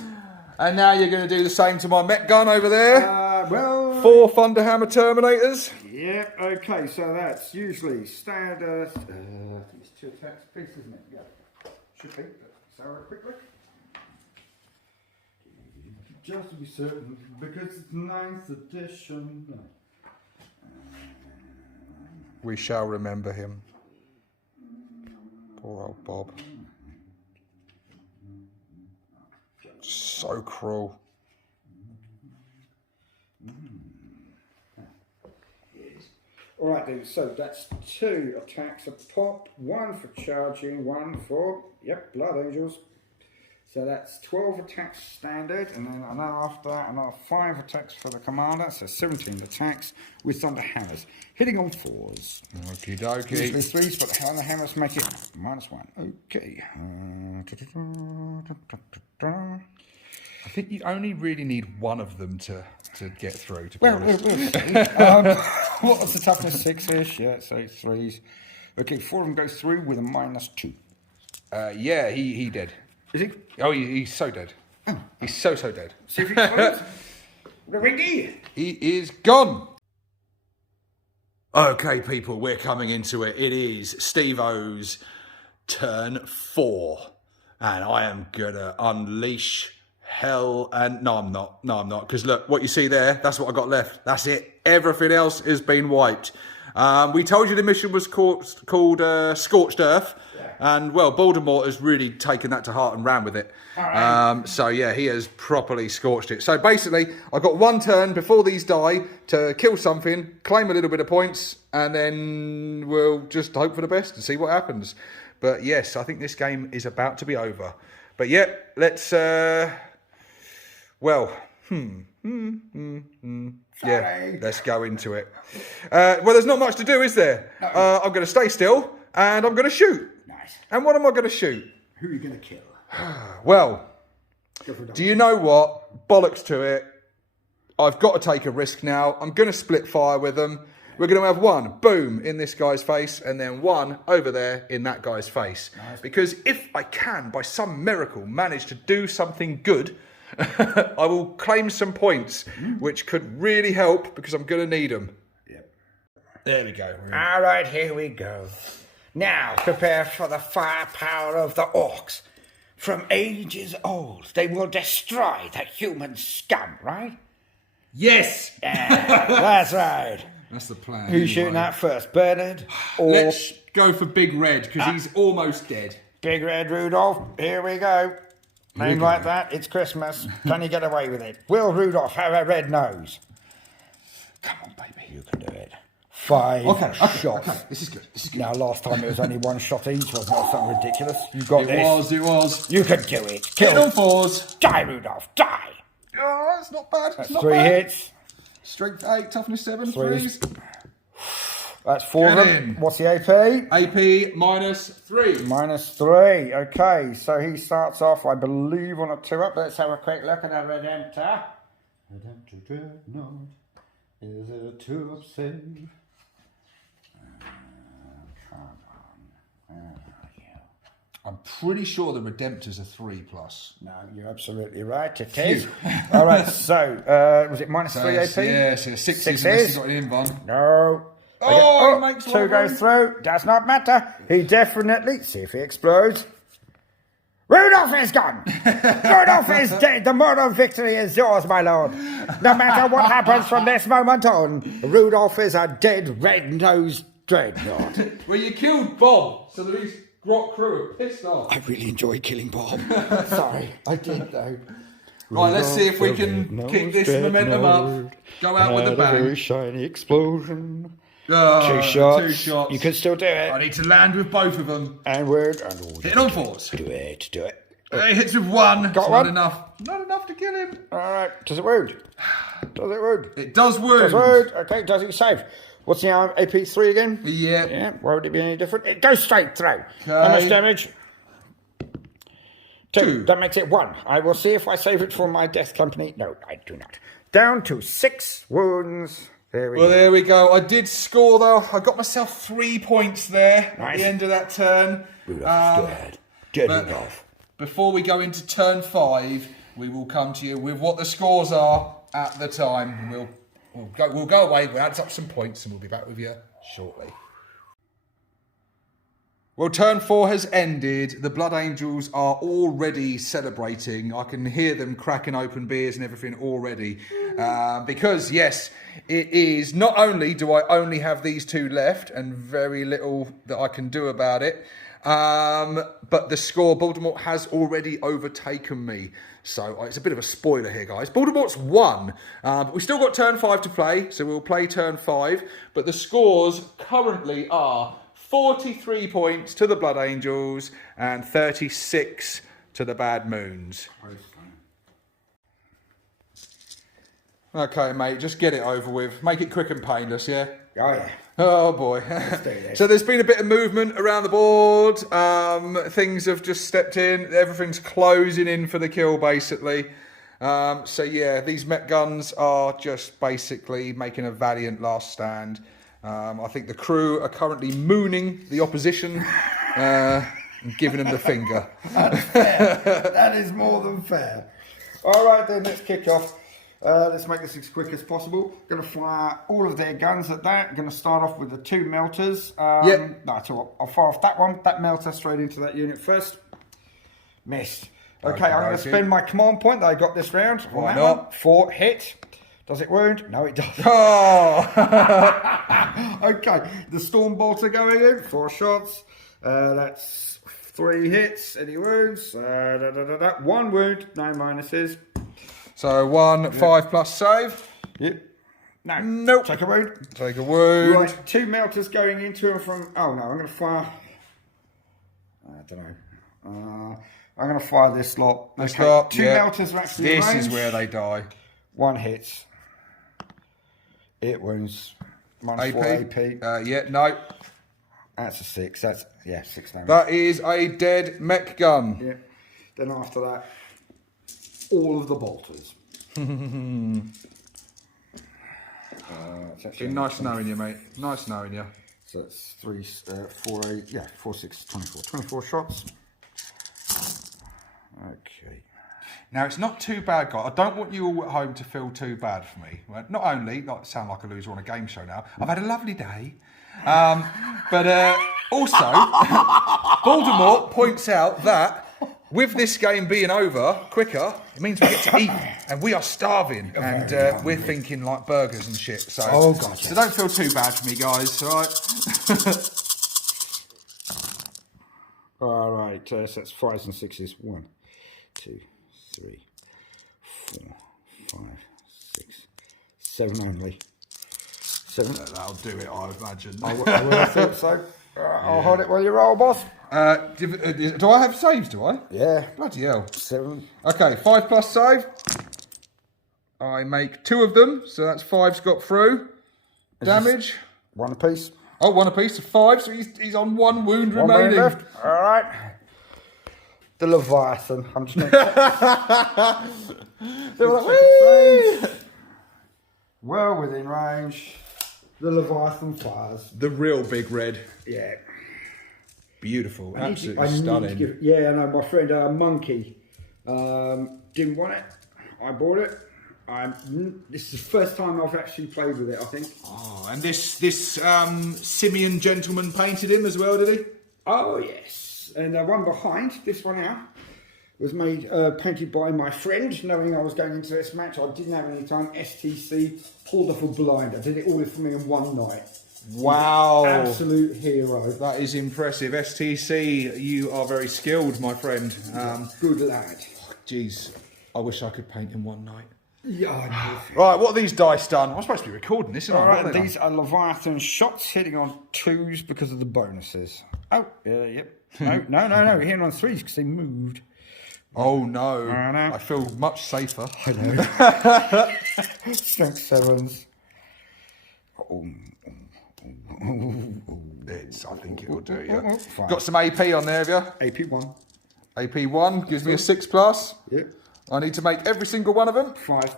And now you're going to do the same to my Met Gun over there. Well. 4 Thunderhammer Terminators. Yeah, okay, so that's usually standard. I think it's 2 attacks a piece, isn't it? Yeah. Should be, but let's have a quick look. Just to be certain, because it's 9th edition. No. We shall remember him. Poor old Bob. So cruel. All right then, so that's 2 attacks a pop, 1 for charging, 1 for, Blood Angels. So that's 12 attacks standard, and then after that, another 5 attacks for the commander, so 17 attacks with Thunder Hammers. Hitting on 4s. Okie dokie. Usually 3s, but the Thunder Hammers make it -1. Okay. I think you only really need 1 of them to get through, to be honest. We'll see. What was the toughness? 6-ish? Yeah, so 3s. Okay, 4 of them go through with a -2. Yeah, he dead. Is he? Oh, he's so dead. He's so dead. See if he explodes. Wingy! He is gone. Okay, people, we're coming into it. It is Stevo's turn 4. And I am going to unleash hell and... No, I'm not. Because look, what you see there, that's what I got left. That's it. Everything else has been wiped. We told you the mission was called Scorched Earth. And, well, Baldermort has really taken that to heart and ran with it. So, yeah, he has properly scorched it. So, basically, I've got 1 turn before these die to kill something, claim a little bit of points, and then we'll just hope for the best and see what happens. But, yes, I think this game is about to be over. But, yeah, let's... Yeah, let's go into it. Well, there's not much to do, is there? No. I'm going to stay still, and I'm going to shoot. Nice. And what am I going to shoot? Who are you going to kill? Well, do you know what? Bollocks to it. I've got to take a risk now. I'm going to split fire with them. We're going to have 1, boom, in this guy's face, and then 1 over there in that guy's face. Nice. Because if I can, by some miracle, manage to do something good, I will claim some points, which could really help, because I'm going to need them. Yep. There we go. All right, here we go. Now, prepare for the firepower of the Orcs. From ages old, they will destroy the human scum, right? Yes! Yeah, that's right. That's the plan. Who's shooting at first, Bernard? Or Let's go for Big Red, because he's almost dead. Big Red Rudolph? Here we go. Name like that, it's Christmas. Can you get away with it? Will Rudolph have a red nose? Come on, baby. You can do it. 5 Okay, shots. okay. This is good. Now, last time it was only 1 shot each, wasn't it? Something ridiculous. You got this. It was. You can do it. Hit Kill. on 4s. Die, Rudolph. Die. Oh, it's not bad. That's It's not 3 bad. hits. Strength 8, toughness 7, Threes. 3s. That's 4 of Get them. in. What's the AP? AP -3. -3. Okay, so he starts off, I believe, on a 2-up. Let's have a quick look at our Redemptor. Redemptor Dreadnought is a 2-up save. Come on. Where are you? I'm pretty sure the Redemptor's a 3+. No, you're absolutely right. It is. All right, so was it -3 AP? Yeah, so 6 Six unless is. you got it in one. No. Oh, he makes 2 one goes room. through. Does not matter. He definitely. See if he explodes. Rudolph is gone. Rudolph is dead. The moral victory is yours, my lord. No matter what happens from this moment on, Rudolph is a dead red-nosed dreadnought. Well, you killed Bob, so that his grot crew are pissed off. I really enjoyed killing Bob. Sorry, I did though. Right, let's see if we can keep this momentum up. Go out with a A very bang. shiny explosion. Oh, 2 shots. 2 shots. You can still do I it. need to land with both of them. And word and all. Hitting on 4s. Do it. Do it. He hits with 1. Got It's one? Not enough. Not enough to kill him. All right. Does it wound? Does it wound? It does wound. Does wound. Okay. Does it save? What's the AP3 again? Yeah. Yeah. Why would it be any different? It goes straight through. How Okay. much damage? 2. 2. That makes it 1. I will see if I save it for my death company. No, I do not. Down to 6 wounds. There we Well, go. there we go. I did score, though. I got myself 3 points there at Nice. the end of that turn. Rudolph is dead. Dead but- Rudolph. Before we go into turn 5, we will come to you with what the scores are at the time. We'll go away, we'll add up some points, and we'll be back with you shortly. Well, turn 4 has ended. The Blood Angels are already celebrating. I can hear them cracking open beers and everything already. Because, yes, it is not only do I only have these 2 left and very little that I can do about it, but the score, Baldermort has already overtaken me. So it's a bit of a spoiler here, guys. Baldermort's won, but we've still got turn 5 to play, so we'll play turn 5. But the scores currently are 43 points to the Blood Angels and 36 to the Bad Moons. Okay, mate, just get it over with. Make it quick and painless, yeah? Oh, yeah. Oh boy. this. So there's been a bit of movement around the board. Things have just stepped in. Everything's closing in for the kill, basically. So yeah, these mech guns are just basically making a valiant last stand. I think the crew are currently mooning the opposition and giving them the finger. That's fair. That is more than fair. All right, then, let's kick off. Let's make this as quick as possible. Going to fire all of their guns at that. Going to start off with the 2 melters. Yep. No, I'll fire off that one. That melter straight into that unit first. Missed. Okay, I'm going to spend my command point that I got this round. Why on that not? one. 4 hit. Does it wound? No, it doesn't. Oh! Okay, the storm bolter going in. 4 shots. That's 3 hits. Any wounds? 1 wound. No minuses. So 1, 5 plus save. Yep. No. Nope. Take a wound. Take a wound. Right, 2 melters going into him from... Oh, no, I'm going to fire... I don't know. I'm going to fire this lot. This Okay, lot, 2 yeah. melters are actually in This is range. where they die. 1 hits. It wounds. AP. -4 AP. Yeah, no. That's a 6. That's, 6 damage. That is a dead mech gun. Yeah. Then after that, all of the bolters. It's actually Been nice knowing you, mate. Nice knowing you. So it's 3, 4, 8, 4, 6, 24. 24 shots. Okay. Now, it's not too bad, guys. I don't want you all at home to feel too bad for me. Well, not only, not to sound like a loser on a game show now, I've had a lovely day. But also, Baldermort points out that with this game being over quicker, it means we get to eat, and we are starving, and we're thinking like burgers and shit. So, Oh, God, so don't feel too bad for me, guys. All right. All right. So that's 5s and 6s. 1, 2, 3, 4, 5, 6, 7 only. 7. That'll do it, I imagine. I would have thought so. I'll hold it while you roll, boss. Do I have saves, do I? Yeah. Bloody hell. 7. Okay, 5 plus save. I make 2 of them, so that's 5's got through. Damage. 1 apiece. Oh, 1 apiece, so 5, so he's on 1 wound 1 remaining. wound left. All right. The Leviathan. I'm just going to... Well within range. The Leviathan fires. The real big red. Yeah. Beautiful, absolutely I need to stunning. yeah, I know. My friend Monkey didn't want it. I bought it. This is the first time I've actually played with it, I think. Oh, and this Simeon gentleman painted him as well, did he? Oh, yes. And the one behind, this one out, was painted by my friend, knowing I was going into this match. I didn't have any time. STC pulled off a blinder. Did it all for me in one night. Wow. Absolute hero. That is impressive. STC, you are very skilled, my friend. Good lad. Jeez, I wish I could paint in one night. Yeah, I know. Right, what are these dice done? I'm supposed to be recording this, aren't I? All right, these are Leviathan shots hitting on 2s because of the bonuses. Oh, yep. No, hitting on 3s because they moved. Oh no, I feel much safer. I know. Strength 7s. I think it will do, yeah. Fine. Got some AP on there, have you? AP1. AP1 gives me a 6 plus. Yep. I need to make every single one of them. 5.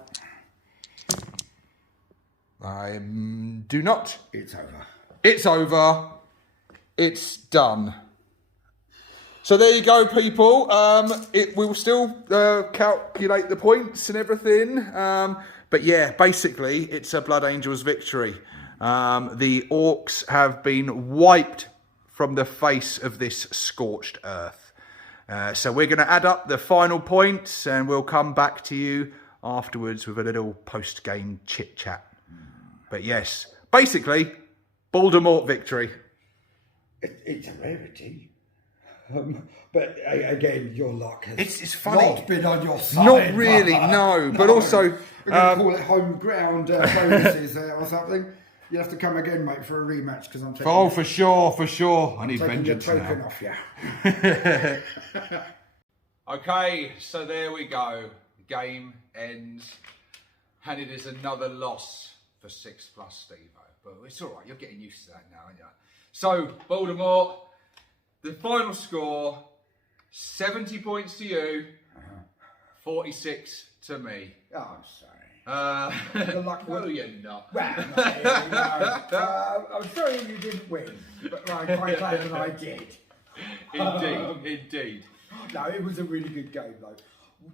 I do not. It's over. It's over. It's done. So there you go, people. We will still calculate the points and everything. But yeah, basically, it's a Blood Angels victory. The Orcs have been wiped from the face of this scorched earth. So we're going to add up the final points and we'll come back to you afterwards with a little post-game chit-chat. But yes, basically, Baldermort victory. It's a rarity. But again, your luck has it's funny. Not been on your side. Not really, no. But also... We're going to call it home ground bonuses or something. You'll have to come again, mate, for a rematch because I'm taking... Oh, for sure. I need vengeance taking your token now. off you. Okay, so there we go. The game ends. And it is another loss for 6 plus Stevo. But it's all right. You're getting used to that now, aren't you? So, Baldermort, the final score, 70 points to you, 46 to me. Oh, I'm sorry. The luck will you're not. Well, no. I'm sorry you didn't win, but I'm quite glad that I did. Indeed. No, it was a really good game, though.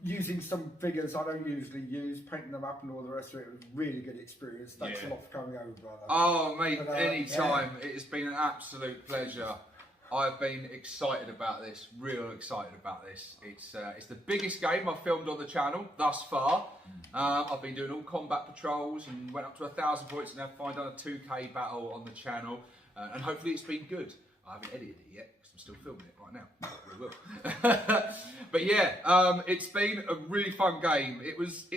Using some figures I don't usually use, painting them up and all the rest of it, was a really good experience. Thanks a lot for coming over, brother. Oh, mate, anytime. Yeah. It has been an absolute pleasure. I've been excited about this, real excited about this. It's the biggest game I've filmed on the channel thus far. I've been doing all combat patrols and went up to 1,000 points and now I've done a 2K battle on the channel. And hopefully it's been good. I haven't edited it yet because I'm still filming it right now. We will. But yeah, it's been a really fun game. It was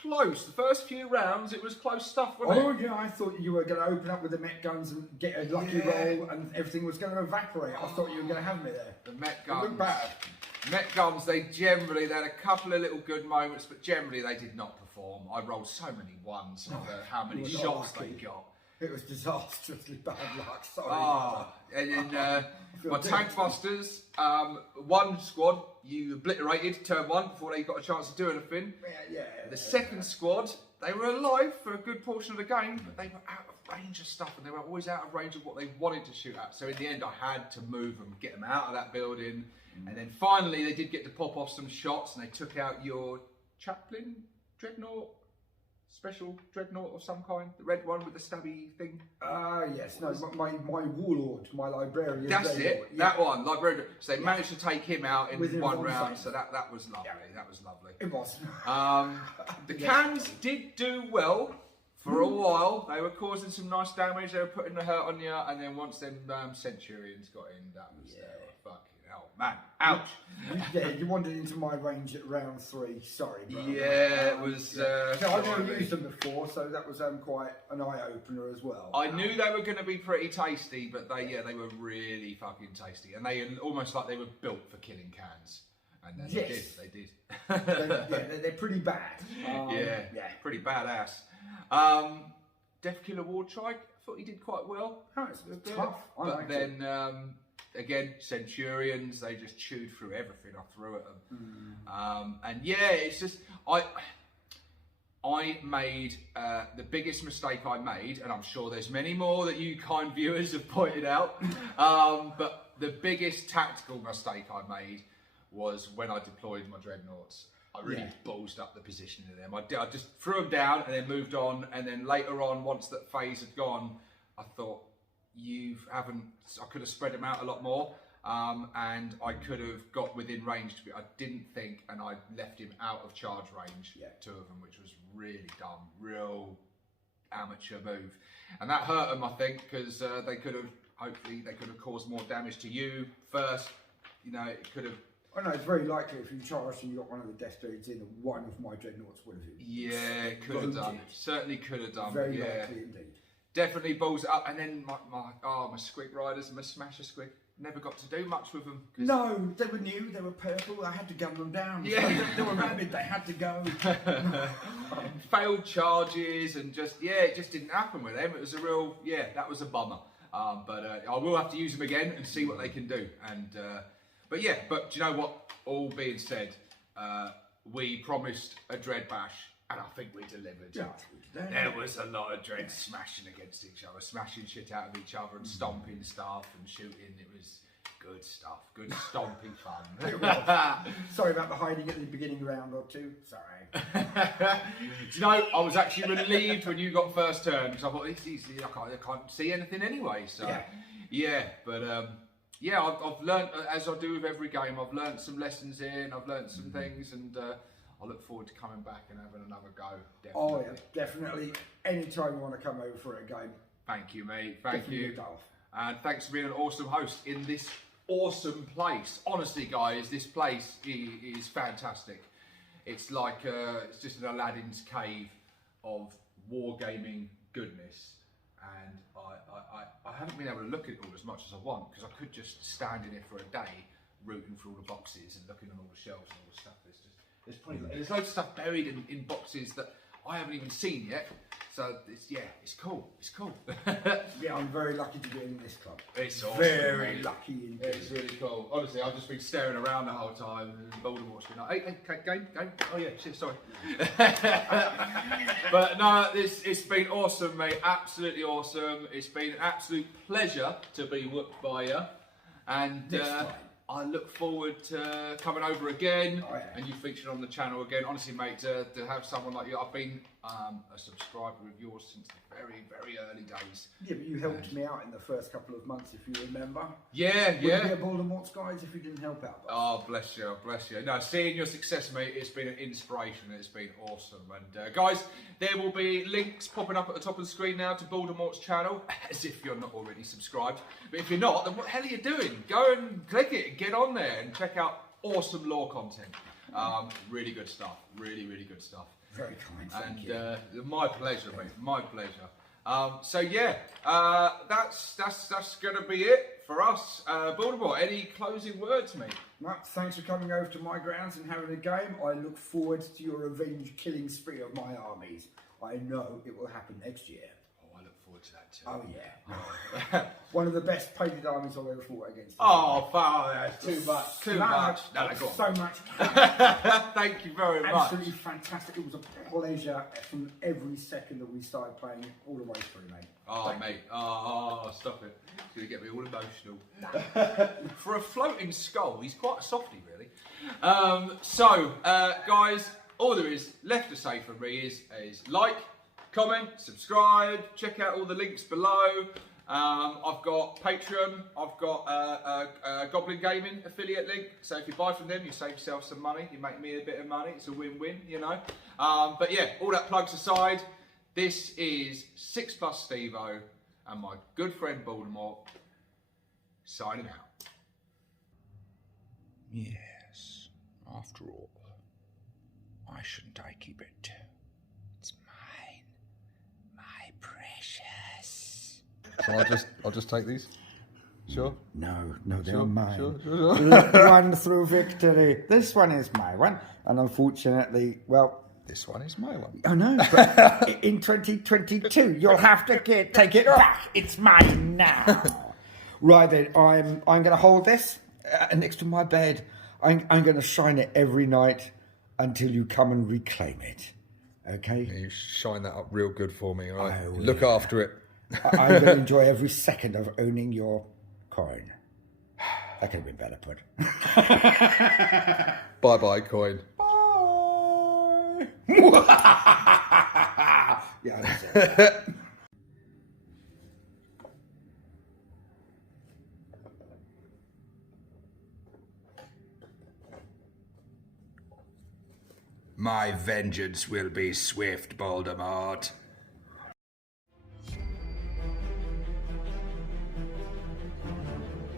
close. The first few rounds, it was close stuff, wasn't it? Oh yeah, I thought you were going to open up with the Met guns and get a lucky roll and everything was going to evaporate. I thought you were going to have me there. The Met guns. It looked bad. Met guns, they had a couple of little good moments, but generally they did not perform. I rolled so many ones for how many shots they got. It was disastrously bad luck. Sorry. And then my tank busters, one squad you obliterated turn 1 before they got a chance to do anything. Yeah. The second squad, they were alive for a good portion of the game, but they were out of range of stuff, and they were always out of range of what they wanted to shoot at. So in the end, I had to move them, get them out of that building, and then finally they did get to pop off some shots, and they took out your chaplain dreadnought. Special dreadnought of some kind, the red one with the stabby thing. Yes, no, my warlord, my librarian. That's it, yeah. That one, librarian. So they managed to take him out in within one round, so that was lovely. Yeah. That was lovely. It was. The cans did do well for a while. They were causing some nice damage. They were putting the hurt on you, and then once them centurions got in, that was fucking hell. man, ouch. Yeah, you wandered into my range at round 3. Sorry, bro. Yeah, it was. I've never used them before, so that was quite an eye opener as well. I knew they were going to be pretty tasty, but they were really fucking tasty, and they almost like they were built for killing cans. And then they did. They're pretty bad. Yeah, pretty badass. Death Killer War Trike, I thought he did quite well. Oh, it's tough. But then, again, Centurions, they just chewed through everything I threw at them. And yeah, it's just, I made the biggest mistake I made, and I'm sure there's many more that you kind viewers have pointed out, but the biggest tactical mistake I made was when I deployed my Dreadnoughts. I really ballsed up the positioning of them. I just threw them down and then moved on, and then later on, once that phase had gone, I thought, I could have spread them out a lot more, and I could have got within range. I didn't think, and I left him out of charge range, 2 of them, which was really dumb, real amateur move. And that hurt them, I think, because hopefully they could have caused more damage to you first. You know, it could have. I know, it's very likely if you charged and you got one of the Death Dudes in, one of my Dreadnoughts would have hit. Yeah, it could have done. Certainly could have done. Very likely indeed. Definitely balls it up. And then my Squig Riders, my Smasher Squig, never got to do much with them. No, they were new, they were purple, I had to gun them down. Yeah. They were rabid, they had to go. Failed charges and it just didn't happen with them. It was a real, that was a bummer. But I will have to use them again and see what they can do. And But do you know what? All being said, we promised a Dread Bash, and I think we delivered. Yeah, there was a lot of Dread smashing against each other, smashing shit out of each other and stomping stuff and shooting. It was good stuff, good stomping fun. Sorry about the hiding at the beginning round or 2. Sorry. Do you know, I was actually relieved when you got first turn, because I thought, it's easy, I can't see anything anyway. So, I've learned, as I do with every game, I've learned some lessons in, I've learned some things, and I look forward to coming back and having another go. Definitely. Oh yeah, definitely. Anytime you want to come over for a game. Thank you, mate. Thank you. And thanks for being an awesome host in this awesome place. Honestly, guys, this place is fantastic. It's like, it's just an Aladdin's cave of wargaming goodness. And I haven't been able to look at it all as much as I want, because I could just stand in it for a day, rooting through all the boxes and looking on all the shelves and all the stuff. There's loads of stuff buried in boxes that I haven't even seen yet. So it's cool. It's cool. Yeah, I'm very lucky to be in this club. It's awesome. Very lucky indeed. It's really cool. Honestly, I've just been staring around the whole time, and Baldermort's been like, hey, game. Oh yeah, shit, sorry. But no, it's been awesome, mate. Absolutely awesome. It's been an absolute pleasure to be whooped by you, and I look forward to coming over again and you featured on the channel again. Honestly, mate, to have someone like you, I've been a subscriber of yours since the very, very early days. Yeah, but you helped me out in the first couple of months, if you remember. Yeah. Wouldn't be a Baldermorts, guys, if you didn't help out. Oh, bless you. No, seeing your success, mate, it's been an inspiration. It's been awesome. And guys, there will be links popping up at the top of the screen now to Baldermort's channel, as if you're not already subscribed. But if you're not, then what the hell are you doing? Go and click it and get on there and check out awesome lore content. Really good stuff. Really, really good stuff. Very kind, thank you. My pleasure, mate. My pleasure. That's going to be it for us. Baldermort, any closing words, mate? Well, thanks for coming over to my grounds and having a game. I look forward to your revenge killing spree of my armies. I know it will happen next year. Oh, I look forward to that too. Oh yeah. One of the best painted armies I've ever fought against. Oh, that's too much. Too much. No, go on. So much. Thank you very much. Absolutely fantastic. It was a pleasure from every second that we started playing it all the way through, mate. Oh, mate. Oh, stop it. It's going to get me all emotional. For a floating skull, he's quite a softie, really. Guys, all there is left to say from me is like, comment, subscribe, check out all the links below. I've got Patreon, I've got a Goblin Gaming affiliate link, so if you buy from them you save yourself some money, you make me a bit of money, it's a win-win, you know. But yeah, all that plugs aside, this is 6+ Stevo and my good friend Baldermort signing out. Yes, after all, why shouldn't I keep it? It's mine, my precious. So I'll just take these. Sure. No, they're Sure, mine. sure. Look, one through victory. This one is my one, and unfortunately, well, This one is my one. I know, but in 2022, you'll have to take it back. It's mine now. Right then, I'm going to hold this next to my bed. I'm going to shine it every night until you come and reclaim it. Okay? You shine that up real good for me, all right? I will. Look after it. I'm going to enjoy every second of owning your coin. That could have been better put. Bye-bye, coin. Bye. Yeah, that's it. My vengeance will be swift, Baldermort.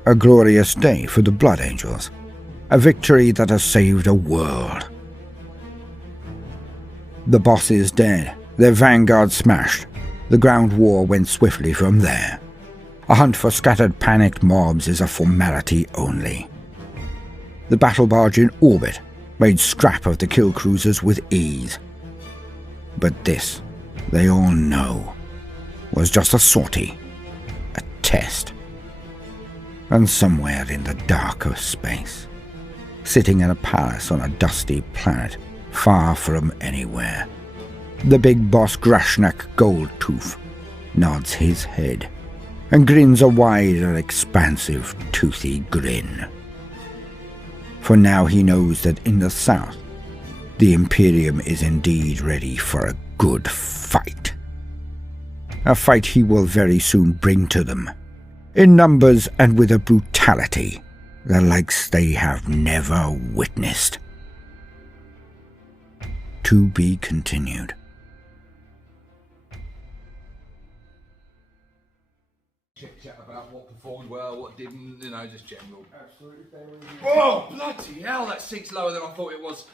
A glorious day for the Blood Angels. A victory that has saved a world. The boss is dead, their vanguard smashed. The ground war went swiftly from there. A hunt for scattered panicked mobs is a formality only. The battle barge in orbit made scrap of the kill cruisers with ease. But this, they all know, was just a sortie, a test. And somewhere in the dark of space, sitting in a palace on a dusty planet, far from anywhere, the big boss Grashnak Goldtooth nods his head and grins a wide and expansive toothy grin. For now he knows that in the south, the Imperium is indeed ready for a good fight. A fight he will very soon bring to them, in numbers and with a brutality the likes they have never witnessed. To be continued. Chit chat about what performed well, what didn't, you know, just general. Absolutely. Oh, bloody hell, that seat's lower than I thought it was.